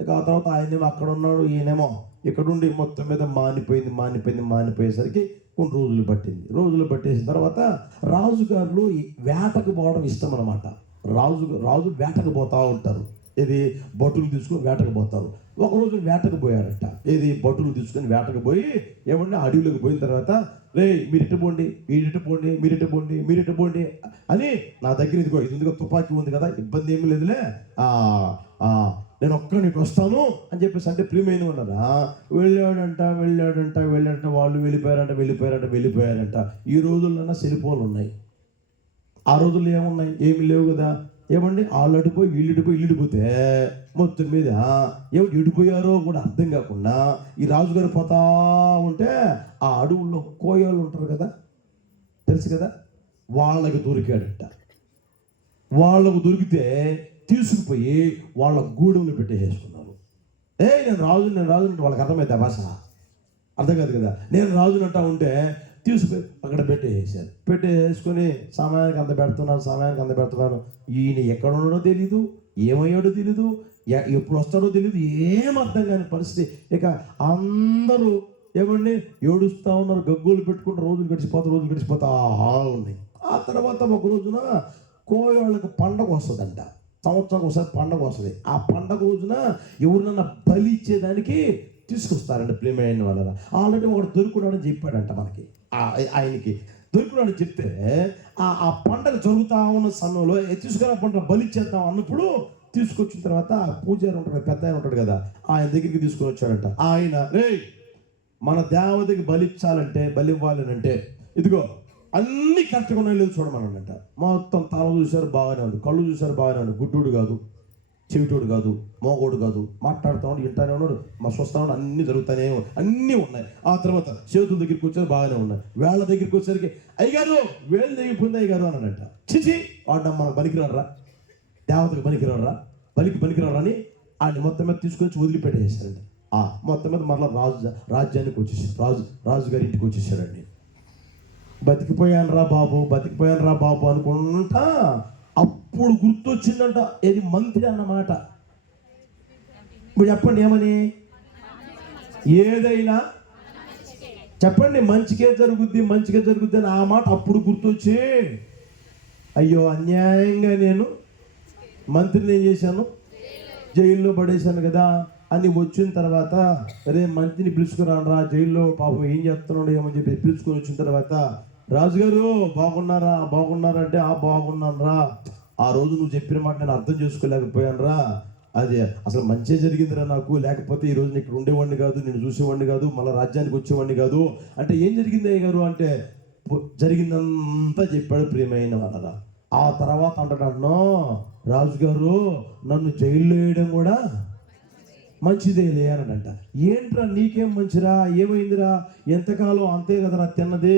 ఇక ఆ తర్వాత ఆయనేమో అక్కడ ఉన్నాడు, ఈయనేమో ఇక్కడుండి మొత్తం మీద మానిపోయేసరికి కొన్ని రోజులు పట్టేసిన తర్వాత రాజుగారులు వేటకు పోవడం ఇష్టం అనమాట. రాజు వేటకు పోతా ఉంటారు. ఇది బటులు తీసుకొని వేటకు పోతారు. ఒకరోజు వేటకు పోయారట. ఇది బటులు తీసుకొని వేటకు పోయి ఏమంటే అడవిలోకి పోయిన తర్వాత మీరు ఇటు పోండి అని నా దగ్గర ఇదిగో తుపాకీ ఉంది కదా, ఇబ్బంది ఏమీ లేదులే, నేను ఒక్కడిని వస్తాను అని చెప్పేసి అంటే ప్రియమైన ఉన్నారా. వెళ్ళాడంట వాళ్ళు వెళ్ళిపోయారంట. ఈ రోజుల్లోనా సెల్ ఫోన్లు ఉన్నాయి. ఆ రోజుల్లో ఏమున్నాయి? ఏమి లేవు కదా. ఏమండి వాళ్ళు అడిపోయి ఇల్లుడిపోతే మొత్తం మీద ఏమిటి ఇడిపోయారో కూడా అర్థం కాకుండా ఈ రాజుగారు పోతా ఉంటే ఆ అడవుల్లో కోయలు ఉంటారు కదా, తెలుసు కదా, వాళ్ళకి దొరికాడంట. వాళ్ళకు దొరికితే తీసుకుపోయి వాళ్ళ గూడెంలో పెట్టేసుకున్నారు. నేను రాజు అంటే వాళ్ళకి అర్థమైతే భాష అర్థం కాదు కదా. నేను రాజునంటా ఉంటే తీసుకుపోయి అక్కడ పెట్టేసుకొని సమయానికి అంత పెడుతున్నారు. ఈయన ఎక్కడ ఉన్నాడో తెలీదు, ఏమయ్యాడో తెలీదు, ఎప్పుడు వస్తాడో తెలీదు, ఏం అర్థం కాని పరిస్థితి. ఇక అందరూ ఏమండి ఏడుస్తూ ఉన్నారు, గగ్గోలు పెట్టుకుంటూ రోజులు గడిచిపోతా ఉన్నాయి. ఆ తర్వాత ఒక రోజున కోయవాళ్ళకి పండగ వస్తుందంట. సంవత్సరానికి ఒకసారి పండగ వస్తుంది. ఆ పండగ రోజున ఎవరినన్నా బలి ఇచ్చేదానికి తీసుకొస్తారండి ప్రియమైన వాళ్ళ. ఆల్రెడీ ఒకటి దొరుకున్నాడని చెప్పాడంట మనకి, ఆయనకి దొరుకున్నాడని చెప్తే ఆ పండగ జరుగుతూ ఉన్న సమయంలో తీసుకురా పంట బలి ఇచ్చేద్దాం అన్నప్పుడు తీసుకొచ్చిన తర్వాత పూజారి ఉంటాడు, పెద్ద ఆయన ఉంటాడు కదా, ఆయన దగ్గరికి తీసుకొని వచ్చాడంట. ఆయన మన దేవతకి బలి ఇచ్చాలంటే, బలి ఇవ్వాలని అంటే ఇదిగో అన్ని కరెక్ట్గా ఉన్నాయి లేదు చూడమనంట. మొత్తం తల చూశారు బాగానే ఉంది, కళ్ళు చూశారు బాగానే ఉంది, గుడ్డోడు కాదు, చెవిటోడు కాదు, మోగోడు కాదు, మాట్లాడుతున్నాడు, వింటానే ఉన్నాడు, మా చూస్తాడు, అన్ని జరుగుతానే అన్నీ ఉన్నాయి. ఆ తర్వాత చేతుల దగ్గరికి వచ్చారు బాగానే ఉన్నాయి. వేళ్ళ దగ్గరికి వచ్చేసరికి అయ్యగారు వేళ్ళు తెగిపోయింది అయ్యగారు అన్నాడంట. చిచి వాడు మన పనికిరాడరా, దేవతకు పనికిరాడరా, బలికి పనికిరాడరా అని ఆయన మొత్తం మీద తీసుకొచ్చి వదిలిపెట్టేసారండి. మొత్తం మీద మరలా రాజ్యానికి వచ్చేసారు, రాజుగారి ఇంటికి వచ్చేసారండి. బతికిపోయాను రా బాబు అనుకుంటా అప్పుడు గుర్తొచ్చిందంట ఏది మంత్రి అన్నమాట. ఇప్పుడు చెప్పండి ఏమని, ఏదైనా చెప్పండి మంచిగా జరుగుద్ది అని ఆ మాట అప్పుడు గుర్తొచ్చి, అయ్యో అన్యాయంగా నేను మంత్రిని ఏం చేశాను, జైల్లో పడేశాను కదా అని వచ్చిన తర్వాత మంత్రిని పిలుచుకురాను రా, జైల్లో పాపం ఏం చేస్తున్నాడు ఏమని చెప్పి పిలుచుకొని వచ్చిన తర్వాత, రాజుగారు బాగున్నారా అంటే బాగున్నాను రా, ఆ రోజు నువ్వు చెప్పిన మాట నేను అర్థం చేసుకోలేకపోయాను రా, అదే అసలు మంచిగా జరిగిందిరా నాకు, లేకపోతే ఈ రోజు ఇక్కడ ఉండేవాడిని కాదు, నేను చూసేవాడిని కాదు, మళ్ళీ రాజ్యానికి వచ్చేవాడిని కాదు అంటే ఏం జరిగింది అయ్య గారు అంటే జరిగిందంతా చెప్పాడు ప్రియమైన వాళ్ళ. ఆ తర్వాత అంటాడు, రాజుగారు నన్ను జైల్లో వేయడం కూడా మంచిదేలే అనంట. ఏంట్రా నీకేం మంచిరా, ఏమైందిరా, ఎంతకాలం అంతే కదరా తిన్నది,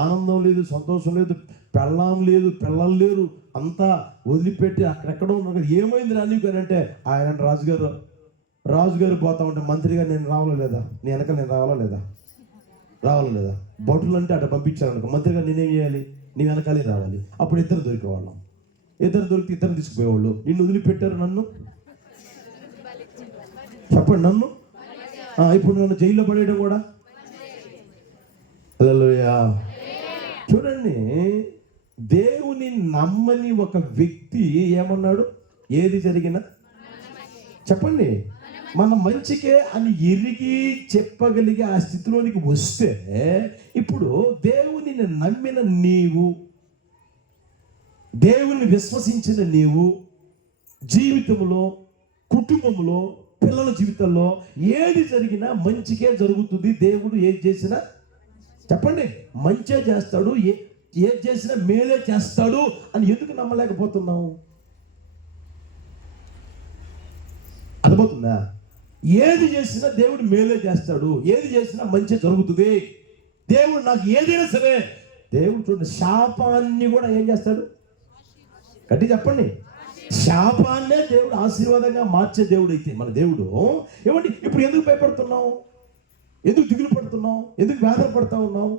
ఆనందం లేదు, సంతోషం లేదు, పెళ్ళాం లేదు, పిల్లలు లేరు, అంతా వదిలిపెట్టి అక్కడెక్కడో ఉన్నారు కదా, ఏమైందిరా నీకు అని అంటే ఆయన రాజుగారు పోతా ఉంటే మంత్రిగా నేను రావాలా లేదా, నీ వెనక నేను రావాలా లేదా, బొట్టులు అంటే అట్లా పంపించారనుకో, మంత్రిగా నేనేం చేయాలి, నీ వెనకాలే రావాలి. అప్పుడు ఇద్దరు దొరికేవాళ్ళం, దొరికితే ఇద్దరు తీసుకుపోయేవాళ్ళు. నిన్ను వదిలిపెట్టారు, నన్ను చెప్పండి, నన్ను ఇప్పుడు నన్ను జైల్లో పడేయడం కూడా. హల్లెలూయా. చూడండి, దేవుని నమ్మని ఒక వ్యక్తి ఏమన్నాడు, ఏది జరిగినా చెప్పండి మన మంచికే అని ఎరిగి చెప్పగలిగే ఆ స్థితిలోనికి వస్తే, ఇప్పుడు దేవుని నమ్మిన నీవు, దేవుని విశ్వసించిన నీవు జీవితంలో, కుటుంబంలో, పిల్లల జీవితంలో ఏది జరిగినా మంచికే జరుగుతుంది. దేవుడు ఏది చేసినా చెప్పండి మంచే చేస్తాడు, ఏది చేసినా మేలే చేస్తాడు అని ఎందుకు నమ్మలేకపోతున్నావు? అర్థమవుతుందా? ఏది చేసినా దేవుడు మేలే చేస్తాడు, ఏది చేసినా మంచి జరుగుతుంది. దేవుడు నాకు ఏదైనా సరే, దేవుడు చూడండి శాపాన్ని కూడా ఏం చేస్తాడు, గట్టి చెప్పండి, శాపాన్నే దేవుడు ఆశీర్వాదంగా మార్చే దేవుడు అయితే మన దేవుడు. ఏమండి ఇప్పుడు ఎందుకు భయపడుతున్నావు, ఎందుకు దిగులు పడుతున్నావు, ఎందుకు వేదన పడతా ఉన్నావు,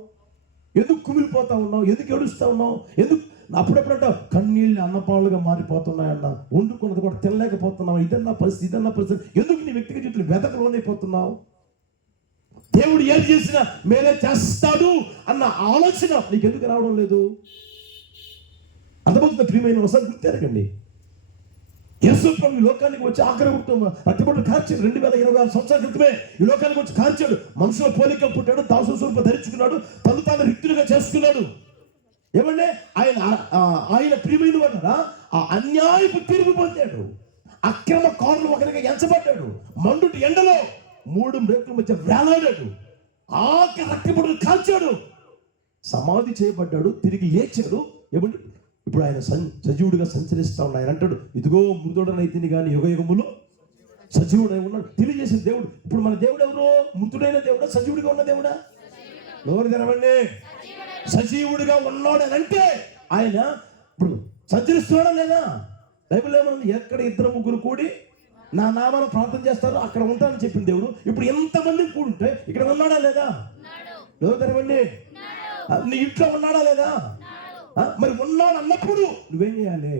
ఎందుకు కుమిలిపోతా ఉన్నావు, ఎందుకు ఏడుస్తూ ఉన్నావు, ఎందుకు అప్పుడెప్పుడంట కన్నీళ్ళు అన్నపాలుగా మారిపోతున్నాయన్న, వండుకున్నది కూడా తినలేకపోతున్నావు, ఇదన్నా పరిస్థితి ఎందుకు నీ వ్యక్తిగత జీవితంలో వెతకు లోనైపోతున్నావు? దేవుడు ఏది చేసినా మేలే చేస్తాడు అన్న ఆలోచన నీకు ఎందుకు రావడం లేదు? అర్థమవుతుంది ప్రియమైన, ఒకసారి గుర్తెరగండి. యేసు ప్రభు ఈ లోకానికి వచ్చి ఆఖరి అట్టిపొట్లు కార్చాడు. 2026 సంవత్సరాల క్రితమే ఈ లోకానికి వచ్చి కార్చాడు. మనుషుల పోలిక పుట్టాడు, దాసు స్వరూప ధరించుకున్నాడు, తాను రిక్తులుగా చేసుకున్నాడు. ఏమంటే ఆయన ప్రియమైన వాడా ఆ అన్యాయపు తీర్పు పొందాడు, అక్రమ కారులు ఒకరిగా ఎంచబడ్డాడు, మండుటి ఎండలో 3 రేకుల మధ్య వేలాడాడు, ఆఖరి రక్తపొట్లు కాల్చాడు, సమాధి చేయబడ్డాడు, తిరిగి లేచాడు. ఏమంటే ఇప్పుడు ఆయన సజీవుడిగా సంచరిస్తా ఉన్నాడు. ఆయన అంటాడు, ఇదిగో మృతుడనైతిని కానీ యుగయుగములు సజీవుడై ఉన్నాడు. తెలియజేసిన దేవుడు. ఇప్పుడు మన దేవుడు ఎవరు? మృతుడైన దేవుడా, సజీవుడిగా ఉన్న దేవుడా? ఎవరు తెరవండి, సజీవుడిగా ఉన్నాడు అని అంటే ఆయన ఇప్పుడు సంచరిస్తున్నాడా లేదా? బైబిల్ ఏమన్నా, ఎక్కడ 2-3 కూడి నా నామాన్ని ప్రార్థన చేస్తారు అక్కడ ఉంటానని చెప్పిన దేవుడు. ఇప్పుడు ఎంతమంది కూడుంటే ఇక్కడ ఉన్నాడా లేదా? ఎవరు తెరవండి, నీ ఇంట్లో ఉన్నాడా లేదా? మరి ఉన్నాడు అన్నప్పుడు నువ్వేం చేయాలి?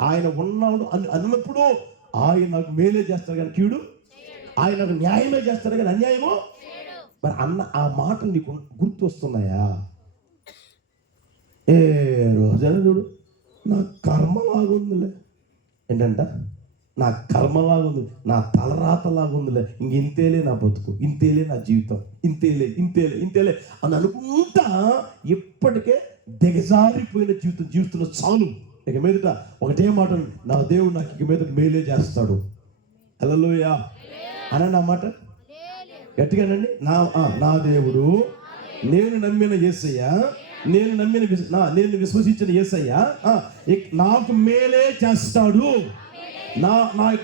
ఆయన ఉన్నాడు అన్నప్పుడు ఆయన నాకు మేలే చేస్తాడు కానీ కీడు, ఆయన నాకు న్యాయమే చేస్తాడు కానీ అన్యాయమో. మరి అన్న ఆ మాటలు నీకు గుర్తు వస్తున్నాయా? ఏ రోజైనా చూడు, నా కర్మ లాగుందిలే, ఏంటంట, నా కర్మలాగా ఉంది, నా తలరాతలాగా ఉందిలే, ఇంక ఇంతేలే నా బతుకు, ఇంతేలే నా జీవితం, ఇంతేలే ఇంతేలే ఇంతేలే అని అనుకుంటా ఇప్పటికే దిగజారిపోయిన జీవితం జీవితంలో చాలు. ఇక మీదట ఒకటే మాట, నా దేవుడు నాకు ఇక మీద మేలే చేస్తాడు. హల్లెలూయా అనండి ఆ మాట గట్టిగానండి. నా దేవుడు, నేను నమ్మిన యేసయ్య, నేను విశ్వసించిన యేసయ్య నాకు మేలే చేస్తాడు, నా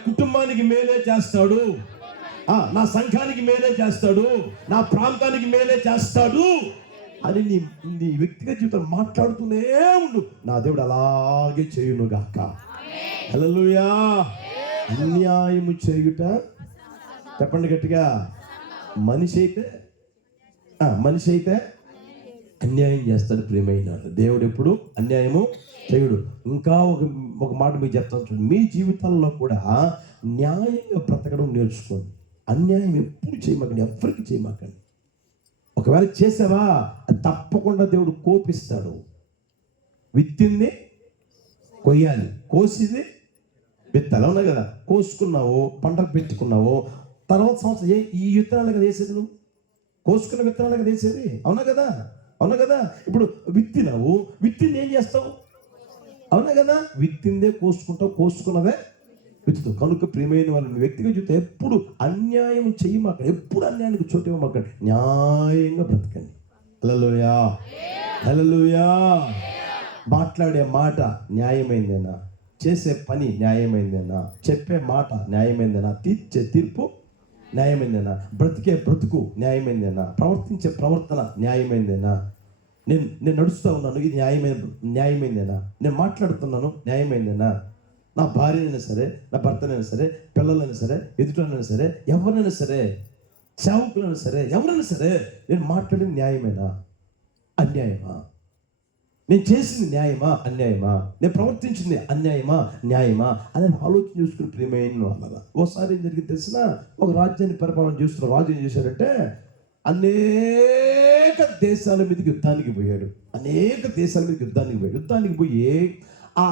కుటుంబానికి మేలే చేస్తాడు, నా సంఘానికి మేలే చేస్తాడు, నా ప్రాంతానికి మేలే చేస్తాడు అని నీ వ్యక్తిగత జీవితం మాట్లాడుతూనే ఉండు. నా దేవుడు అలాగే చేయును గాక. హల్లెలూయా. అన్యాయము చేయుట, చెప్పండి గట్టిగా, మనిషి అయితే అన్యాయం చేస్తాడు. ప్రియమైన దేవుడు ఎప్పుడు అన్యాయము చేయుడు. ఇంకా ఒక మాట మీకు చెప్తాను చూడండి, మీ జీవితాల్లో కూడా న్యాయంగా బ్రతకడం నేర్చుకోండి. అన్యాయం ఎప్పుడు చేయమాకండి, ఎవరికి చేయమాకండి. ఒకవేళ చేసావా అది తప్పకుండా దేవుడు కోపిస్తాడు. విత్తింది కొయ్యాలి, కోసింది విత్తాలి. అవునా కదా? కోసుకున్నావు, పంటకు పెట్టుకున్నావు, తర్వాత సంవత్సరం ఈ విత్తనాలు కదా వేసేది, నువ్వు కోసుకున్న విత్తనాలు కదా వేసేది. అవునా కదా? ఇప్పుడు విత్తినావు, విత్తింది ఏం చేస్తావు? అవునా కదా? విత్తిందే కోసుకుంటావు, కోసుకున్నదే విత్తుతావు. కనుక ప్రియమైన వాళ్ళని వ్యక్తిగత జీవితం ఎప్పుడు అన్యాయం చేయమాకండి, ఎప్పుడు అన్యాయానికి చోటు ఇవ్వమాకండి, న్యాయంగా బ్రతకండి. హల్లెలూయా, హల్లెలూయా. మాట్లాడే మాట న్యాయమైందేనా? చేసే పని న్యాయమైందేనా? చెప్పే మాట న్యాయమైందేనా? తీర్చే తీర్పు న్యాయమైందేనా? బ్రతికే బ్రతుకు న్యాయమైందేనా? ప్రవర్తించే ప్రవర్తన న్యాయమైందేనా? నేను నడుస్తూ ఉన్నాను, ఇది న్యాయమైందేనా? నేను మాట్లాడుతున్నాను, న్యాయమైందేనా? నా భార్యనైనా సరే, నా భర్తనైనా సరే, పిల్లలైనా సరే, ఎదుటైనా సరే, ఎవరైనా సరే, సేవకులైనా సరే, ఎవరైనా సరే, నేను మాట్లాడింది న్యాయమేనా అన్యాయమా? నేను చేసింది న్యాయమా అన్యాయమా? నేను ప్రవర్తించింది అన్యాయమా న్యాయమా అని ఆలోచన చేసుకుని ప్రియమైన వాళ్ళ. ఓసారి ఏం జరిగింది తెలిసిన, ఒక రాజ్యాన్ని పరిపాలన చేస్తున్న రాజు ఏం చేశాడంటే అనేక దేశాల మీదకి యుద్ధానికి పోయాడు. యుద్ధానికి పోయి ఆ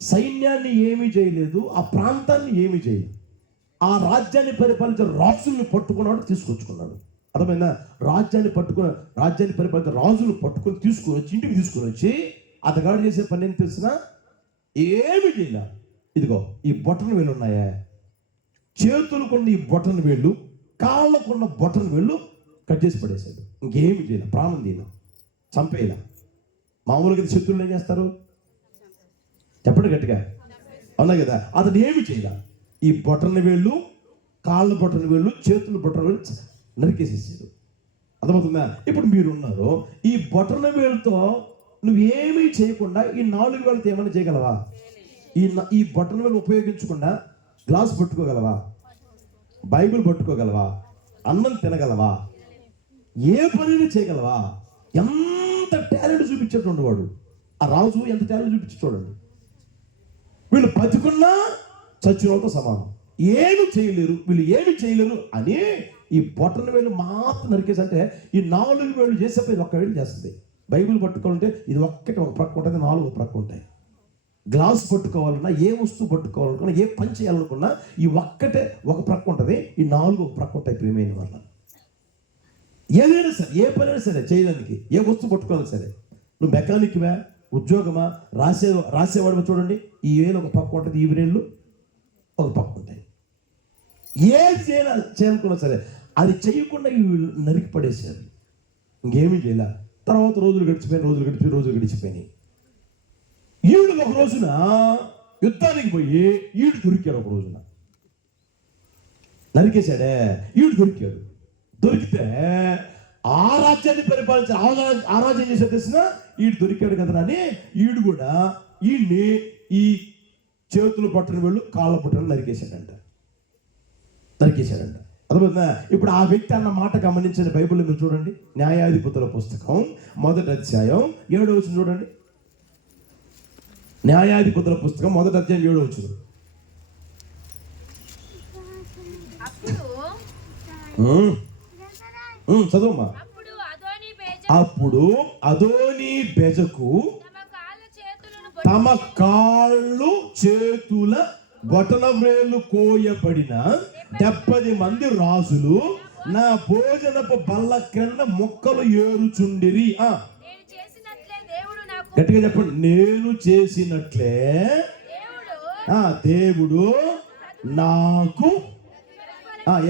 సైన్యాన్ని ఏమీ చేయలేదు, ఆ ప్రాంతాన్ని ఏమీ చేయలేదు. ఆ రాజ్యాన్ని పరిపాలించే రాజుల్ని పట్టుకున్నాడు, తీసుకొచ్చుకున్నాడు. అర్థమైందా? రాజ్యాన్ని పరిపాలించే రాజులు పట్టుకొని ఇంటికి తీసుకొని వచ్చి అతగాడు చేసే పని ఏం తెలిసినా ఏమి చేయాల. ఇదిగో ఈ బొటన వేలు ఉన్నాయా, చేతులకున్న ఈ బొటన వేళ్ళు, కాళ్ళకున్న బొటన వేళ్ళు కట్ చేసి పడేశాడు. ఇంకేమి చేయాల, ప్రాణం తీయాల, చంపేయాల. మామూలుగా శత్రువులు ఏం చేస్తారు చెప్పండి గట్టిగా, అవునా కదా? అతను ఏమి చేయాల, ఈ బొటన వేళ్ళు, కాళ్ళ బొటన వేళ్ళు, చేతుల బొటన వేళ్ళు నరికేసేసాడు. అర్థమవుతుందా? ఇప్పుడు మీరున్నారు, ఈ బొటన వేలుతో నువ్వేమీ చేయకుండా ఈ 4 వేలతో ఏమైనా చేయగలవా? ఈ బొటన వేలు ఉపయోగించకుండా గ్లాస్ పట్టుకోగలవా? బైబిల్ పట్టుకోగలవా? అన్నం తినగలవా? ఏ పనిని చేయగలవా? ఎంత టాలెంట్ చూపించేటువంటి వాడు ఆ రాజు, ఎంత టాలెంట్ చూపించి చూడండి. వీళ్ళు బతుకున్నా చచ్చినతో సమానం, ఏమి చేయలేరు అని ఈ బొటన వేలు మాత్రం నరికేసి, అంటే ఈ 4 వేలు చేసే పని 1 వేలు చేస్తుంది. బైబిల్ పట్టుకోవాలంటే ఇది ఒక్కటి ఒక ప్రక్క ఉంటుంది, 4 ప్రక్క ఉంటాయి. గ్లాస్ పట్టుకోవాలన్నా, ఏ వస్తువు పట్టుకోవాలనుకున్నా, ఏ పని చేయాలనుకున్నా ఈ ఒక్కటే ఒక ప్రక్క ఉంటుంది, ఈ 4 ఒక ప్రక్క ఉంటాయి. ప్రియమైన వాళ్ళ, ఏదైనా సరే, ఏ పనైనా సరే చేయడానికి, ఏ వస్తువు పట్టుకోవాలని సరే, నువ్వు మెకానిక్వా, ఉద్యోగమా, రాసేవాడు చూడండి, ఈ వేలు ఒక పక్క ఉంటుంది, ఈ వేళ్ళు ఒక పక్క ఉంటాయి. ఏ చేయాలనుకున్నా సరే అది చేయకుండా నరికి పడేశారు, ఇంకేమీ చేయాల. తర్వాత రోజులు గడిచిపోయినాయి. ఈడు ఒక రోజున యుద్ధానికి పోయి ఈడు దొరికాడు. ఒక రోజున నరికేశాడే, ఈడు దొరికితే ఆ రాజ్యాన్ని పరిపాలించే ఆ రాజ్యం చేసే తెలిసిన ఈడు దొరికాడు కదా అని ఈడు కూడా ఈయన్ని ఈ చేతులు పట్టున వెళ్ళు, కాళ్ళ పట్టున నరికేశాడంట. అర్థమవుతుందా? ఇప్పుడు ఆ వ్యక్తి అన్న మాట గమనించిన బైబిల్లో మీరు చూడండి, న్యాయాధిపతుల పుస్తకం 1వ అధ్యాయం 7వ వచనం చూడండి. న్యాయాధిపతుల పుస్తకం 1వ అధ్యాయం 7వ వచనం. చదువమ్మా. అప్పుడు అదోని బెజకు తమ కాళ్ళు చేతుల బొటన వ్రేలు కోయబడిన 70 మంది రాజులు నా భోజనపు బల్ల క్రింద మొక్కలు ఏరుచుండిరి. నేను చేసినట్లే దేవుడు నాకు గట్టిగా చెప్పండి. నేను చేసినట్లే దేవుడు నాకు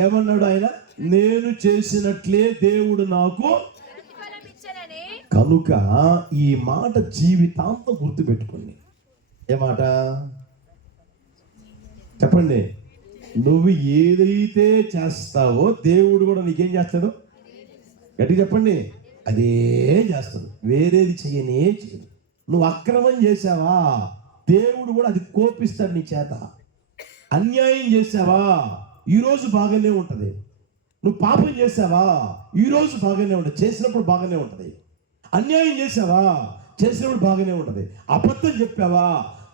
ఏమన్నాడు ఆయన? నేను చేసినట్లే దేవుడు నాకు ప్రతిఫలం ఇచ్చెనని. కనుక ఈ మాట జీవితాంతం గుర్తుపెట్టుకోండి. ఏ మాట చెప్పండి? నువ్వు ఏదైతే చేస్తావో దేవుడు కూడా నీకేం చేస్తాడు? గట్టిగా చెప్పండి. అదే చేస్తాడు, వేరేది చెయ్యనే చేయదు. నువ్వు అక్రమం చేసావా, దేవుడు కూడా అది కోపిస్తాడు నీ చేత. అన్యాయం చేసావా, ఈరోజు బాగానే ఉంటుంది. నువ్వు పాపం చేసావా, ఈరోజు బాగానే ఉంటుంది, చేసినప్పుడు బాగానే ఉంటుంది. అన్యాయం చేసావా, చేసినప్పుడు బాగానే ఉంటుంది. అబద్ధం చెప్పావా,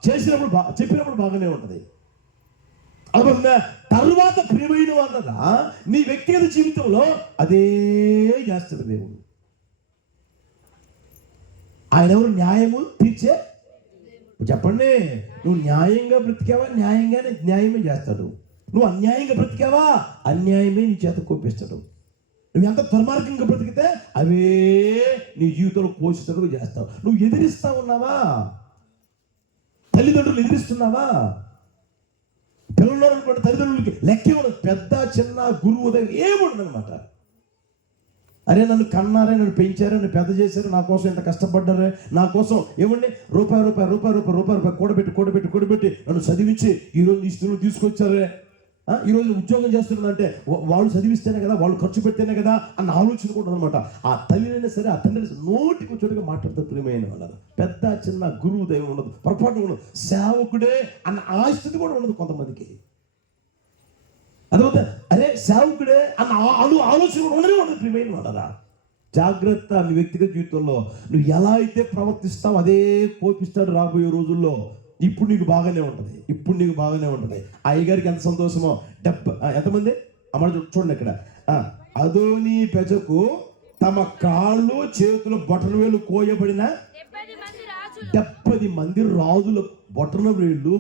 చెప్పినప్పుడు బాగానే ఉంటుంది. అలా తరువాత ప్రియమైన వాళ్ళరా నీ వ్యక్తిగత జీవితంలో అదే చేస్తాడు దేవుడు. ఆయన ఎవరు? న్యాయము తీర్చే. చెప్పండి. నువ్వు న్యాయంగా బ్రతికావా, న్యాయమే చేస్తాడు. నువ్వు అన్యాయంగా బ్రతికావా, అన్యాయమే నీ చేత కోపిస్తాడు. నువ్వు ఎంత దుర్మార్గంగా బ్రతికితే అవే నీ జీవితంలో పోషితడు చేస్తావు. నువ్వు ఎదిరిస్తా ఉన్నావా? తల్లిదండ్రులు ఎదిరిస్తున్నావా? పిల్లలు అనుకోండి, తల్లిదండ్రులకి లెక్కే ఉండదు. పెద్ద చిన్న గురువు ఏముండదు అనమాట. అరే నన్ను కన్నారే, నన్ను పెంచారే, నన్ను పెద్ద చేశారు, నా కోసం ఎంత కష్టపడ్డారే, నా కోసం ఏమండి రూపాయి కూడబెట్టి నన్ను చదివించి ఈరోజు ఈ స్థితిలో తీసుకొచ్చారే. ఈరోజు ఉద్యోగం చేస్తున్నాడంటే వాళ్ళు చదివిస్తేనే కదా, వాళ్ళు ఖర్చు పెడితేనే కదా అన్న ఆలోచన కూడా అనమాట. ఆ తల్లినైనా సరే, ఆ తండ్రి నోటికి వచ్చేట్టుగా మాట్లాడుతూ ప్రియమైన వాళ్ళు. పెద్ద చిన్న గురువు దైవం ఉండదు, పొరపాటు ఉండదు, సేవకుడే అన్న ఆస్థితి కూడా ఉండదు కొంతమందికి. అదొక అరే సేవకుడే అన్న ఆలోచన కూడా ఉండనే ఉండదు ప్రియమైన వాళ్ళరా. జాగ్రత్త. నీ వ్యక్తిగత జీవితంలో నువ్వు ఎలా అయితే ప్రవర్తిస్తావు అదే కోపిస్తాడు రాబోయే రోజుల్లో. ఇప్పుడు నీకు బాగానే ఉంటుంది. అయ్యగారికి ఎంత సంతోషమో. ఎంతమంది అమ్మ చూడండి ఇక్కడ. అదోని పెజకు తమ కాళ్ళు చేతులు బొటన వేలు కోయబడిన 70 మంది రాజుల బొటన వేళ్ళు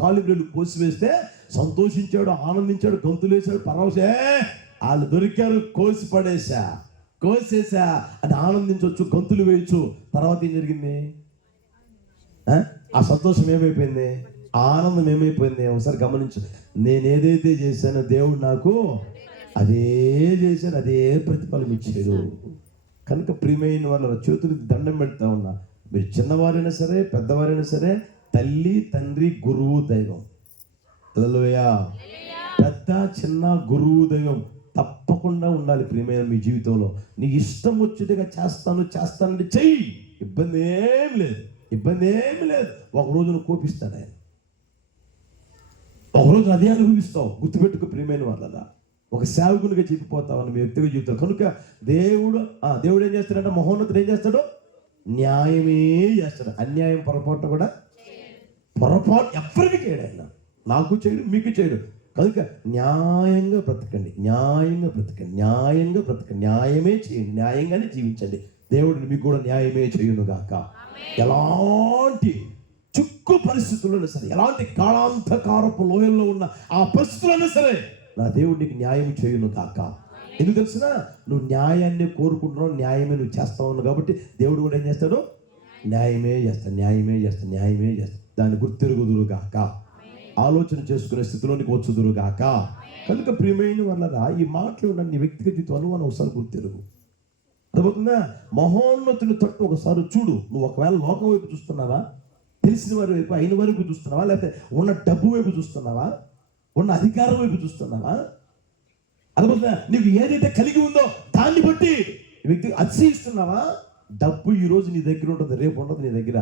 కాళ్ళు వేళ్ళు కోసివేస్తే సంతోషించాడు, ఆనందించాడు, గంతులేశాడు, పరవశే వాళ్ళు దొరికారు, కోసేసా అని ఆనందించవచ్చు, గంతులు వేయచ్చు. తర్వాత ఏం జరిగింది? ఆ సంతోషం ఏమైపోయింది? ఆనందం ఏమైపోయింది? ఒకసారి గమనించు. నేను ఏదైతే చేశానో దేవుడు నాకు అదే చేశాను, అదే ప్రతిఫలం ఇచ్చాడు. కనుక ప్రియమైన వాళ్ళ చేతులకి దండం పెడతా ఉన్నా. మీరు చిన్నవారైనా సరే, పెద్దవారైనా సరే, తల్లి తండ్రి గురువు దైవం. హల్లెలూయా. పెద్ద చిన్న గురువు దైవం తప్పకుండా ఉండాలి ప్రియమైన మీ జీవితంలో. నీకు ఇష్టం వచ్చేట్టుగా చేస్తానంటే చెయ్యి, ఇబ్బంది ఏమి లేదు. ఒకరోజు నువ్వు కోపిస్తాడు ఆయన, ఒకరోజు అదే అనుభవిస్తావు. గుర్తుపెట్టుకు ప్రియమైన వాళ్ళ. ఒక సేవకునిగా చెప్పిపోతావు మీ వ్యక్తిగత జీవితం. కనుక దేవుడు ఏం చేస్తాడంటే, మహోన్నతుడు ఏం చేస్తాడు? న్యాయమే చేస్తాడు. అన్యాయం పొరపాటు కూడా ఎవరికి చేయడు ఆయన. నాకు చేయడు, మీకు చేయడు. కనుక న్యాయంగా బ్రతకండి, న్యాయమే చేయండి, న్యాయంగానే జీవించండి. దేవుడిని మీకు కూడా న్యాయమే చేయును గాక. ఎలాంటి చుక్కు పరిస్థితుల్లో సరే, ఎలాంటి కాళాంధకారపు లోయల్లో ఉన్న ఆ పరిస్థితుల్లో సరే నా దేవుడు నీకు న్యాయం చేయును గాక. ఎందుకు తెలిసినా నువ్వు న్యాయాన్ని కోరుకుంటున్నావు, న్యాయమే నువ్వు చేస్తా ఉన్నావు కాబట్టి దేవుడు కూడా ఏం చేస్తాడు? న్యాయమే చేస్తాడు. దాన్ని గుర్తెరుగుదురు గాక, ఆలోచన చేసుకునే స్థితిలోనికి వచ్చుదురు గాక. కనుక ప్రియమైన వాళ్ళరా, ఈ మాటలు నీ వ్యక్తిగత జీవితం అనుమానం ఒకసారి గుర్తెరుగు. అర్థమవుతుందా? మహోన్నతుని తట్టు ఒకసారి చూడు. నువ్వు ఒకవేళ లోకం వైపు చూస్తున్నావా, తెలిసిన వారి వైపు, అయిన వైపు చూస్తున్నావా, లేకపోతే ఉన్న డబ్బు వైపు చూస్తున్నావా, ఉన్న అధికారం వైపు చూస్తున్నావా? అర్థమవుతుందా? నీకు ఏదైతే కలిగి ఉందో దాన్ని బట్టి వ్యక్తి అతిశయిస్తున్నావా? డబ్బు ఈరోజు నీ దగ్గర ఉంటుంది, రేపు ఉండదు నీ దగ్గర.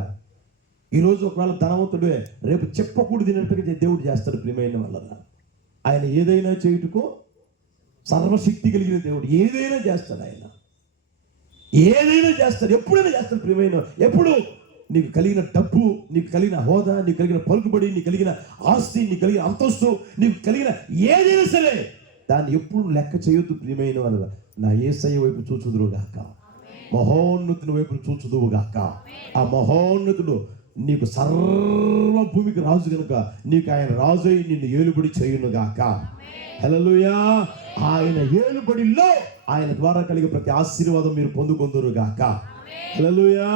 ఈరోజు ఒకవేళ ధనవంతుడే, రేపు చెప్పకూడదినట్టుగా దేవుడు చేస్తాడు ప్రియమైన వల్ల. ఆయన ఏదైనా చేయుటకు సర్వశక్తి కలిగిన దేవుడు. ఏదైనా చేస్తాడు ఆయన, ఎప్పుడైనా చేస్తాడు ప్రియమైన. ఎప్పుడు నీకు కలిగిన డబ్బు, నీకు కలిగిన హోదా, నీకు కలిగిన పలుకుబడి, నీకు కలిగిన ఆస్తి, నీకు కలిగిన అంతస్తు, నీకు కలిగిన ఏదైనా సరే దాన్ని ఎప్పుడు లెక్క చేయొద్దు ప్రియమైన వాళ్ళ. నా యేసయ్య వైపు చూచుదురుగాక, మహోన్నతుని వైపు చూచుదువుగాక. ఆ మహోన్నతుడు నీకు సర్వ భూమికి రాజు కనుక నీకు ఆయన రాజు అయి నిన్ను ఏలుబడి చేయునుగాక. హల్లెలూయా. ఆయన ఏలుబడిలో ఆయన ద్వారా కలిగే ప్రతి ఆశీర్వాదం మీరు పొందుకొందురుగాక. హల్లెలూయా.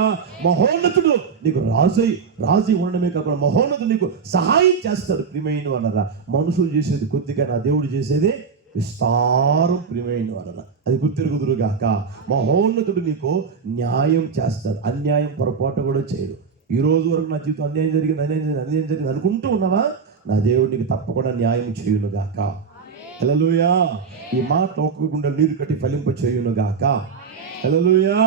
మహోన్నతుడు నీకు రాజు ఉండడమే కాకుండా మహోన్నతుడు నీకు సహాయం చేస్తాడు. ప్రియమైన వాళ్ళరా, మనుషులు చేసేది కొద్దిగా, నా దేవుడు చేసేది విస్తారం. ప్రియమైన వాళ్ళరా, అది గుర్తిరుగుదురుగాక. మహోన్నతుడు నీకు న్యాయం చేస్తాడు, అన్యాయం పొరపాటు కూడా చేయడు. ఈ రోజు వరకు నా జీవితం అన్యాయం జరిగింది అనుకుంటూ ఉన్నావా? నా దేవుడు నీకు తప్పకుండా న్యాయం చేయునుగాక. హల్లెలూయా. ఈ మాట ఒక్కకుండా నీరు కట్టి ఫలింప చేయునుగాక. హల్లెలూయా.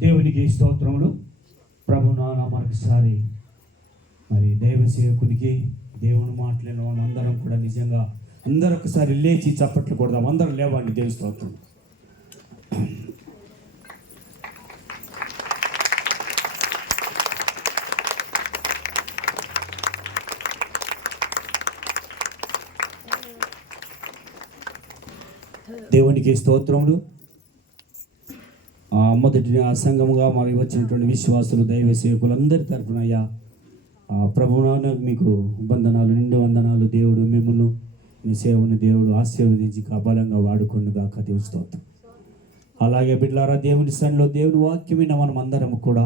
దేవునికి స్తోత్రములు. ప్రభు నాన్న మరొకసారి మరి దైవ సేవకునికి దేవుని మాటలను అందరం కూడా నిజంగా అందరూ ఒకసారి లేచి చప్పట్లు కొడదాం. అందరం లేవండి. దేవుని స్తోత్రం. దేవునికి స్తోత్రములు. మొదటి సంఘముగా మరి వచ్చినటువంటి విశ్వాసులు దైవ సేవకులందరి తరఫున అయ్యా ప్రభువున మీకు వందనాలు, నిండు వందనాలు. దేవుడు మిమ్మల్ని, మీ సేవను దేవుడు ఆశీర్వదించి బలంగా వాడుకొనుగాక. దేవుని స్తోత్రం. అలాగే బిడ్డలారా, దేవుని సన్నిధిలో దేవుని వాక్యమైన మనం అందరం కూడా